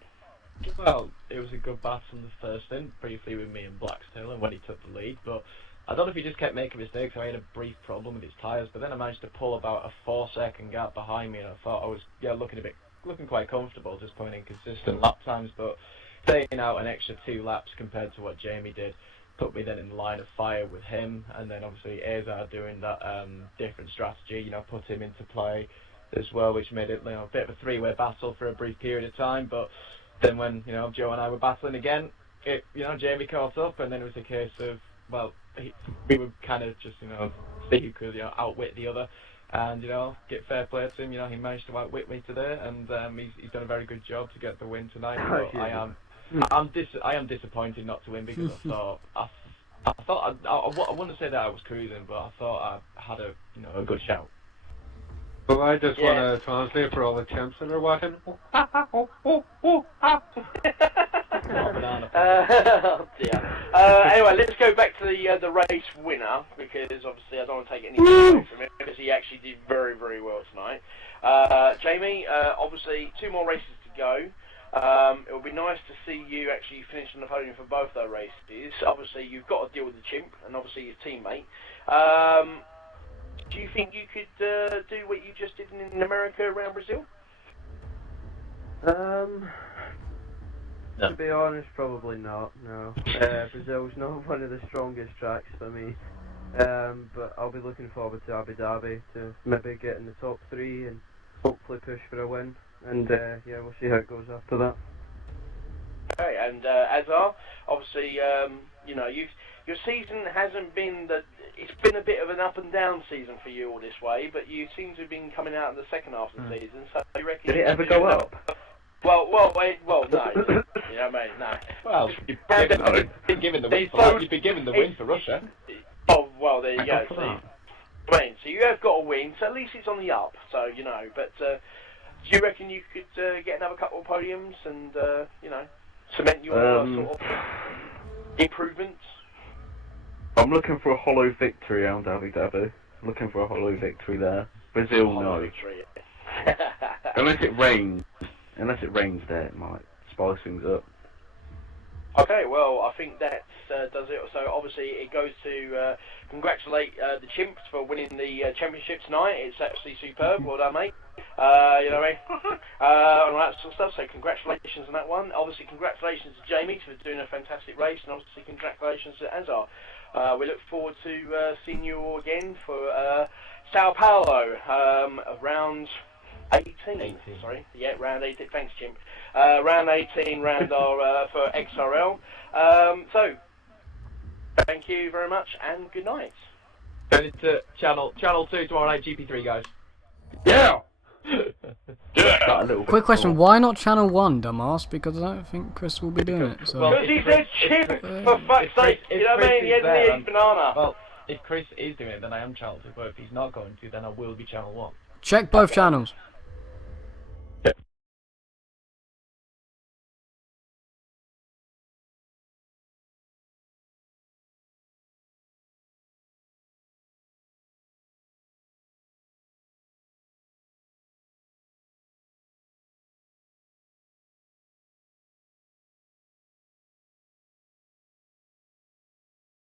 well, it was a good battle from the first in, briefly with me and Blackstill, and when he took the lead, but I don't know if he just kept making mistakes. I had a brief problem with his tyres, but then I managed to pull about a 4-second gap behind me, and I thought I was looking quite comfortable, just putting in consistent lap times, but staying out an extra 2 laps compared to what Jamie did put me then in the line of fire with him, and then obviously Azar doing that different strategy, put him into play, as well, which made it, you know, a bit of a three-way battle for a brief period of time. But then when, you know, Joe and I were battling again, you know, Jamie caught up, and then it was a case of, well, we were kind of just, you know, see who could, you know, outwit the other. And, you know, get fair play to him, you know, he managed to outwit me today, and he's done a very good job to get the win tonight. But I am disappointed not to win, because I wouldn't say that I was cruising, but I thought I had a, you know, a good shout. So I just want to translate for all the chimps that are watching. Oh dear. Anyway, let's go back to the race winner, because obviously I don't want to take anything away from it, because he actually did very, very well tonight. Jamie, obviously 2 more races to go. It would be nice to see you actually finish on the podium for both those races. Obviously, you've got to deal with the chimp and obviously his teammate. Do you think you could do what you just did in America around Brazil? To be honest, probably not, no. Brazil's not one of the strongest tracks for me. But I'll be looking forward to Abu Dhabi to maybe get in the top 3 and hopefully push for a win. And yeah, we'll see how it goes after that. Okay, and Azar, obviously, you know, your season hasn't been it's been a bit of an up and down season for you all this way, but you seem to have been coming out in the second half of the season, so you reckon... Did it ever go up? Well, no. You know what I mean? No. Well, you've been given the win for that. You've been given the win for Russia. Oh, well, there you go. So you have got a win, so at least it's on the up, so, you know, but do you reckon you could get another couple of podiums and, you know, cement your sort of improvements? I'm looking for a hollow victory around Abu Dhabi. I'm looking for a hollow victory there. Brazil, no. Victory. Unless it rains. Unless it rains there, it might spice things up. Okay, well, I think that does it. So obviously it goes to congratulate the Chimps for winning the championship tonight. It's actually superb. Well done, mate. You know what I mean? And all that sort of stuff. So congratulations on that one. Obviously, congratulations to Jamie for doing a fantastic race, and obviously congratulations to Azar. We look forward to seeing you all again for Sao Paulo round 18. Sorry, yeah, round 18. Thanks, Jim. Round 18, round for XRL. So, thank you very much, and good night. Going into channel 2 tomorrow night, GP3, guys. Yeah. Quick question, why not channel 1, dumbass? Because I don't think Chris will be doing it. So. Because he said chip, for fuck's sake, you know what I mean? He hasn't eaten banana. Well, if Chris is doing it, then I am channel 2, but if he's not going to, then I will be channel 1. Check both channels.